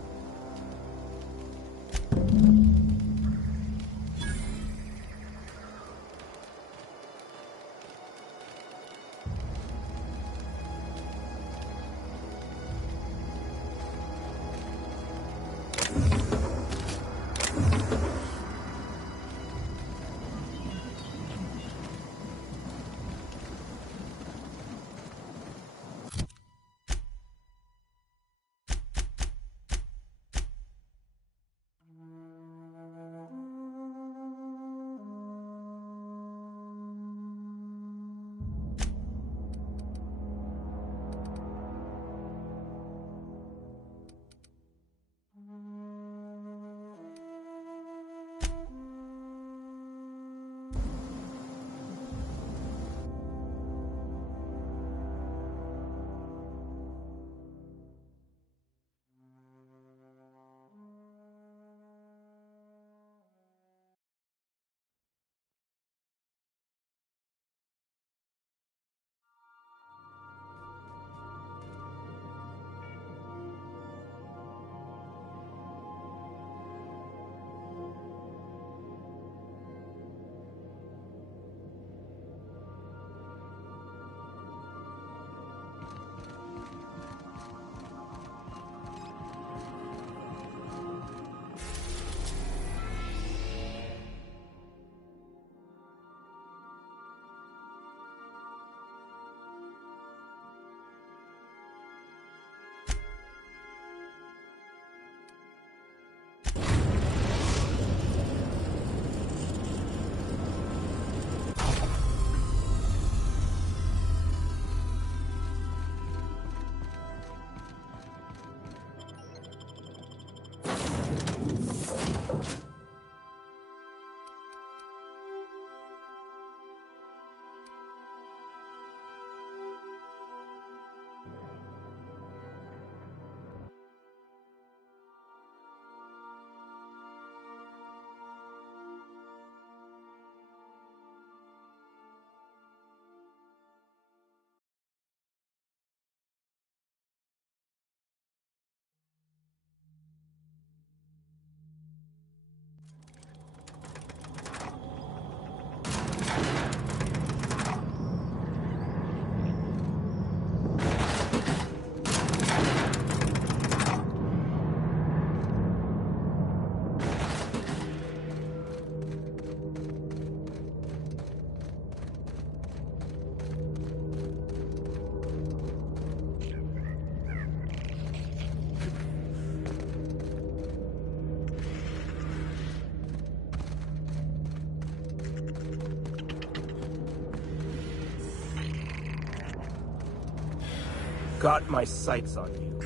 Got my sights on you.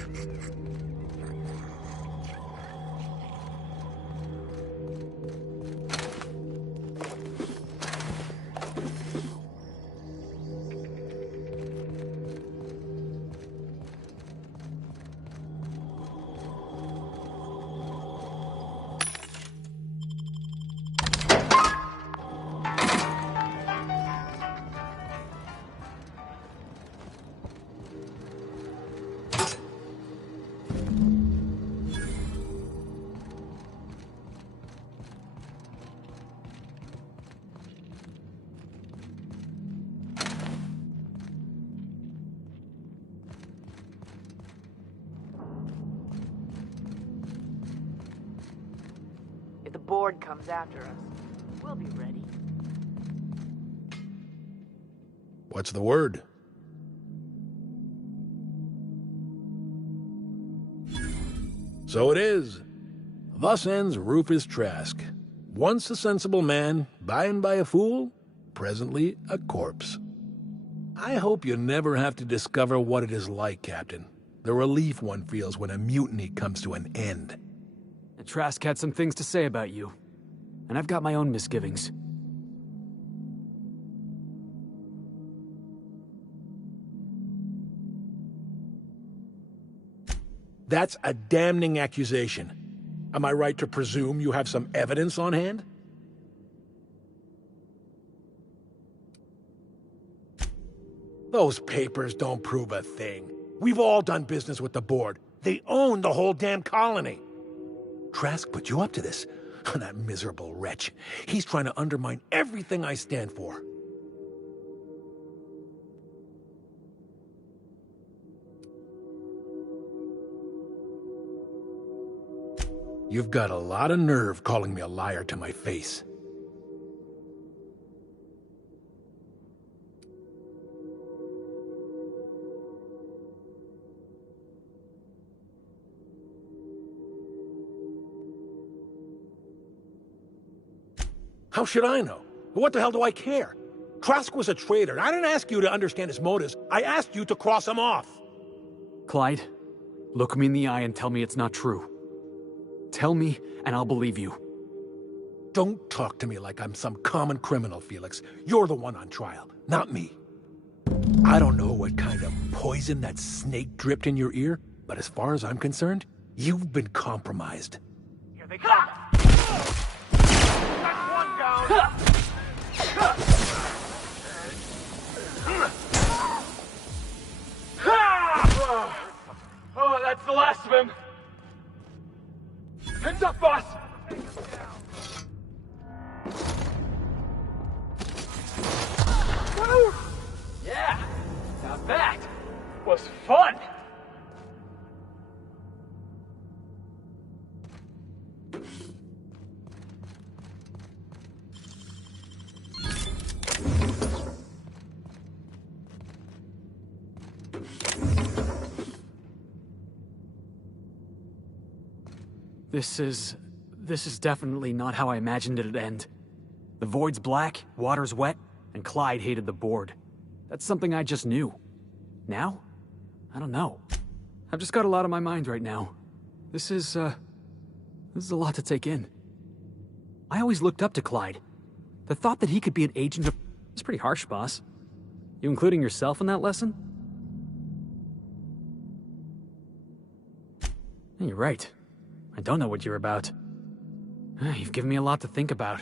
If the board comes after us, we'll be ready. What's the word? So it is. Thus ends Rufus Trask. Once a sensible man, by and by a fool, presently a corpse. I hope you never have to discover what it is like, Captain. The relief one feels when a mutiny comes to an end. Trask had some things to say about you, and I've got my own misgivings. That's a damning accusation. Am I right to presume you have some evidence on hand? Those papers don't prove a thing. We've all done business with the board. They own the whole damn colony. Trask put you up to this. That miserable wretch. He's trying to undermine everything I stand for. You've got a lot of nerve calling me a liar to my face. How should I know? What the hell do I care? Trask was a traitor, and I didn't ask you to understand his motives. I asked you to cross him off. Clyde, look me in the eye and tell me it's not true. Tell me, and I'll believe you. Don't talk to me like I'm some common criminal, Felix. You're the one on trial, not me. I don't know what kind of poison that snake dripped in your ear, but as far as I'm concerned, you've been compromised. Here they come! That's one down! Oh, that's the last of him! Heads up, boss! Woo! Yeah! Now that was fun! This is definitely not how I imagined it'd end. The void's black, water's wet, and Clyde hated the board. That's something I just knew. Now? I don't know. I've just got a lot on my mind right now. This is a lot to take in. I always looked up to Clyde. The thought that he could be an agent of... It's pretty harsh, boss. You including yourself in that lesson? You're right. I don't know what you're about. You've given me a lot to think about.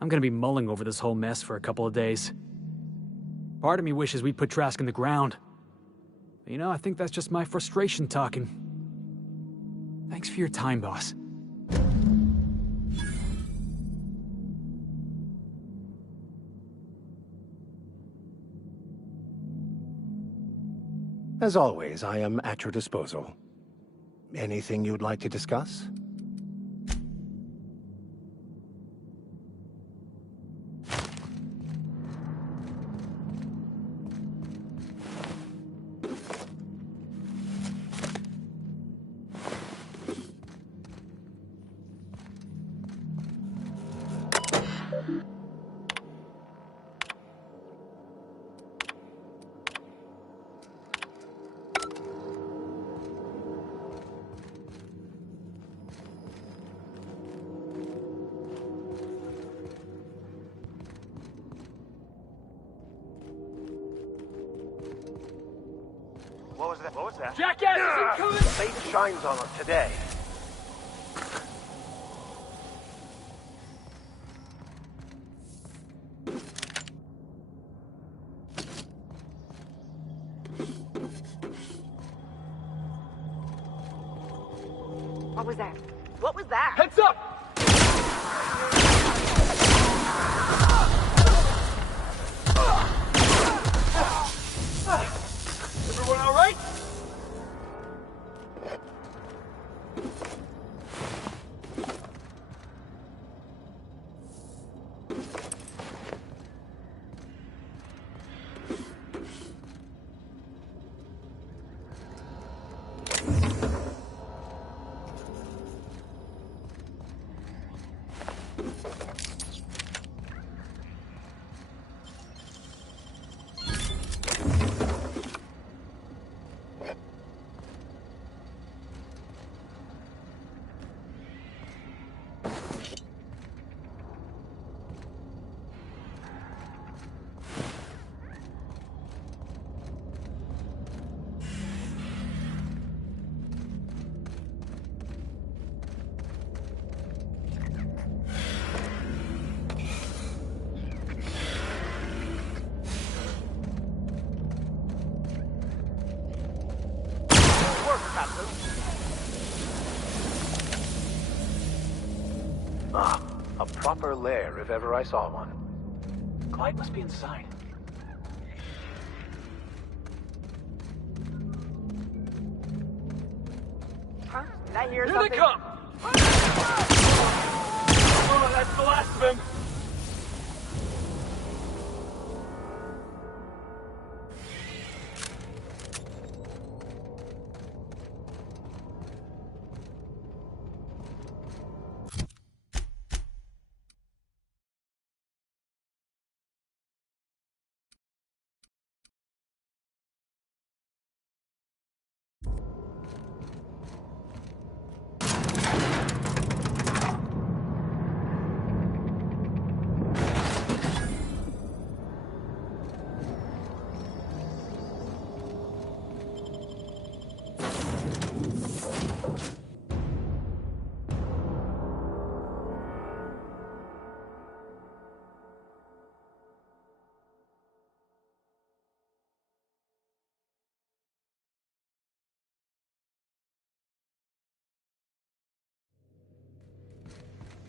I'm gonna be mulling over this whole mess for a couple of days. Part of me wishes we'd put Trask in the ground. But you know, I think that's just my frustration talking. Thanks for your time, boss. As always, I am at your disposal. Anything you'd like to discuss? What was that? What was that? Jackass isn't coming! The light shines on us today. What was that? What was that? Heads up! Everyone all right? Ah, a proper lair if ever I saw one. Clyde must be inside. Huh? Did I hear Here something? they come! Oh, that's the last of him!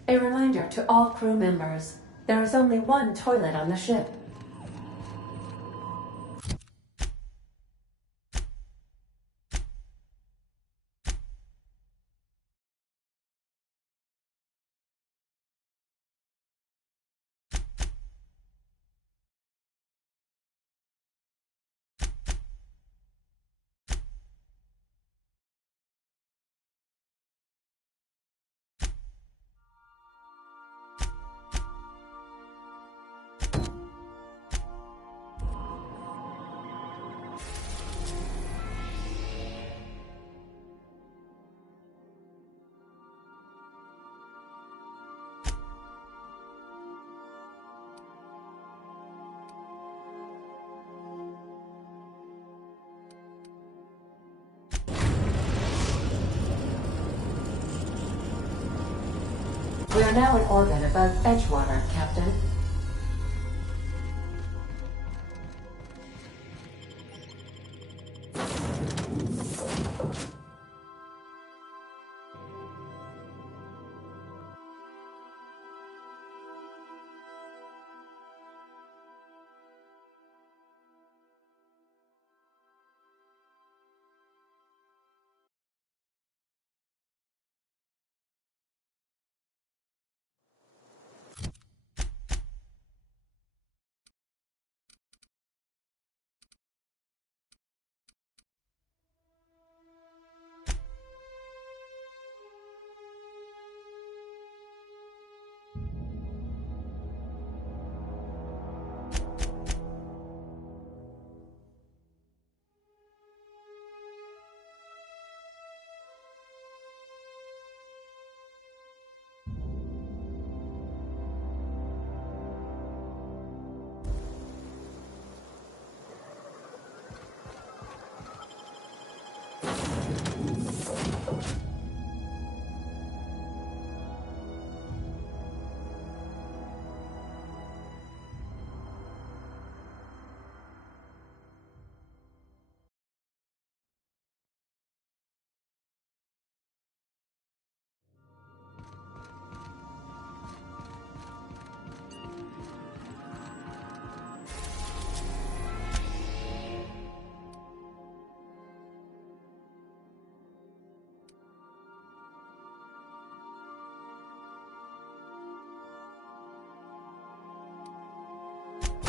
A reminder to all crew members, there is only one toilet on the ship. We are now in orbit above Edgewater, Captain.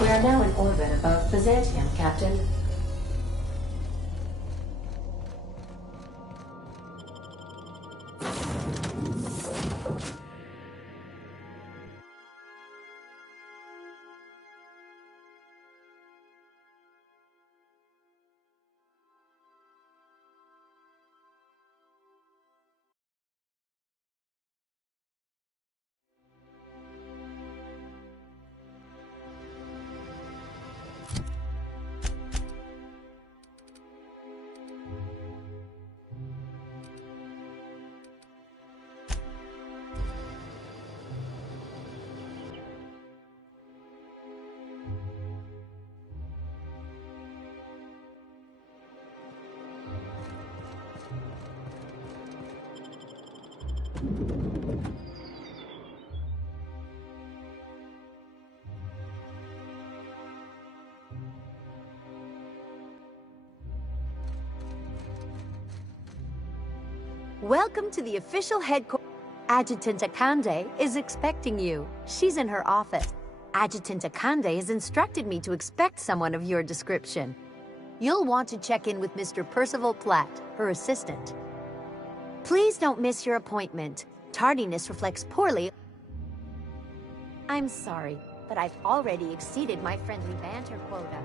We are now in orbit above Byzantium, Captain. Welcome to the official headquarters. Adjutant Akande is expecting you. She's in her office. Adjutant Akande has instructed me to expect someone of your description. You'll want to check in with Mr. Percival Platt, her assistant. Please don't miss your appointment. Tardiness reflects poorly. I'm sorry, but I've already exceeded my friendly banter quota.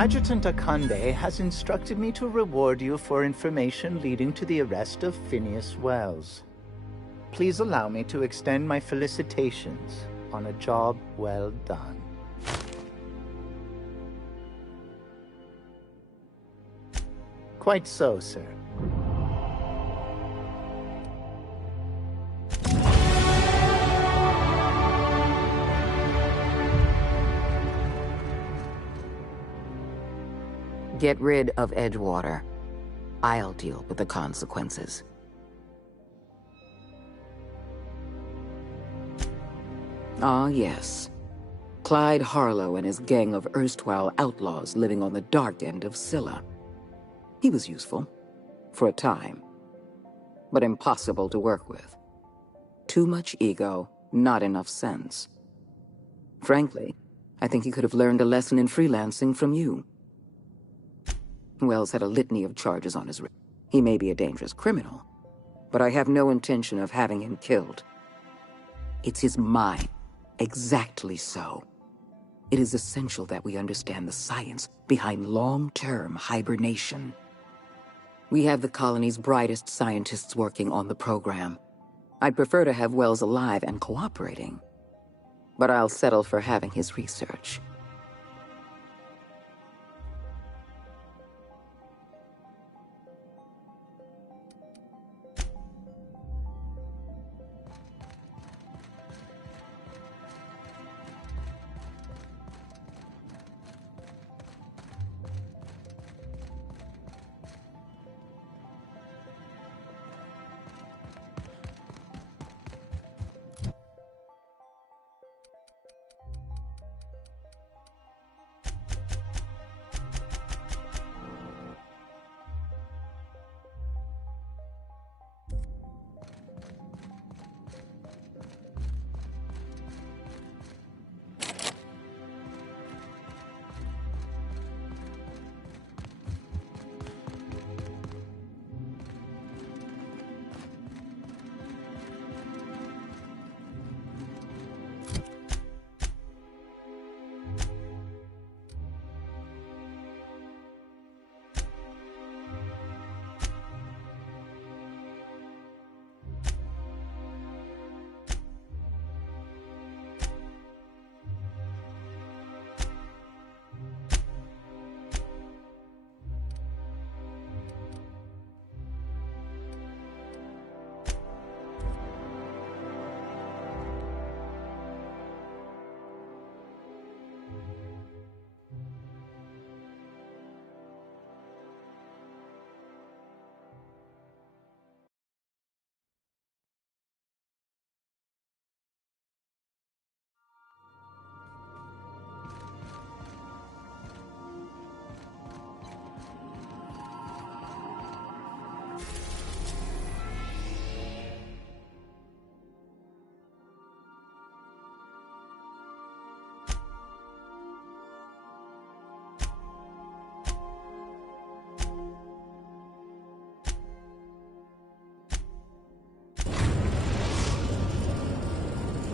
Adjutant Akande has instructed me to reward you for information leading to the arrest of Phineas Wells. Please allow me to extend my felicitations on a job well done. Quite so, sir. Get rid of Edgewater. I'll deal with the consequences. Ah, yes. Clyde Harlow and his gang of erstwhile outlaws living on the dark end of Scylla. He was useful. For a time. But impossible to work with. Too much ego, not enough sense. Frankly, I think he could have learned a lesson in freelancing from you. Wells had a litany of charges on his wrist. He may be a dangerous criminal, but I have no intention of having him killed. It's his mind. Exactly so. It is essential that we understand the science behind long-term hibernation. We have the colony's brightest scientists working on the program. I'd prefer to have Wells alive and cooperating, but I'll settle for having his research.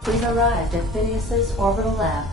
We've arrived at Phineas's orbital lab.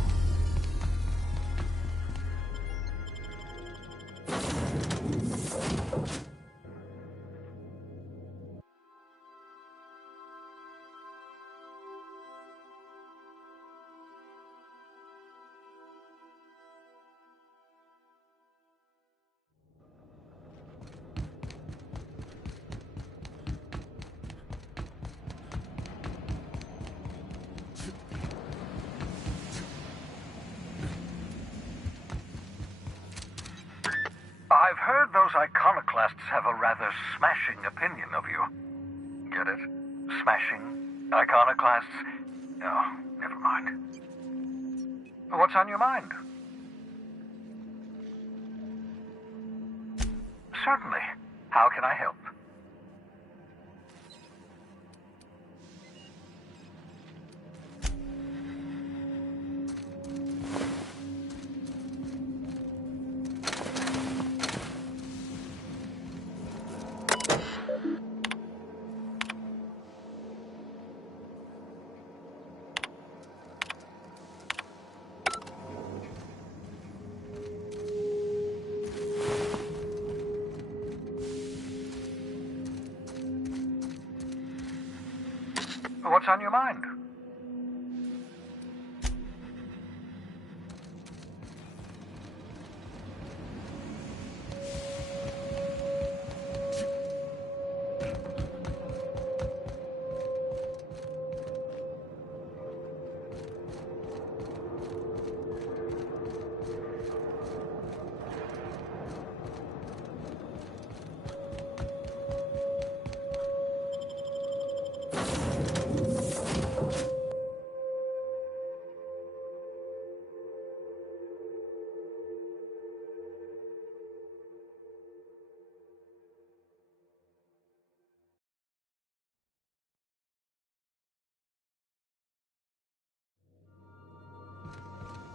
I've heard those iconoclasts have a rather smashing opinion of you. Get it? Smashing iconoclasts? Oh, never mind. What's on your mind? Certainly. How can I help? What's on your mind?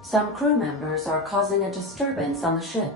Some crew members are causing a disturbance on the ship.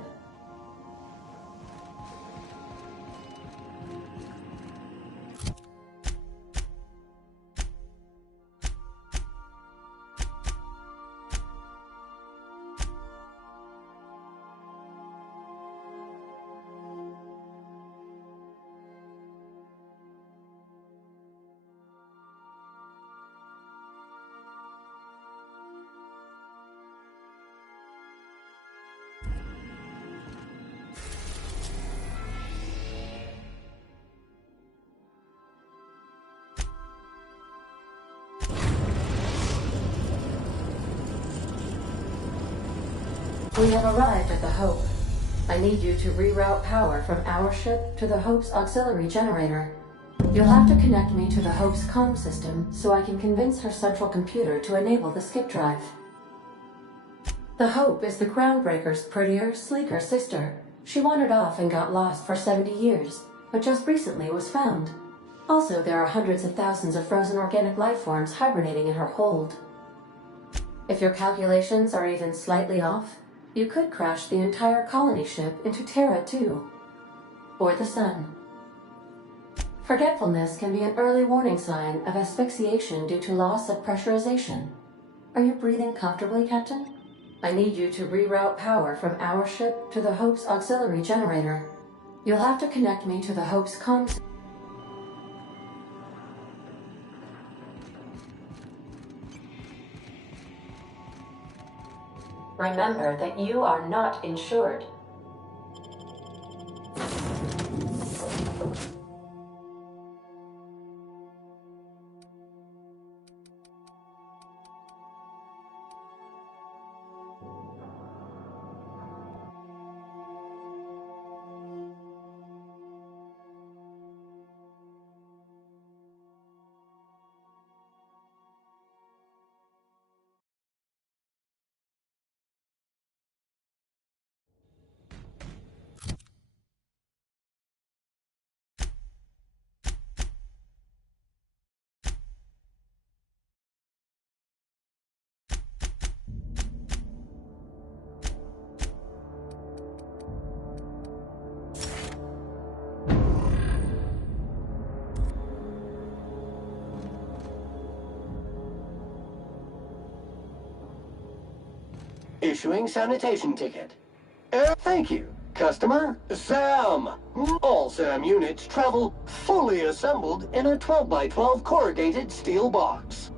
We have arrived at the Hope. I need you to reroute power from our ship to the Hope's auxiliary generator. You'll have to connect me to the Hope's comm system so I can convince her central computer to enable the skip drive. The Hope is the Groundbreaker's prettier, sleeker sister. She wandered off and got lost for 70 years, but just recently was found. Also, there are hundreds of thousands of frozen organic life forms hibernating in her hold. If your calculations are even slightly off, you could crash the entire colony ship into Terra too. Or the sun. Forgetfulness can be an early warning sign of asphyxiation due to loss of pressurization. Are you breathing comfortably, Captain? I need you to reroute power from our ship to the Hope's auxiliary generator. You'll have to connect me to the Hope's comms. Remember that you are not insured. Issuing sanitation ticket. Thank you, customer. Sam! All Sam units travel fully assembled in a 12x12 corrugated steel box.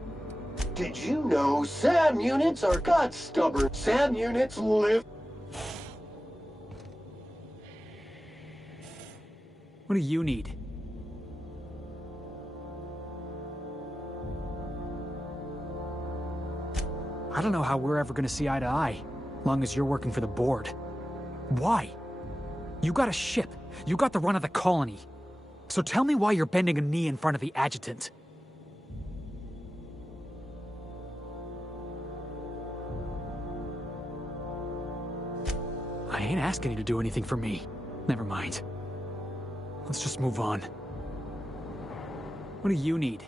Did you know Sam units are god stubborn? Sam units live... What do you need? I don't know how we're ever gonna see eye to eye, long as you're working for the board. Why? You got a ship. You got the run of the colony. So tell me why you're bending a knee in front of the adjutant. I ain't asking you to do anything for me. Never mind. Let's just move on. What do you need?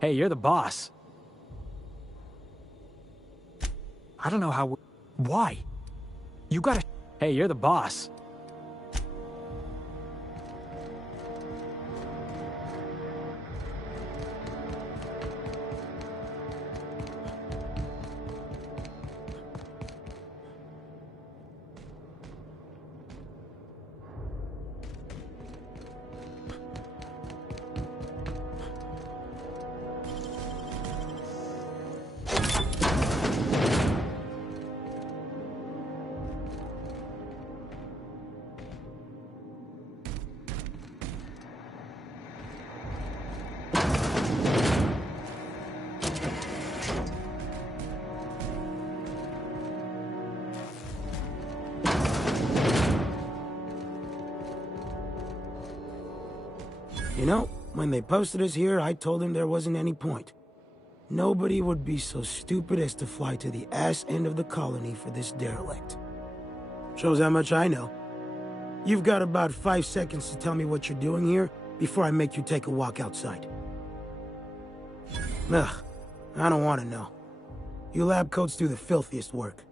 Hey, you're the boss. I don't know how... Why? You gotta... Hey, you're the boss. You know, when they posted us here, I told them there wasn't any point. Nobody would be so stupid as to fly to the ass end of the colony for this derelict. Shows how much I know. You've got about 5 seconds to tell me what you're doing here before I make you take a walk outside. Ugh, I don't want to know. You lab coats do the filthiest work.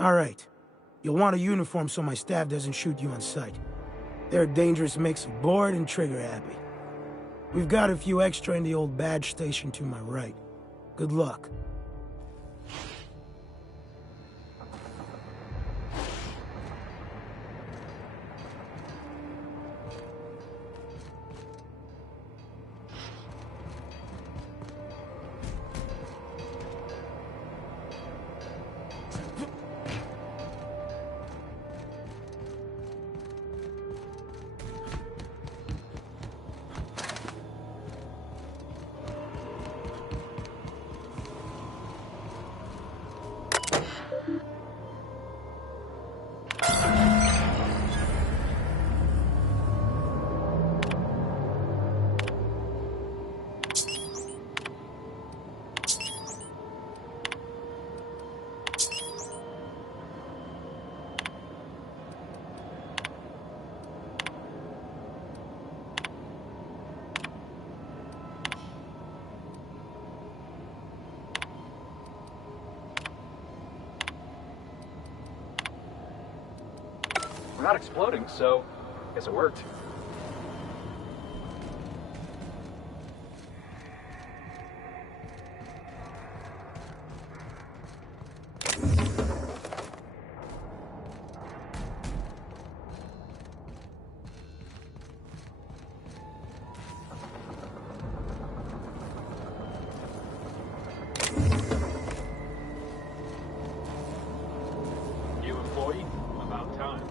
All right. You'll want a uniform so my staff doesn't shoot you on sight. They're a dangerous mix of bored and trigger-happy. We've got a few extra in the old badge station to my right. Good luck. We're not exploding, so I guess it worked. New employee? About time.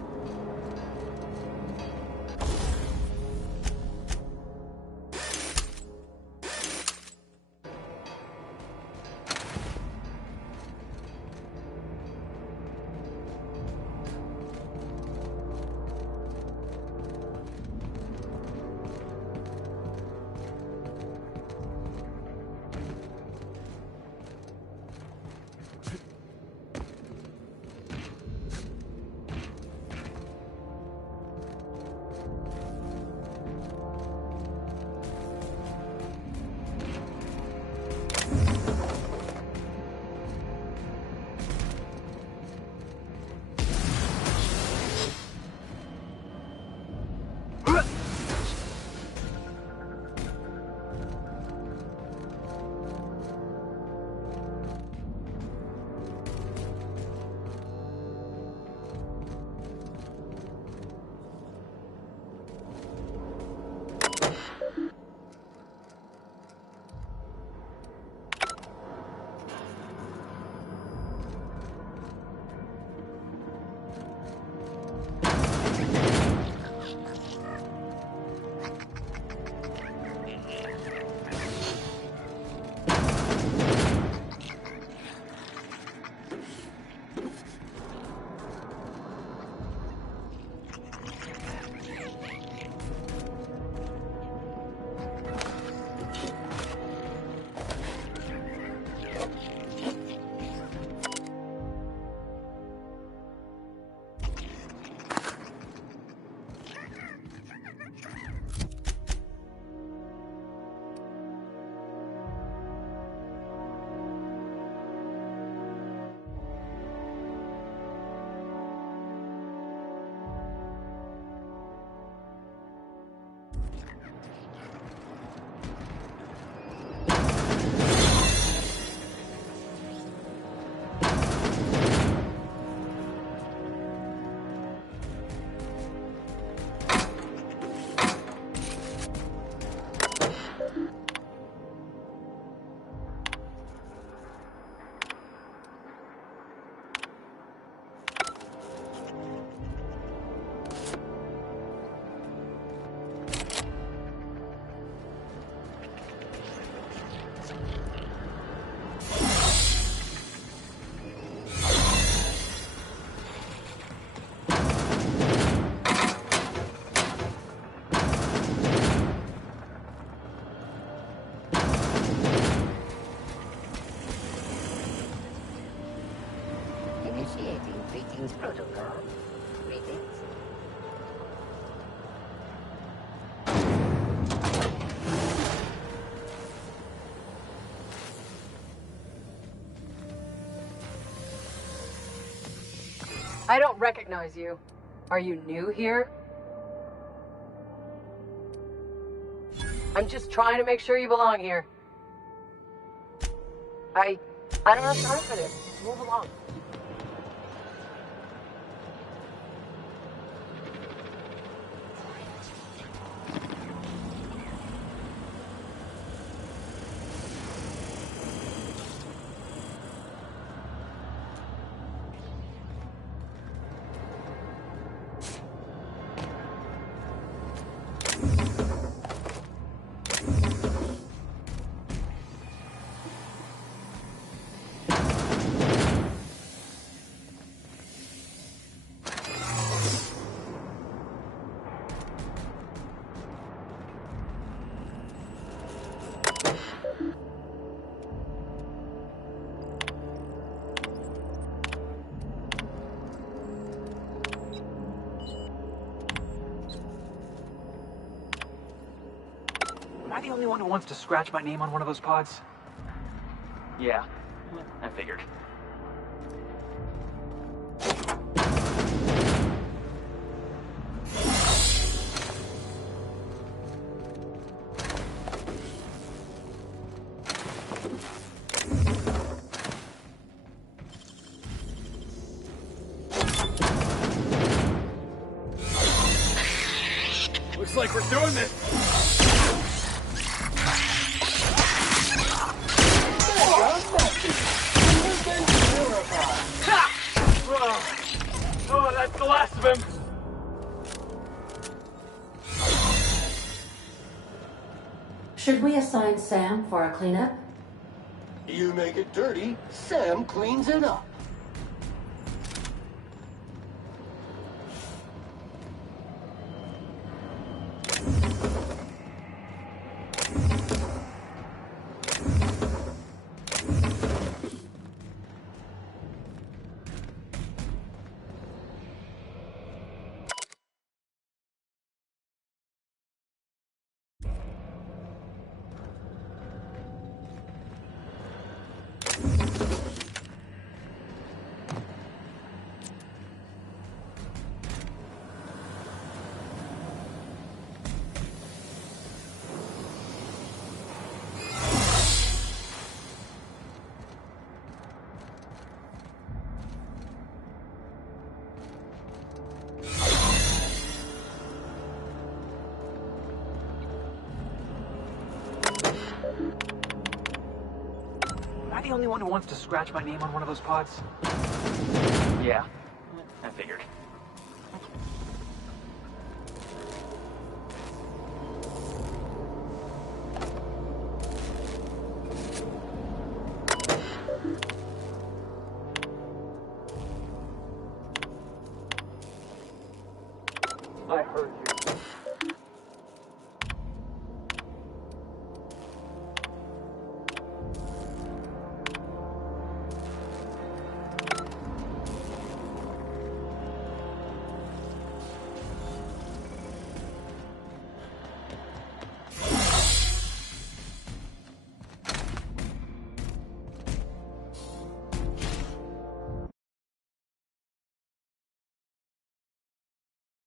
Initiating greetings protocol. Greetings. I don't recognize you. Are you new here? I'm just trying to make sure you belong here. I don't have time for this. Move along. Am I the only one who wants to scratch my name on one of those pods? Yeah, I figured. Looks like we're doing this. Oh, that's the last of him. Should we assign Sam for a cleanup? You make it dirty, Sam cleans it up. Am I the only one who wants to scratch my name on one of those pods? Yeah, I figured.